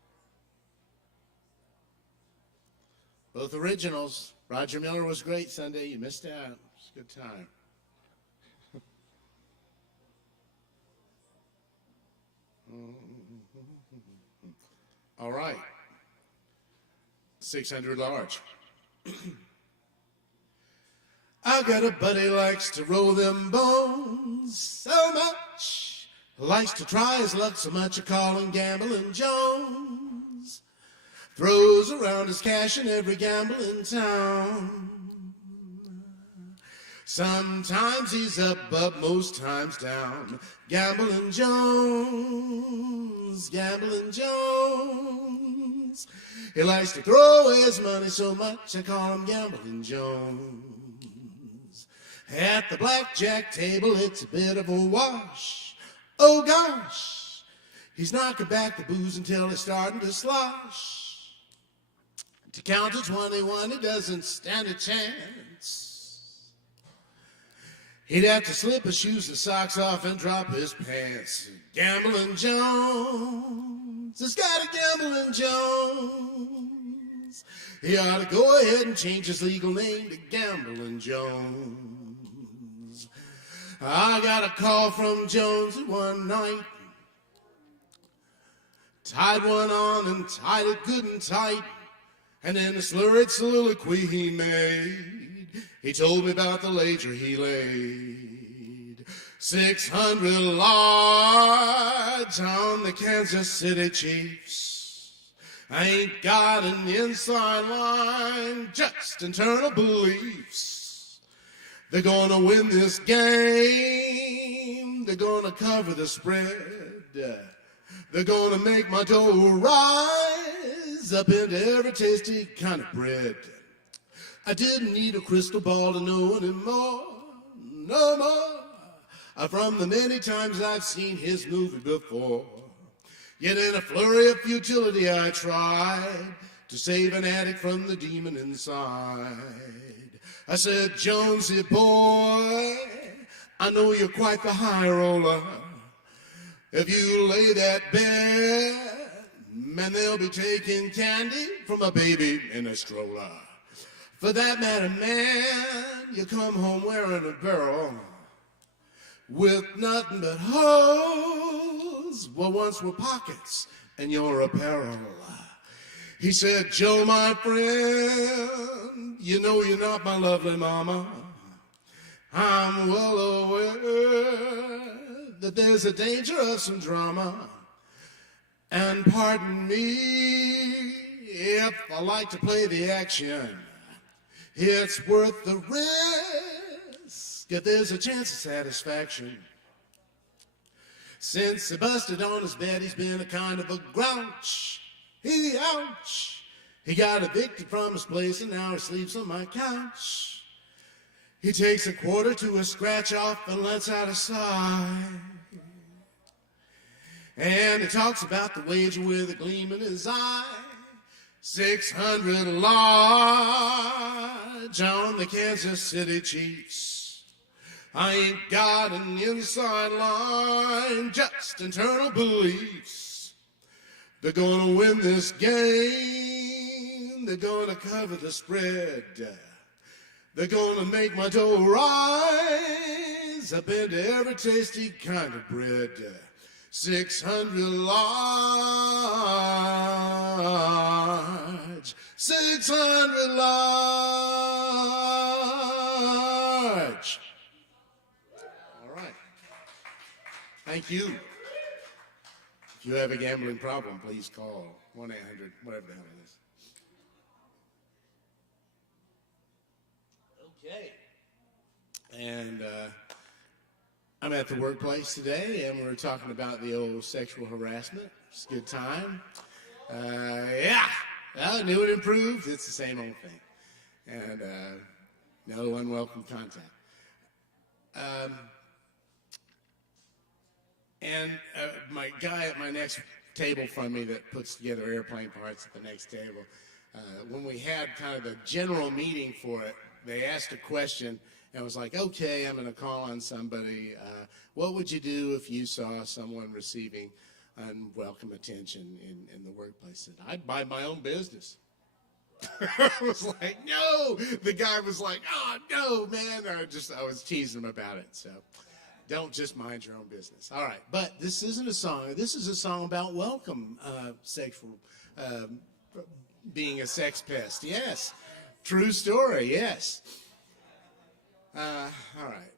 Both originals. Roger Miller was great Sunday. You missed out. It was a good time. All right. 600 large. I got a buddy likes to roll them bones so much. Likes to try his luck so much I call him Gambling Jones. Throws around his cash in every gamble in town. Sometimes he's up, but most times down. Gambling Jones, Gambling Jones. He likes to throw away his money so much I call him Gambling Jones. At the blackjack table, it's a bit of a wash. Oh gosh, he's knocking back the booze until he's starting to slosh. To count to 21, he doesn't stand a chance. He'd have to slip his shoes and socks off and drop his pants. Gambling Jones has got a Gambling Jones. He ought to go ahead and change his legal name to Gambling Jones. I got a call from Jones one night. Tied one on and tied it good and tight. And in a slurred soliloquy he made, he told me about the wager he laid. 600 large on the Kansas City Chiefs. I ain't got an inside line, just internal beliefs. They're gonna win this game. They're gonna cover the spread. They're gonna make my dough rise up into every tasty kind of bread. I didn't need a crystal ball to know anymore, no more. From the many times I've seen his movie before. Yet in a flurry of futility I tried to save an addict from the demon inside. I said, Jonesy boy, I know you're quite the high roller. If you lay that bet, man, they'll be taking candy from a baby in a stroller. For that matter, man, you come home wearing a barrel with nothing but holes what once were pockets in your apparel. He said, Joe, my friend, you know you're not my lovely mama. I'm well aware that there's a danger of some drama. And pardon me if I like to play the action. It's worth the risk if there's a chance of satisfaction. Since he busted on his bed, he's been a kind of a grouch. Ouch. He got evicted from his place and now he sleeps on my couch. He takes a quarter to a scratch off and lets out a sigh. And he talks about the wager with a gleam in his eye. 600 large on the Kansas City Chiefs. I ain't got an inside line, just internal beliefs. They're gonna win this game. They're gonna cover the spread. They're gonna make my dough rise up into every tasty kind of bread. 600 large, 600 large. All right. Thank you. If you have a gambling problem, please call 1-800, whatever the hell it is. Okay. And I'm at the workplace today, and we're talking about the old sexual harassment. It's a good time. Yeah. Well, new and improved. It's the same old thing. And no unwelcome contact. And my guy at my next table from me that puts together airplane parts at the next table, when we had kind of the general meeting for it, they asked a question, and I was like, okay, I'm going to call on somebody. What would you do if you saw someone receiving unwelcome attention in the workplace? And I'd mind my own business. I was like, no. The guy was like, oh, no, man. I was teasing him about it. So don't just mind your own business. All right. But this isn't a song. This is a song about welcome sexual being a sex pest. Yes. True story. Yes. All right.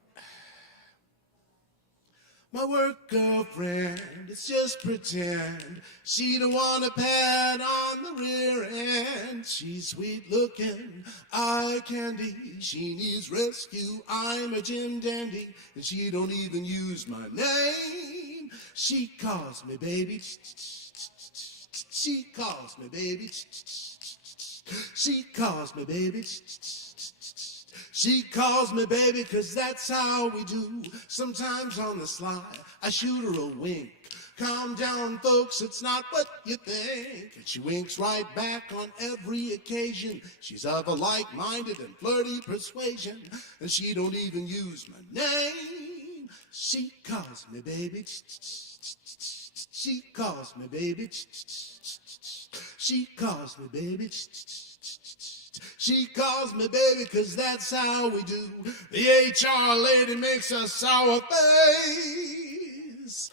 My work girlfriend, it's just pretend. She don't want a pat on the rear end. She's sweet looking, eye candy. She needs rescue, I'm a Jim Dandy. And she don't even use my name. She calls me baby. She calls me baby. She calls me baby. She calls me baby, 'cause that's how we do. Sometimes on the sly, I shoot her a wink. Calm down, folks, it's not what you think. And she winks right back on every occasion. She's of a like-minded and flirty persuasion. And she don't even use my name. She calls me baby. She calls me baby. She calls me baby. She calls me baby, 'cause that's how we do. The HR lady makes a sour face.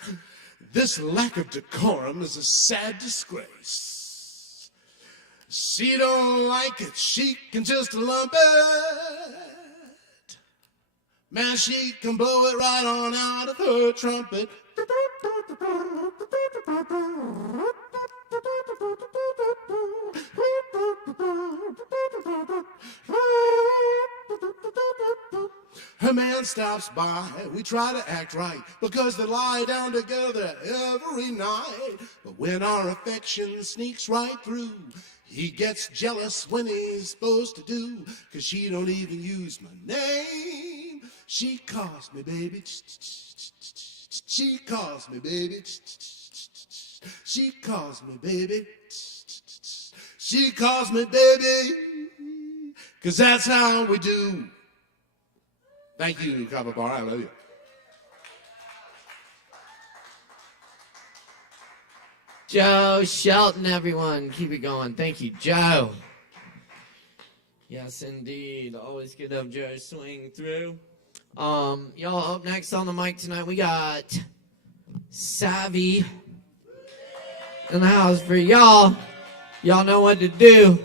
This lack of decorum is a sad disgrace. She don't like it, she can just lump it. Man, she can blow it right on out of her trumpet. Her man stops by, we try to act right, because they lie down together every night. But when our affection sneaks right through, he gets jealous when he's supposed to do, 'cause she don't even use my name. She calls me baby. She calls me baby. She calls me baby. She calls me baby, 'cause that's how we do. Thank you, Kava Bar. I love you. Joe Shelton, everyone. Keep it going. Thank you, Joe. Yes, indeed. Always good to have Joe swing through. Y'all, up next on the mic tonight, we got Savvy in the house for y'all. Y'all know what to do.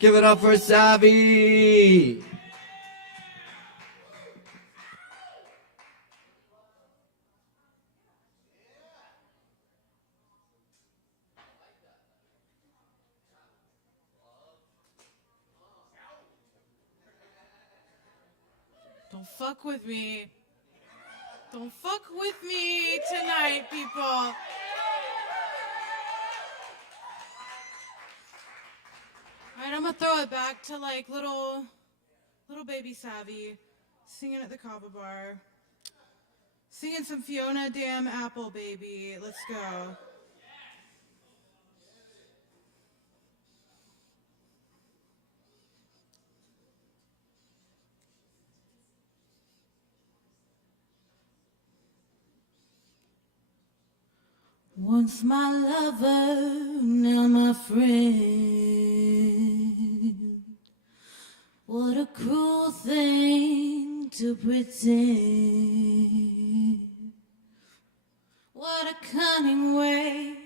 Give it up for Savvy. Don't fuck with me. Don't fuck with me tonight, people. I'm gonna throw it back to like little baby Savvy singing at the Kava bar. Singing some Fiona Damn Apple Baby. Let's go. Once my lover, now my friend. What a cruel thing to pretend. What a cunning way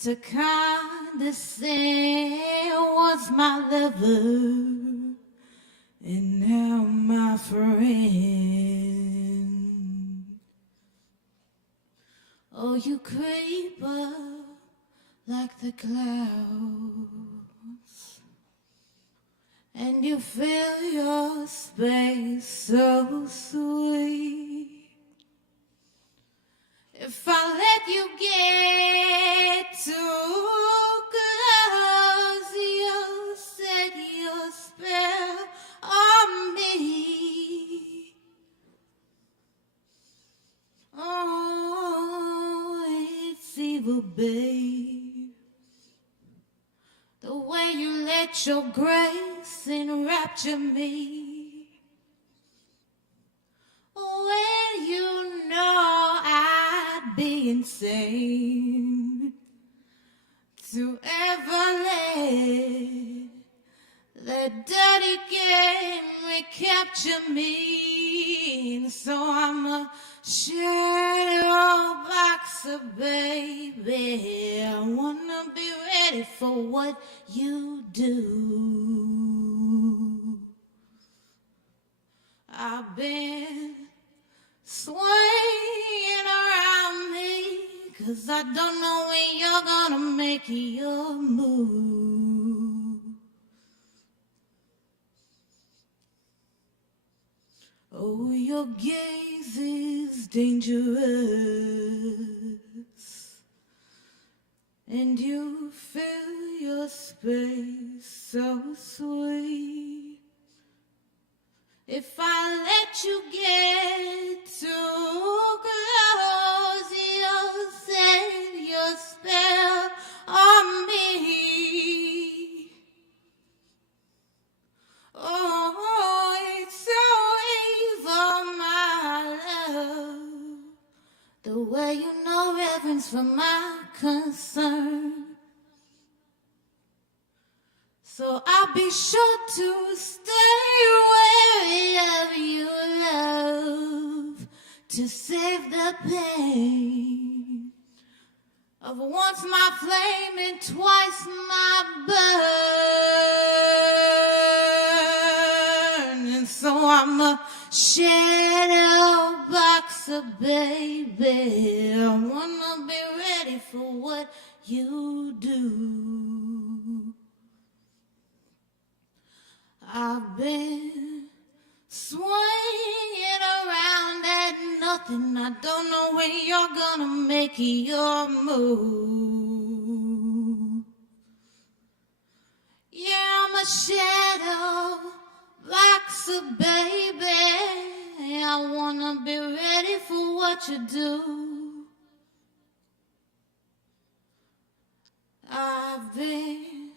to condescend. Once my lover, and now my friend. Oh, you creep up like the clouds, and you fill your space so sweet. If I let you get too close, you'll set your spell on me. Oh, it's evil, babe. The way you let your grace enrapture me. When you know I'd be insane to ever let that dirty game recapture me. And so I'm a shadow boxer, baby. I wanna be ready for what you do. I've been swinging around me, 'cause I don't know when you're gonna make your move. Oh, your gaze is dangerous, and you fill your space so sweet. If I let you get too close, you'll set your spell on me. Oh, it's so evil, my love, the way you know reverence for my concern. So I'll be sure to stay wherever you love, to save the pain of once my flame and twice my burn. And so I'm a shadow boxer, baby. I wanna be ready for what you do. I've been swinging around at nothing. I don't know when you're gonna make your move. Yeah, I'm a shadow boxer, baby. I wanna be ready for what you do. I've been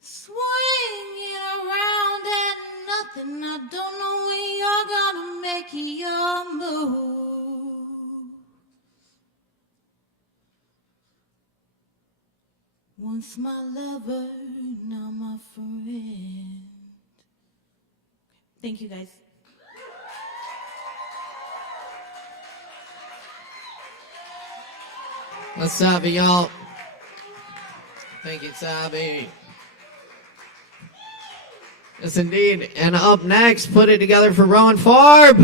swinging around at nothing. I don't know when you're gonna make your move. Once my lover, now my friend. Thank you, guys. Let's Savvy, y'all. Thank you, Savvy. Yes, indeed. And up next, put it together for Rowan Farb.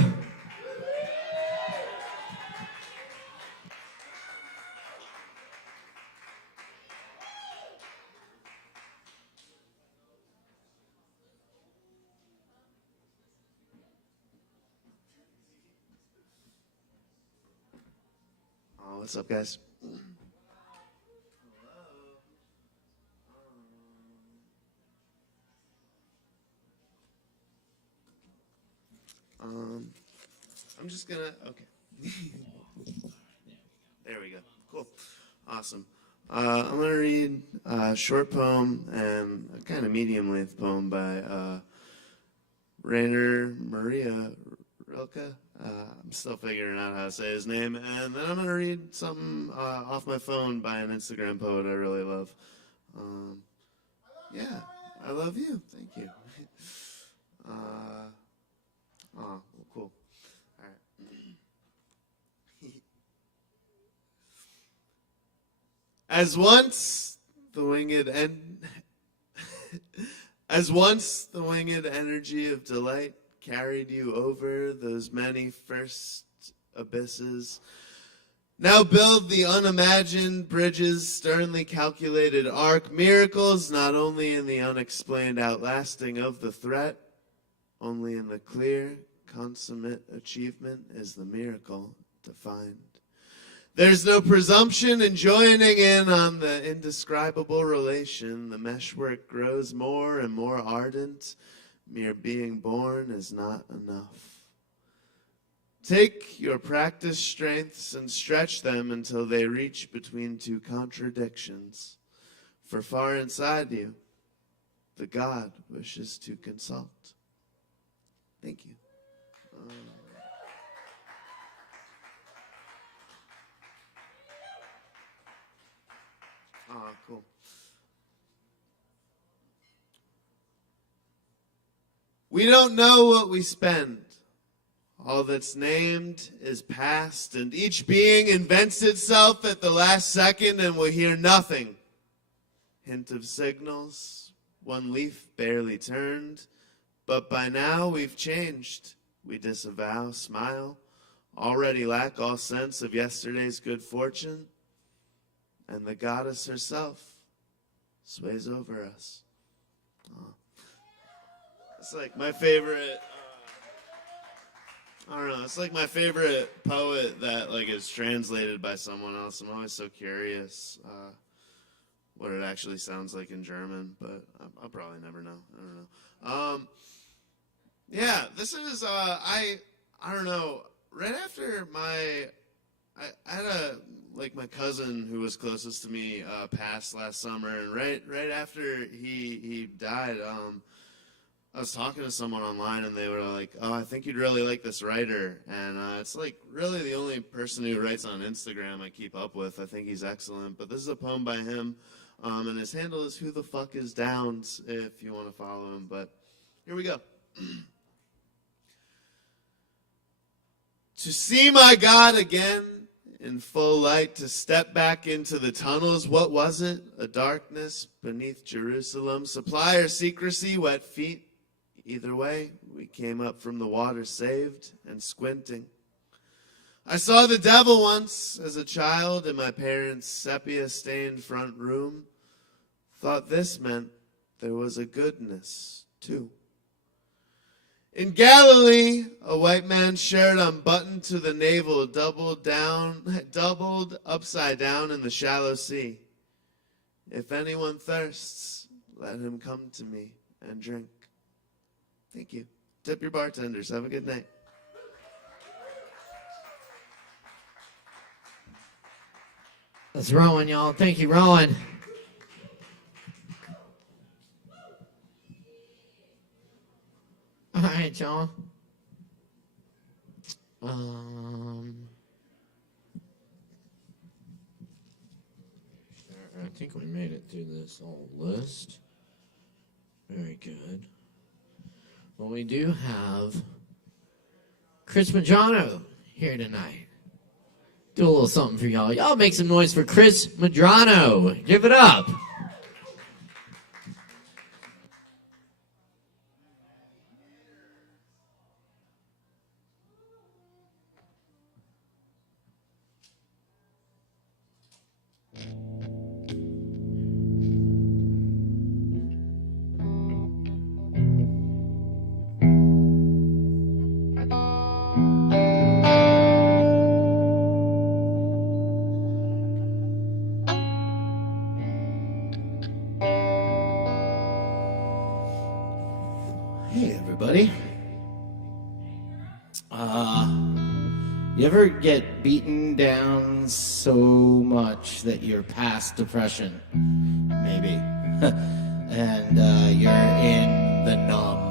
Oh, what's up, guys? I'm just gonna, okay. There we go. Cool. Awesome. I'm gonna read a short poem and a kind of medium-length poem by Rainer Maria Rilke. I'm still figuring out how to say his name. And then I'm gonna read something off my phone by an Instagram poet I really love. Yeah, I love you. Thank you. Well, cool. All right. As once the winged energy of delight carried you over those many first abysses, now build the unimagined bridges, sternly calculated arc, miracles not only in the unexplained outlasting of the threat, only in the clear, consummate achievement is the miracle defined. There's no presumption in joining in on the indescribable relation. The meshwork grows more and more ardent. Mere being born is not enough. Take your practiced strengths and stretch them until they reach between two contradictions. For far inside you, the God wishes to consult. Thank you. Cool. We don't know what we spend. All that's named is past, and each being invents itself at the last second and will hear nothing. Hint of signals, one leaf barely turned, but by now we've changed. We disavow, smile, already lack all sense of yesterday's good fortune, and the goddess herself sways over us. It's like my favorite, I don't know, it's like my favorite poet that like is translated by someone else. I'm always so curious what it actually sounds like in German, but I'll probably never know. I don't know. Yeah, this is, I don't know, right after I had my cousin who was closest to me passed last summer, and right after he died, I was talking to someone online, and they were like, "Oh, I think you'd really like this writer." And it's like really the only person who writes on Instagram I keep up with. I think he's excellent. But this is a poem by him, and his handle is Who the Fuck Is Downs if you want to follow him. But here we go. To see my God again in full light, to step back into the tunnels. What was it? A darkness beneath Jerusalem. Supply or secrecy, wet feet. Either way, we came up from the water saved and squinting. I saw the devil once as a child in my parents' sepia-stained front room. Thought this meant there was a goodness, too. In Galilee, a white man's shirt unbuttoned to the navel, doubled upside down in the shallow sea. If anyone thirsts, let him come to me and drink. Thank you. Tip your bartenders. Have a good night. That's Rowan, y'all. Thank you, Rowan. All right, y'all. I think we made it through this whole list. Very good. Well, we do have Chris Madrano here tonight. Do a little something for y'all. Y'all make some noise for Chris Madrano. Give it up. Hey, everybody. You ever get beaten down so much that you're past depression? Maybe. And you're in the numb.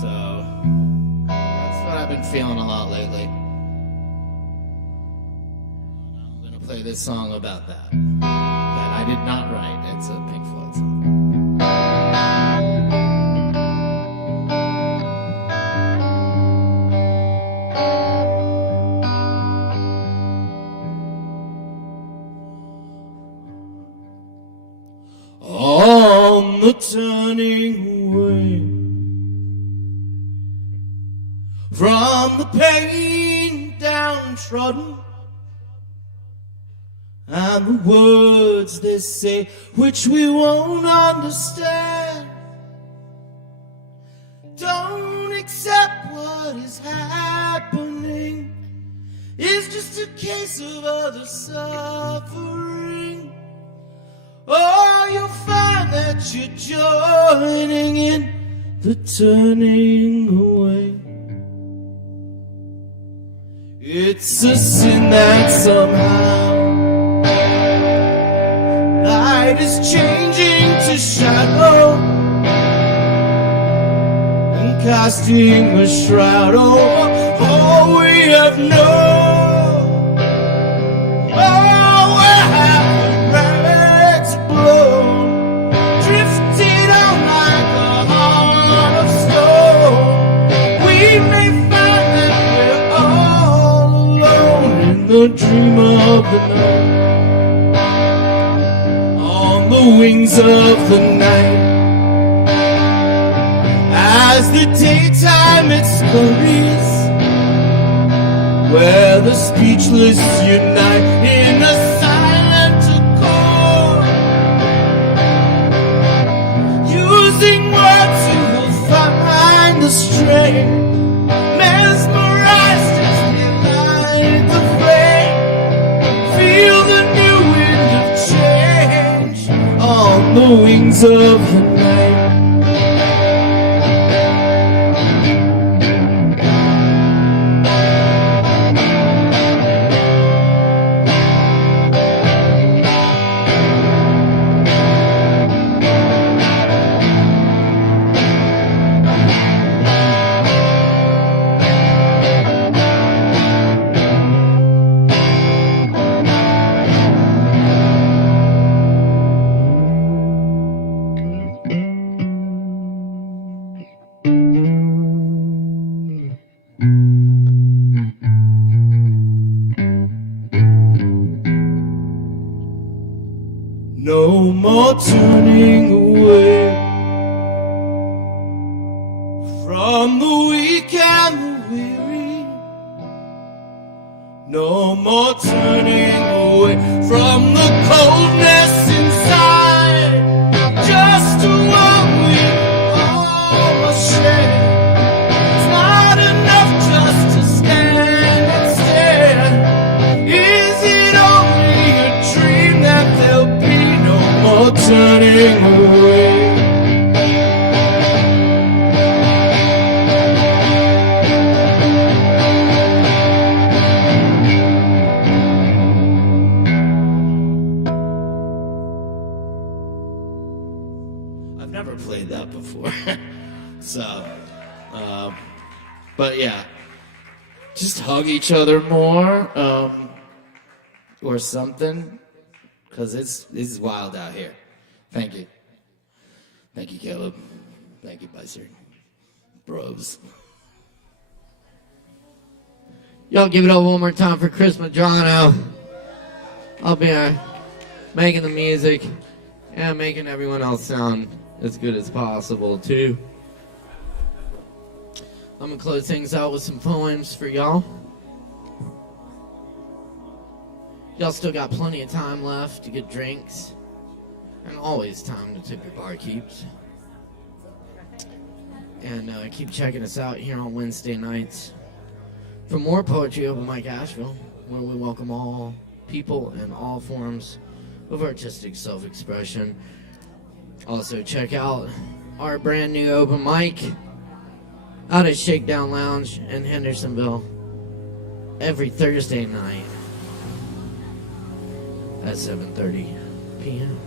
So, that's what I've been feeling a lot lately. I'm going to play this song about that. That I did not write. It's a Pink Floyd song. On the turning away from the pain downtrodden and the words they say which we won't understand. Don't accept what is happening. It's just a case of other suffering. Oh, you'll find that you're joining in the turning away. It's a sin that somehow light is changing to shadow and casting a shroud over all we have known. Oh, where have the rabbits blown? Drifted on like a heart of stone. We may find that we're all alone in the dream of the night, on the wings of the night. As the daytime it scurries, where the speechless unite in a silent accord, using words you will find the strength, mesmerized as we light the flame. Feel the new wind of change on the wings of the night. No more turning away from the weak and the weary. No more turning away from the coldness inside. Just what we all must share. It's not enough just to stand and stare. Is it only a dream that there'll be more turning away? I've never played that before. So, but yeah, just hug each other more, or something. Because this is wild out here. Thank you. Thank you, Caleb. Thank you, Beissert. Bros. Y'all give it up one more time for Chris Madrano. I'll be making the music and making everyone else sound as good as possible, too. I'm going to close things out with some poems for y'all. Y'all still got plenty of time left to get drinks, and always time to tip your barkeeps. And keep checking us out here on Wednesday nights for more Poetry Open Mic Asheville, where we welcome all people and all forms of artistic self-expression. Also check out our brand new open mic out at Shakedown Lounge in Hendersonville every Thursday night at 7:30 p.m.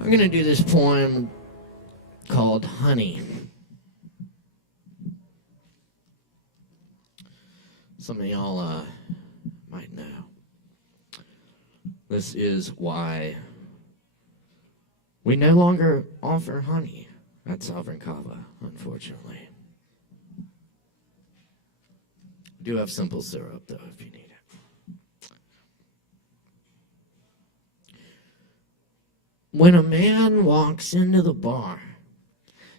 I'm going to do this poem called Honey. Some of y'all might know. This is why we no longer offer honey at Sovereign Kava, unfortunately. We do have simple syrup, though, if you need it. When a man walks into the bar,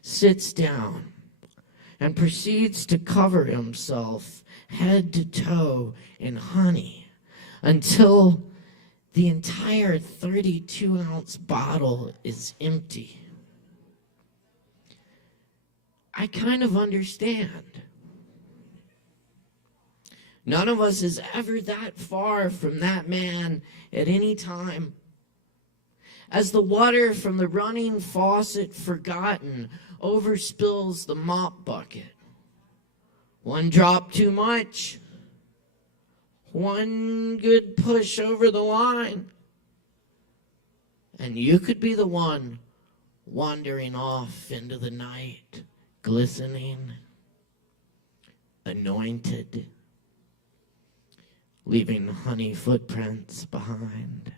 sits down, and proceeds to cover himself head to toe in honey until the entire 32-ounce bottle is empty, I kind of understand. None of us is ever that far from that man at any time. As the water from the running faucet forgotten overspills the mop bucket. One drop too much. One good push over the line. And you could be the one wandering off into the night, glistening, anointed, leaving honey footprints behind.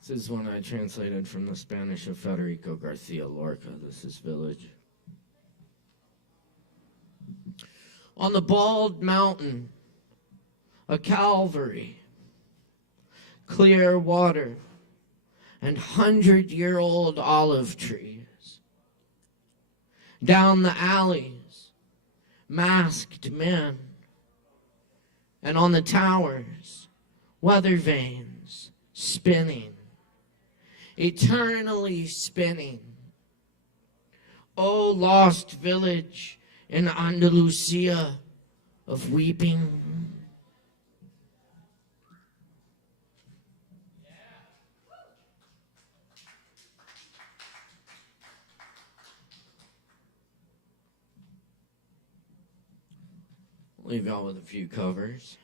This is one I translated from the Spanish of Federico Garcia Lorca. This is Village. On the bald mountain, a Calvary, clear water, and 100-year-old olive trees. Down the alleys, masked men. And on the towers, weather vanes spinning. Eternally spinning. Oh, lost village in Andalusia of weeping. I'll leave y'all with a few covers.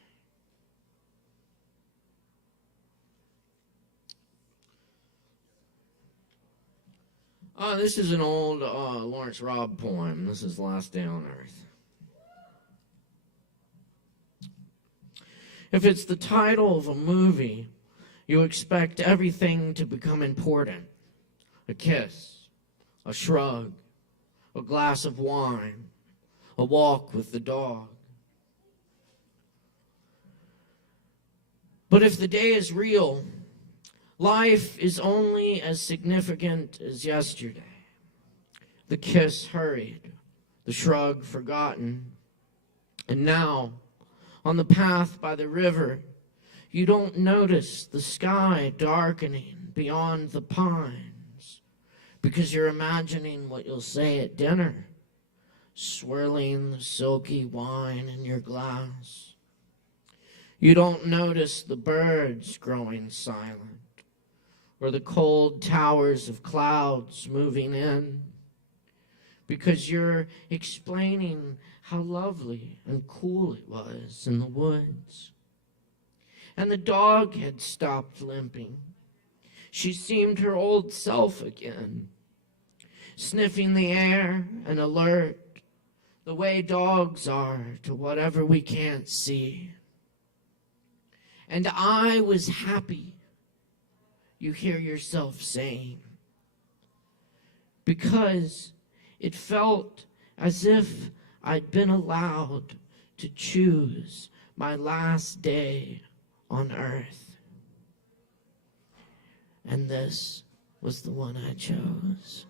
This is an old Lawrence Robb poem. This is Last Day on Earth. If it's the title of a movie, you expect everything to become important. A kiss, a shrug, a glass of wine, a walk with the dog. But if the day is real, life is only as significant as yesterday. The kiss hurried, the shrug forgotten. And now, on the path by the river, you don't notice the sky darkening beyond the pines because you're imagining what you'll say at dinner, swirling the silky wine in your glass. You don't notice the birds growing silent, or the cold towers of clouds moving in, because you're explaining how lovely and cool it was in the woods. And the dog had stopped limping. She seemed her old self again, sniffing the air and alert, the way dogs are to whatever we can't see. And I was happy, you hear yourself saying, because it felt as if I'd been allowed to choose my last day on earth. And this was the one I chose.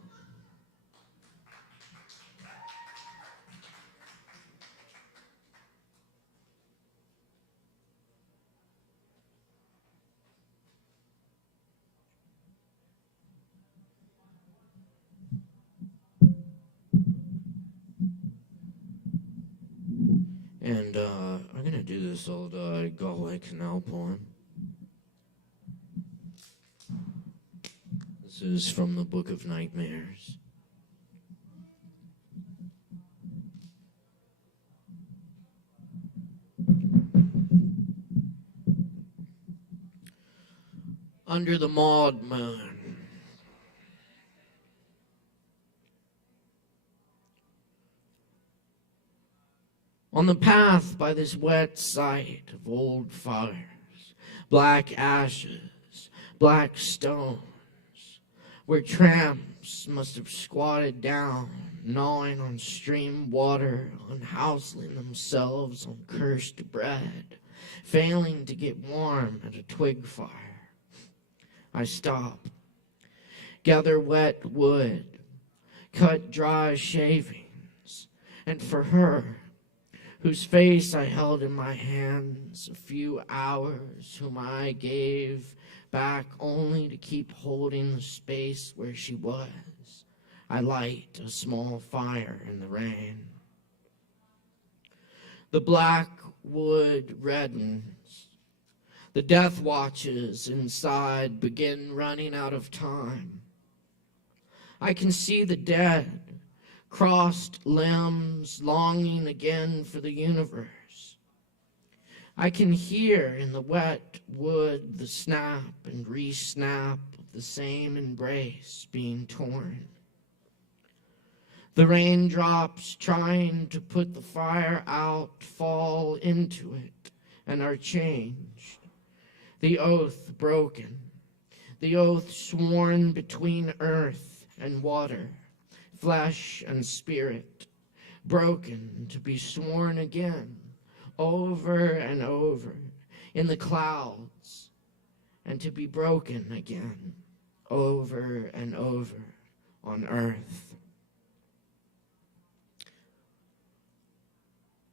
And I'm gonna do this old Galway Canal poem. This is from the Book of Nightmares. Under the maud moon. On the path by this wet site of old fires, black ashes, black stones, where tramps must have squatted down, gnawing on stream water, unhousing themselves on cursed bread, failing to get warm at a twig fire. I stop, gather wet wood, cut dry shavings, and for her, whose face I held in my hands a few hours, whom I gave back only to keep holding the space where she was, I light a small fire in the rain. The black wood reddens. The death watches inside begin running out of time. I can see the dead, crossed limbs, longing again for the universe. I can hear in the wet wood the snap and re-snap of the same embrace being torn. The raindrops trying to put the fire out fall into it and are changed. The oath broken, the oath sworn between earth and water, flesh and spirit, broken to be sworn again, over and over, in the clouds, and to be broken again, over and over, on earth.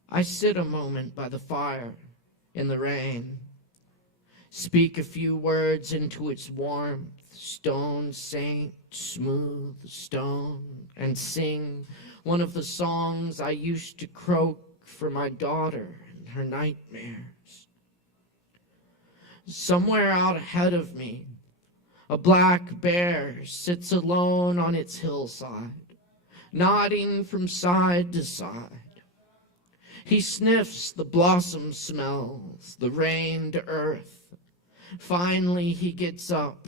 I sit a moment by the fire, in the rain, speak a few words into its warmth, stone saint, smooth stone, and sing one of the songs I used to croak for my daughter and her nightmares. Somewhere out ahead of me, a black bear sits alone on its hillside, nodding from side to side. He sniffs the blossom smells, the rained earth. Finally, he gets up,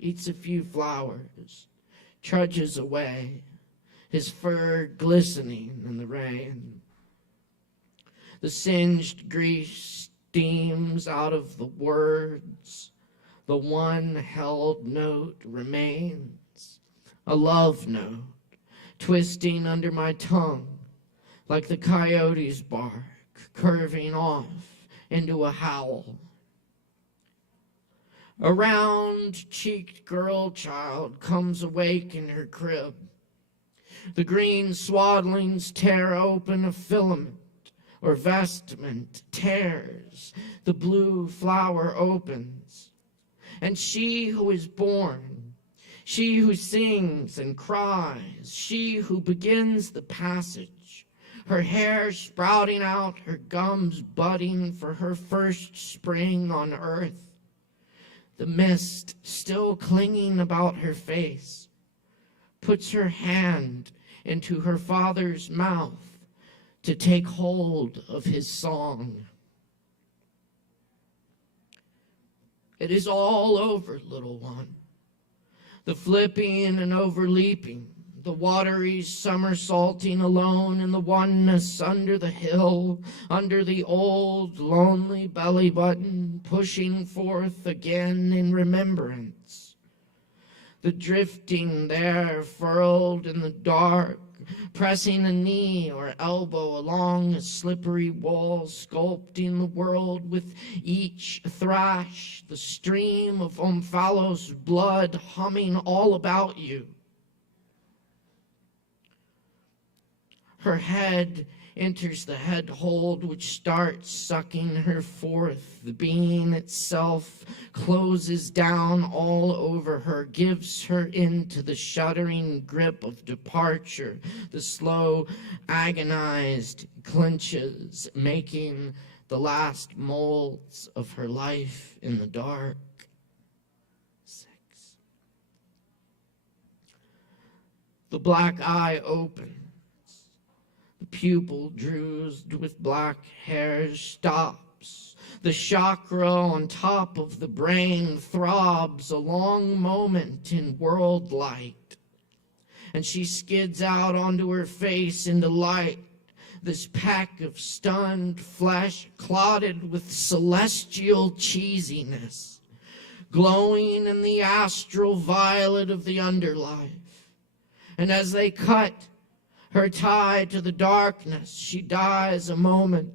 eats a few flowers, trudges away, his fur glistening in the rain. The singed grease steams out of the words. The one held note remains, a love note, twisting under my tongue like the coyote's bark, curving off into a howl. A round-cheeked girl child comes awake in her crib. The green swaddlings tear open a filament or vestment, tears. The blue flower opens. And she who is born, she who sings and cries, she who begins the passage, her hair sprouting out, her gums budding for her first spring on earth, the mist still clinging about her face, puts her hand into her father's mouth to take hold of his song. It is all over, little one. The flipping and overleaping, the watery somersaulting alone in the oneness under the hill, under the old lonely belly button, pushing forth again in remembrance. The drifting there furled in the dark, pressing a knee or elbow along a slippery wall, sculpting the world with each thrash, the stream of Omphalo's blood humming all about you. Her head enters the head hold, which starts sucking her forth. The being itself closes down all over her, gives her into the shuddering grip of departure. The slow, agonized clenches, making the last molds of her life in the dark. 6. The black eye opens. Pupil droozed with black hairs stops. The chakra on top of the brain throbs a long moment in world light. And she skids out onto her face into light, this pack of stunned flesh clotted with celestial cheesiness, glowing in the astral violet of the underlife. And as they cut her tie to the darkness, she dies a moment,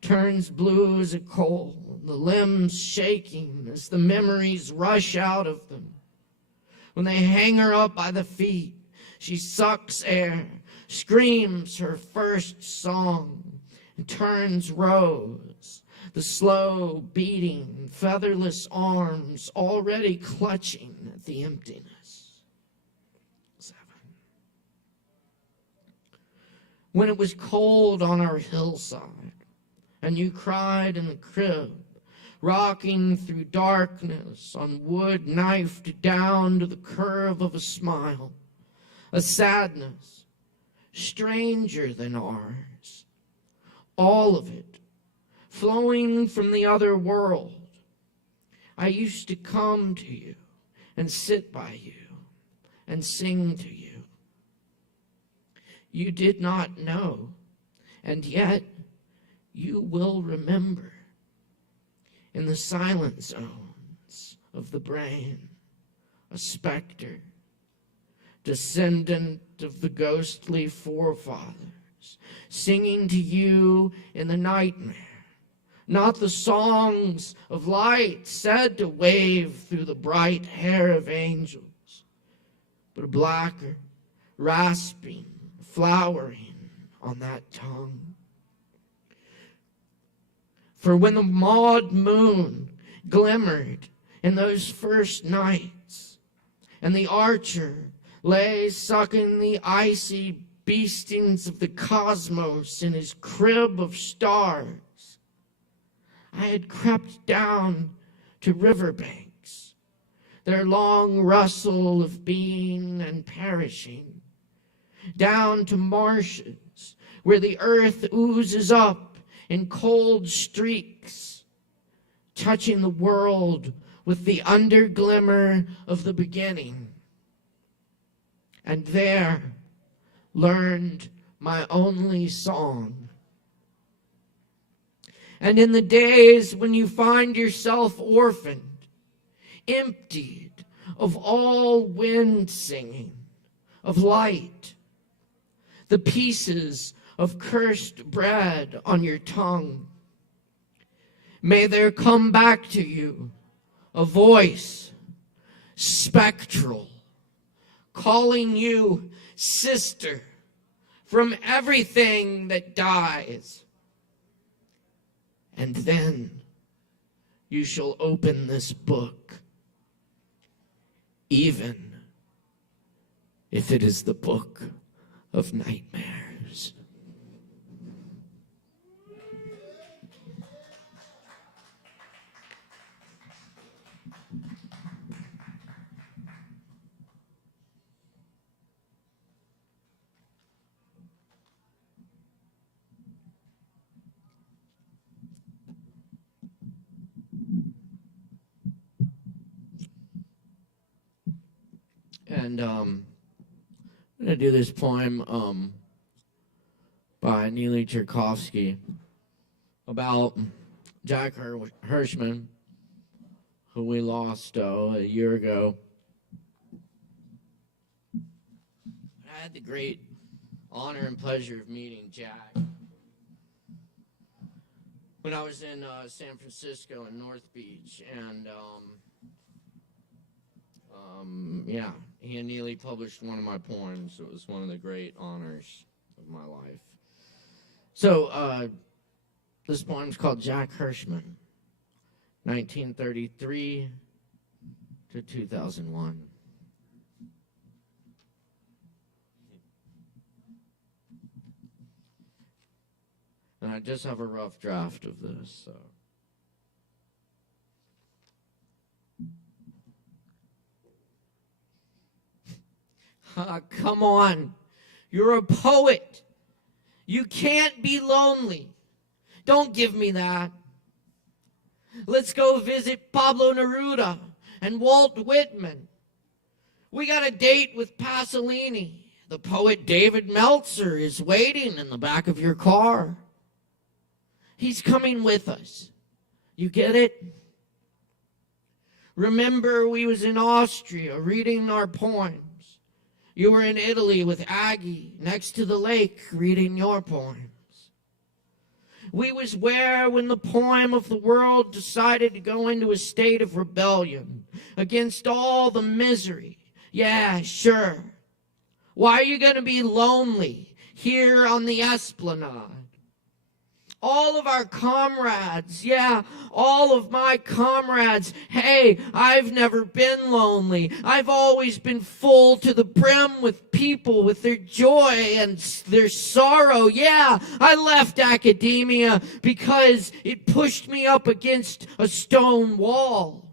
turns blue as a coal, the limbs shaking as the memories rush out of them. When they hang her up by the feet, she sucks air, screams her first song, and turns rose, the slow beating, featherless arms already clutching at the emptiness. When it was cold on our hillside, and you cried in the crib, rocking through darkness on wood knifed down to the curve of a smile, a sadness stranger than ours, all of it flowing from the other world. I used to come to you and sit by you and sing to you. You did not know, and yet you will remember. In the silent zones of the brain, a specter, descendant of the ghostly forefathers, singing to you in the nightmare, not the songs of light said to wave through the bright hair of angels, but a blacker, rasping, flowering on that tongue. For when the Maud moon glimmered in those first nights, and the archer lay sucking the icy beastings of the cosmos in his crib of stars, I had crept down to riverbanks, their long rustle of being and perishing, down to marshes where the earth oozes up in cold streaks, touching the world with the underglimmer of the beginning. And there learned my only song. And in the days when you find yourself orphaned, emptied of all wind singing, of light, the pieces of cursed bread on your tongue, may there come back to you a voice, spectral, calling you sister from everything that dies. And then you shall open this book, even if it is the book of nightmares. And I'm going to do this poem by Neely Tchaikovsky about Jack Hirschman, who we lost a year ago. I had the great honor and pleasure of meeting Jack. When I was in San Francisco in North Beach, and yeah, he and Neely published one of my poems. It was one of the great honors of my life. So this poem's called Jack Hirschman, 1933 to 2001. And I just have a rough draft of this, so. Come on. You're a poet. You can't be lonely. Don't give me that. Let's go visit Pablo Neruda and Walt Whitman. We got a date with Pasolini. The poet David Meltzer is waiting in the back of your car. He's coming with us. You get it? Remember, we was in Austria reading our poems. You were in Italy with Aggie next to the lake reading your poems. We was where when the poem of the world decided to go into a state of rebellion against all the misery. Yeah, sure. Why are you going to be lonely here on the Esplanade? All of our comrades, yeah, all of my comrades. Hey, I've never been lonely. I've always been full to the brim with people, with their joy and their sorrow. Yeah, I left academia because it pushed me up against a stone wall.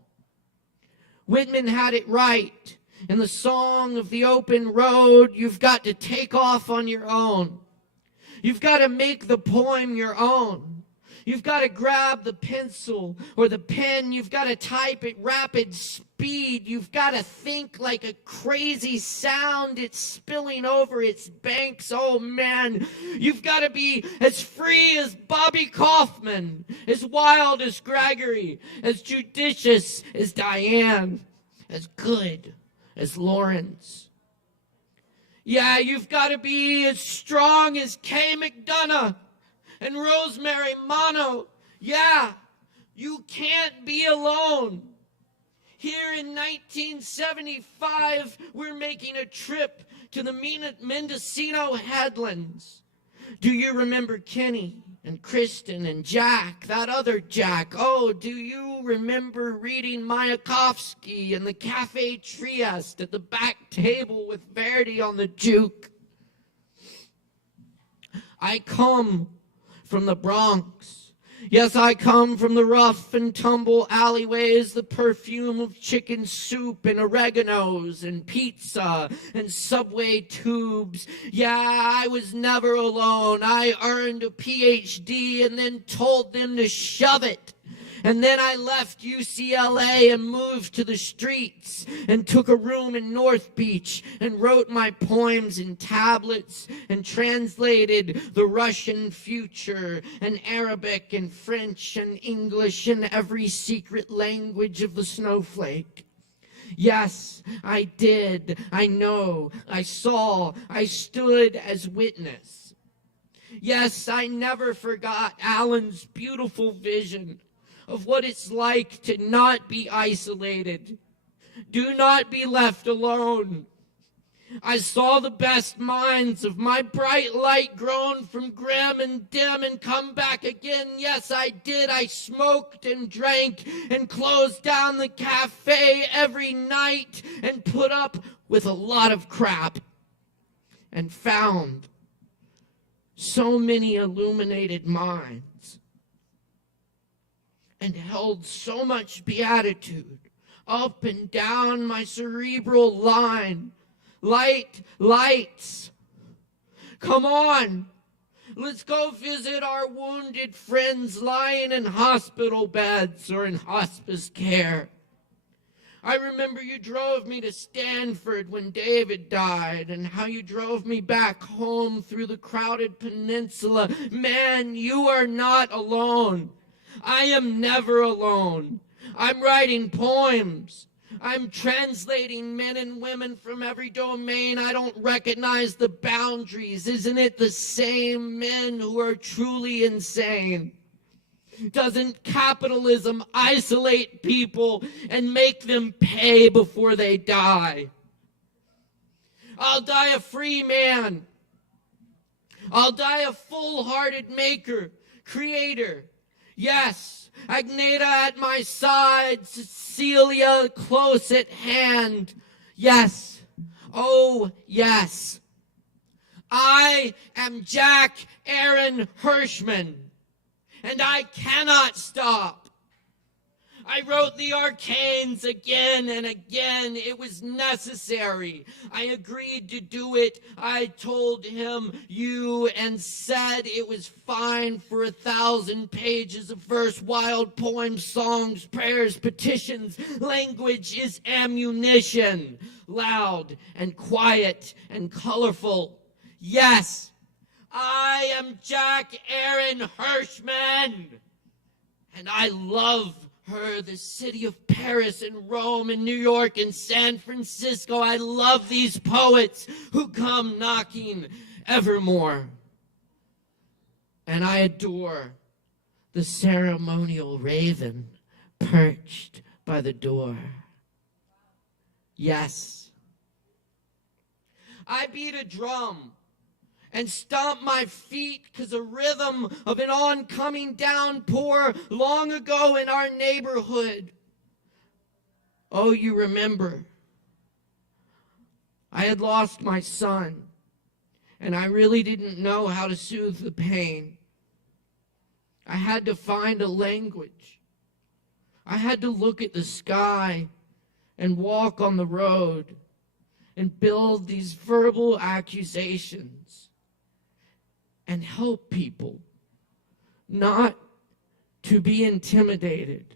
Whitman had it right. In the song of the open road, you've got to take off on your own. You've got to make the poem your own. You've got to grab the pencil or the pen. You've got to type at rapid speed. You've got to think like a crazy sound. It's spilling over its banks. Oh, man. You've got to be as free as Bobby Kaufman, as wild as Gregory, as judicious as Diane, as good as Lawrence. Yeah, you've got to be as strong as Kay McDonough and Rosemary Mono. Yeah, you can't be alone. Here in 1975, we're making a trip to the Mendocino Headlands. Do you remember Kenny and Kristen and Jack, that other Jack? Oh, do you remember reading Mayakovsky in the Cafe Trieste at the back table with Verdi on the juke? I come from the Bronx. Yes, I come from the rough and tumble alleyways, the perfume of chicken soup and oreganos and pizza and Subway tubes. Yeah, I was never alone. I earned a PhD and then told them to shove it. And then I left UCLA and moved to the streets and took a room in North Beach and wrote my poems in tablets and translated the Russian future and Arabic and French and English and every secret language of the snowflake. Yes, I did. I know. I saw. I stood as witness. Yes, I never forgot Alan's beautiful vision of what it's like to not be isolated. Do not be left alone. I saw the best minds of my bright light grown from grim and dim and come back again. Yes, I did. I smoked and drank and closed down the cafe every night and put up with a lot of crap and found so many illuminated minds and held so much beatitude up and down my cerebral line. Lights. Come on. Let's go visit our wounded friends lying in hospital beds or in hospice care. I remember you drove me to Stanford when David died and how you drove me back home through the crowded peninsula. Man, you are not alone. I am never alone. I'm writing poems. I'm translating men and women from every domain. I don't recognize the boundaries. Isn't it the same men who are truly insane? Doesn't capitalism isolate people and make them pay before they die? I'll die a free man. I'll die a full-hearted maker, creator. Yes, Agneta at my side, Cecilia close at hand. Yes, oh yes. I am Jack Aaron Hirschman, and I cannot stop. I wrote the arcanes again and again. It was necessary. I agreed to do it. I told him you and said it was fine for 1,000 pages of verse, wild poems, songs, prayers, petitions. Language is ammunition, loud and quiet and colorful. Yes, I am Jack Aaron Hirschman, and I love her, the city of Paris and Rome and New York and San Francisco. I love these poets who come knocking evermore. And I adore the ceremonial raven perched by the door. Yes. I beat a drum and stomp my feet because a rhythm of an oncoming downpour long ago in our neighborhood. Oh, you remember. I had lost my son, and I really didn't know how to soothe the pain. I had to find a language. I had to look at the sky and walk on the road and build these verbal accusations and help people not to be intimidated,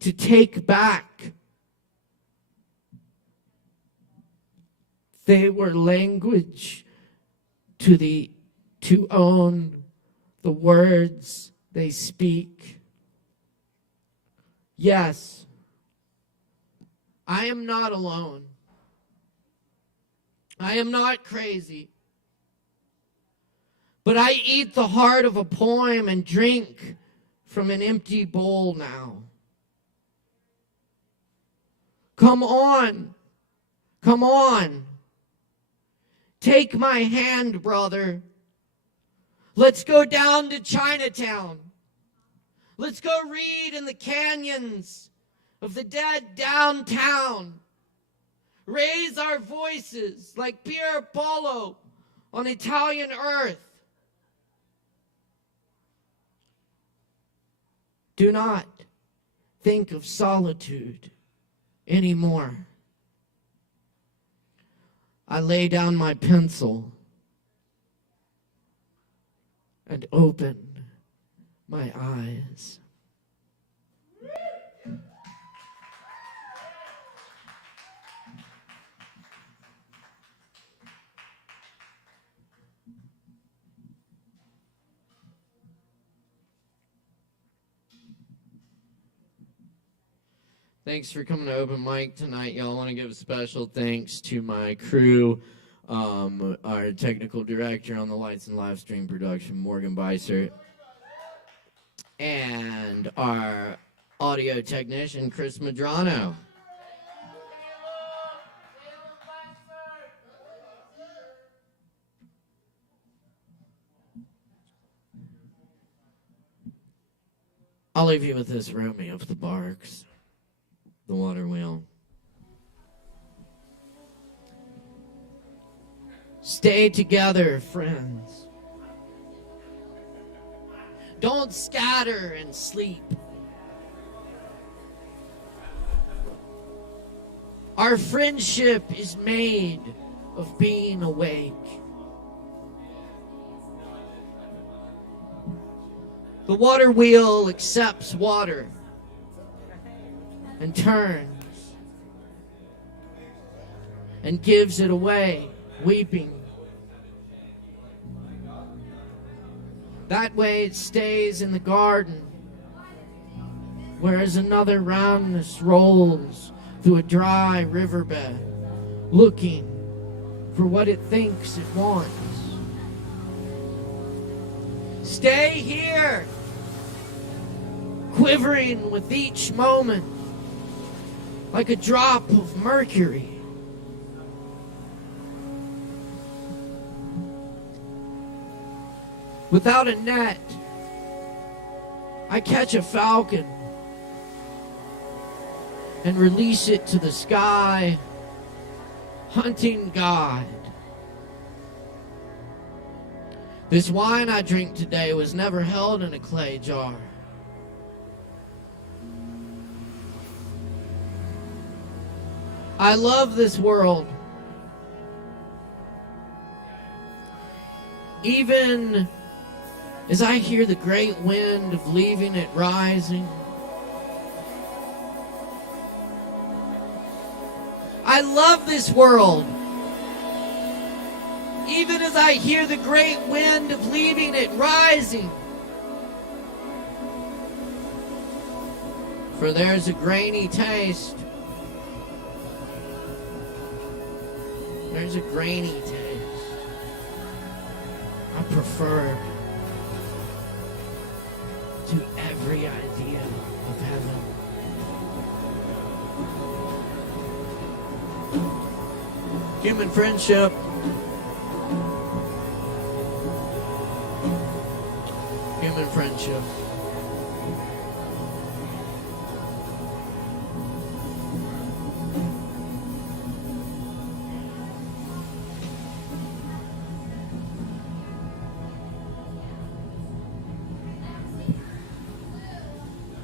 to take back. They were language to own the words they speak. Yes, I am not alone. I am not crazy. But I eat the heart of a poem and drink from an empty bowl now. Come on. Come on. Take my hand, brother. Let's go down to Chinatown. Let's go read in the canyons of the dead downtown. Raise our voices like Pier Paolo on Italian earth. Do not think of solitude anymore. I lay down my pencil and open my eyes. Thanks for coming to Open Mic tonight, y'all. I want to give a special thanks to my crew, our technical director on the lights and live stream production, Morgan Beissert, and our audio technician, Chris Madrano. I'll leave you with this Romeo of the Barks. The water wheel. Stay together, friends. Don't scatter and sleep. Our friendship is made of being awake. The water wheel accepts water and turns and gives it away, weeping. That way it stays in the garden whereas another roundness rolls through a dry riverbed, looking for what it thinks it wants. Stay here, quivering with each moment, like a drop of mercury. Without a net, I catch a falcon and release it to the sky, hunting God. This wine I drink today was never held in a clay jar. I love this world. Even as I hear the great wind of leaving it rising, I love this world. Even as I hear the great wind of leaving it rising. For there's a grainy taste. There's a grainy taste I prefer to every idea of heaven. Human friendship. Human friendship.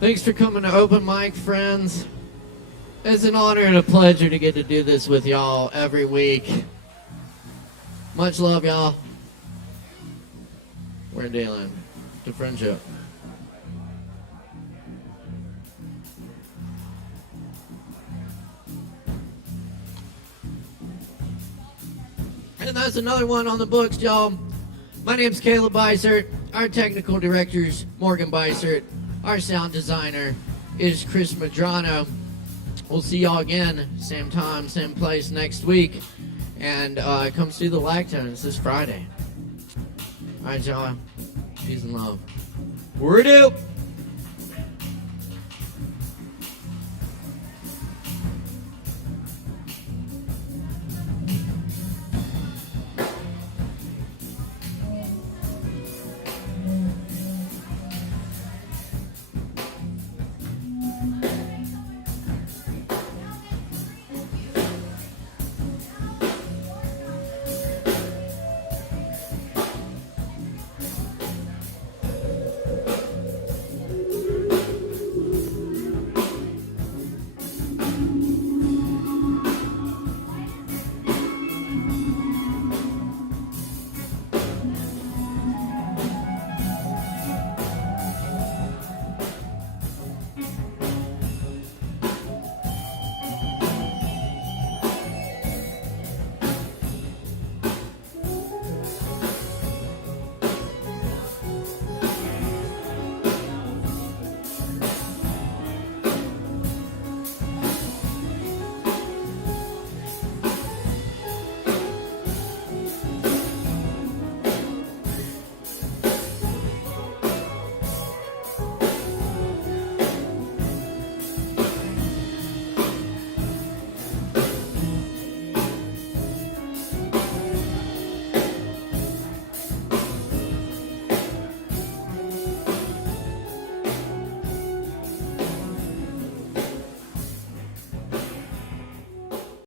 Thanks for coming to Open Mic, friends. It's an honor and a pleasure to get to do this with y'all every week. Much love, y'all. We're dealing to friendship. And that's another one on the books, y'all. My name's Caleb Beissert. Our technical director's Morgan Beissert. Our sound designer is Chris Madrano. We'll see y'all again, same time, same place next week. And come see the Lactones this Friday. All right, y'all. Peace and love. Word out.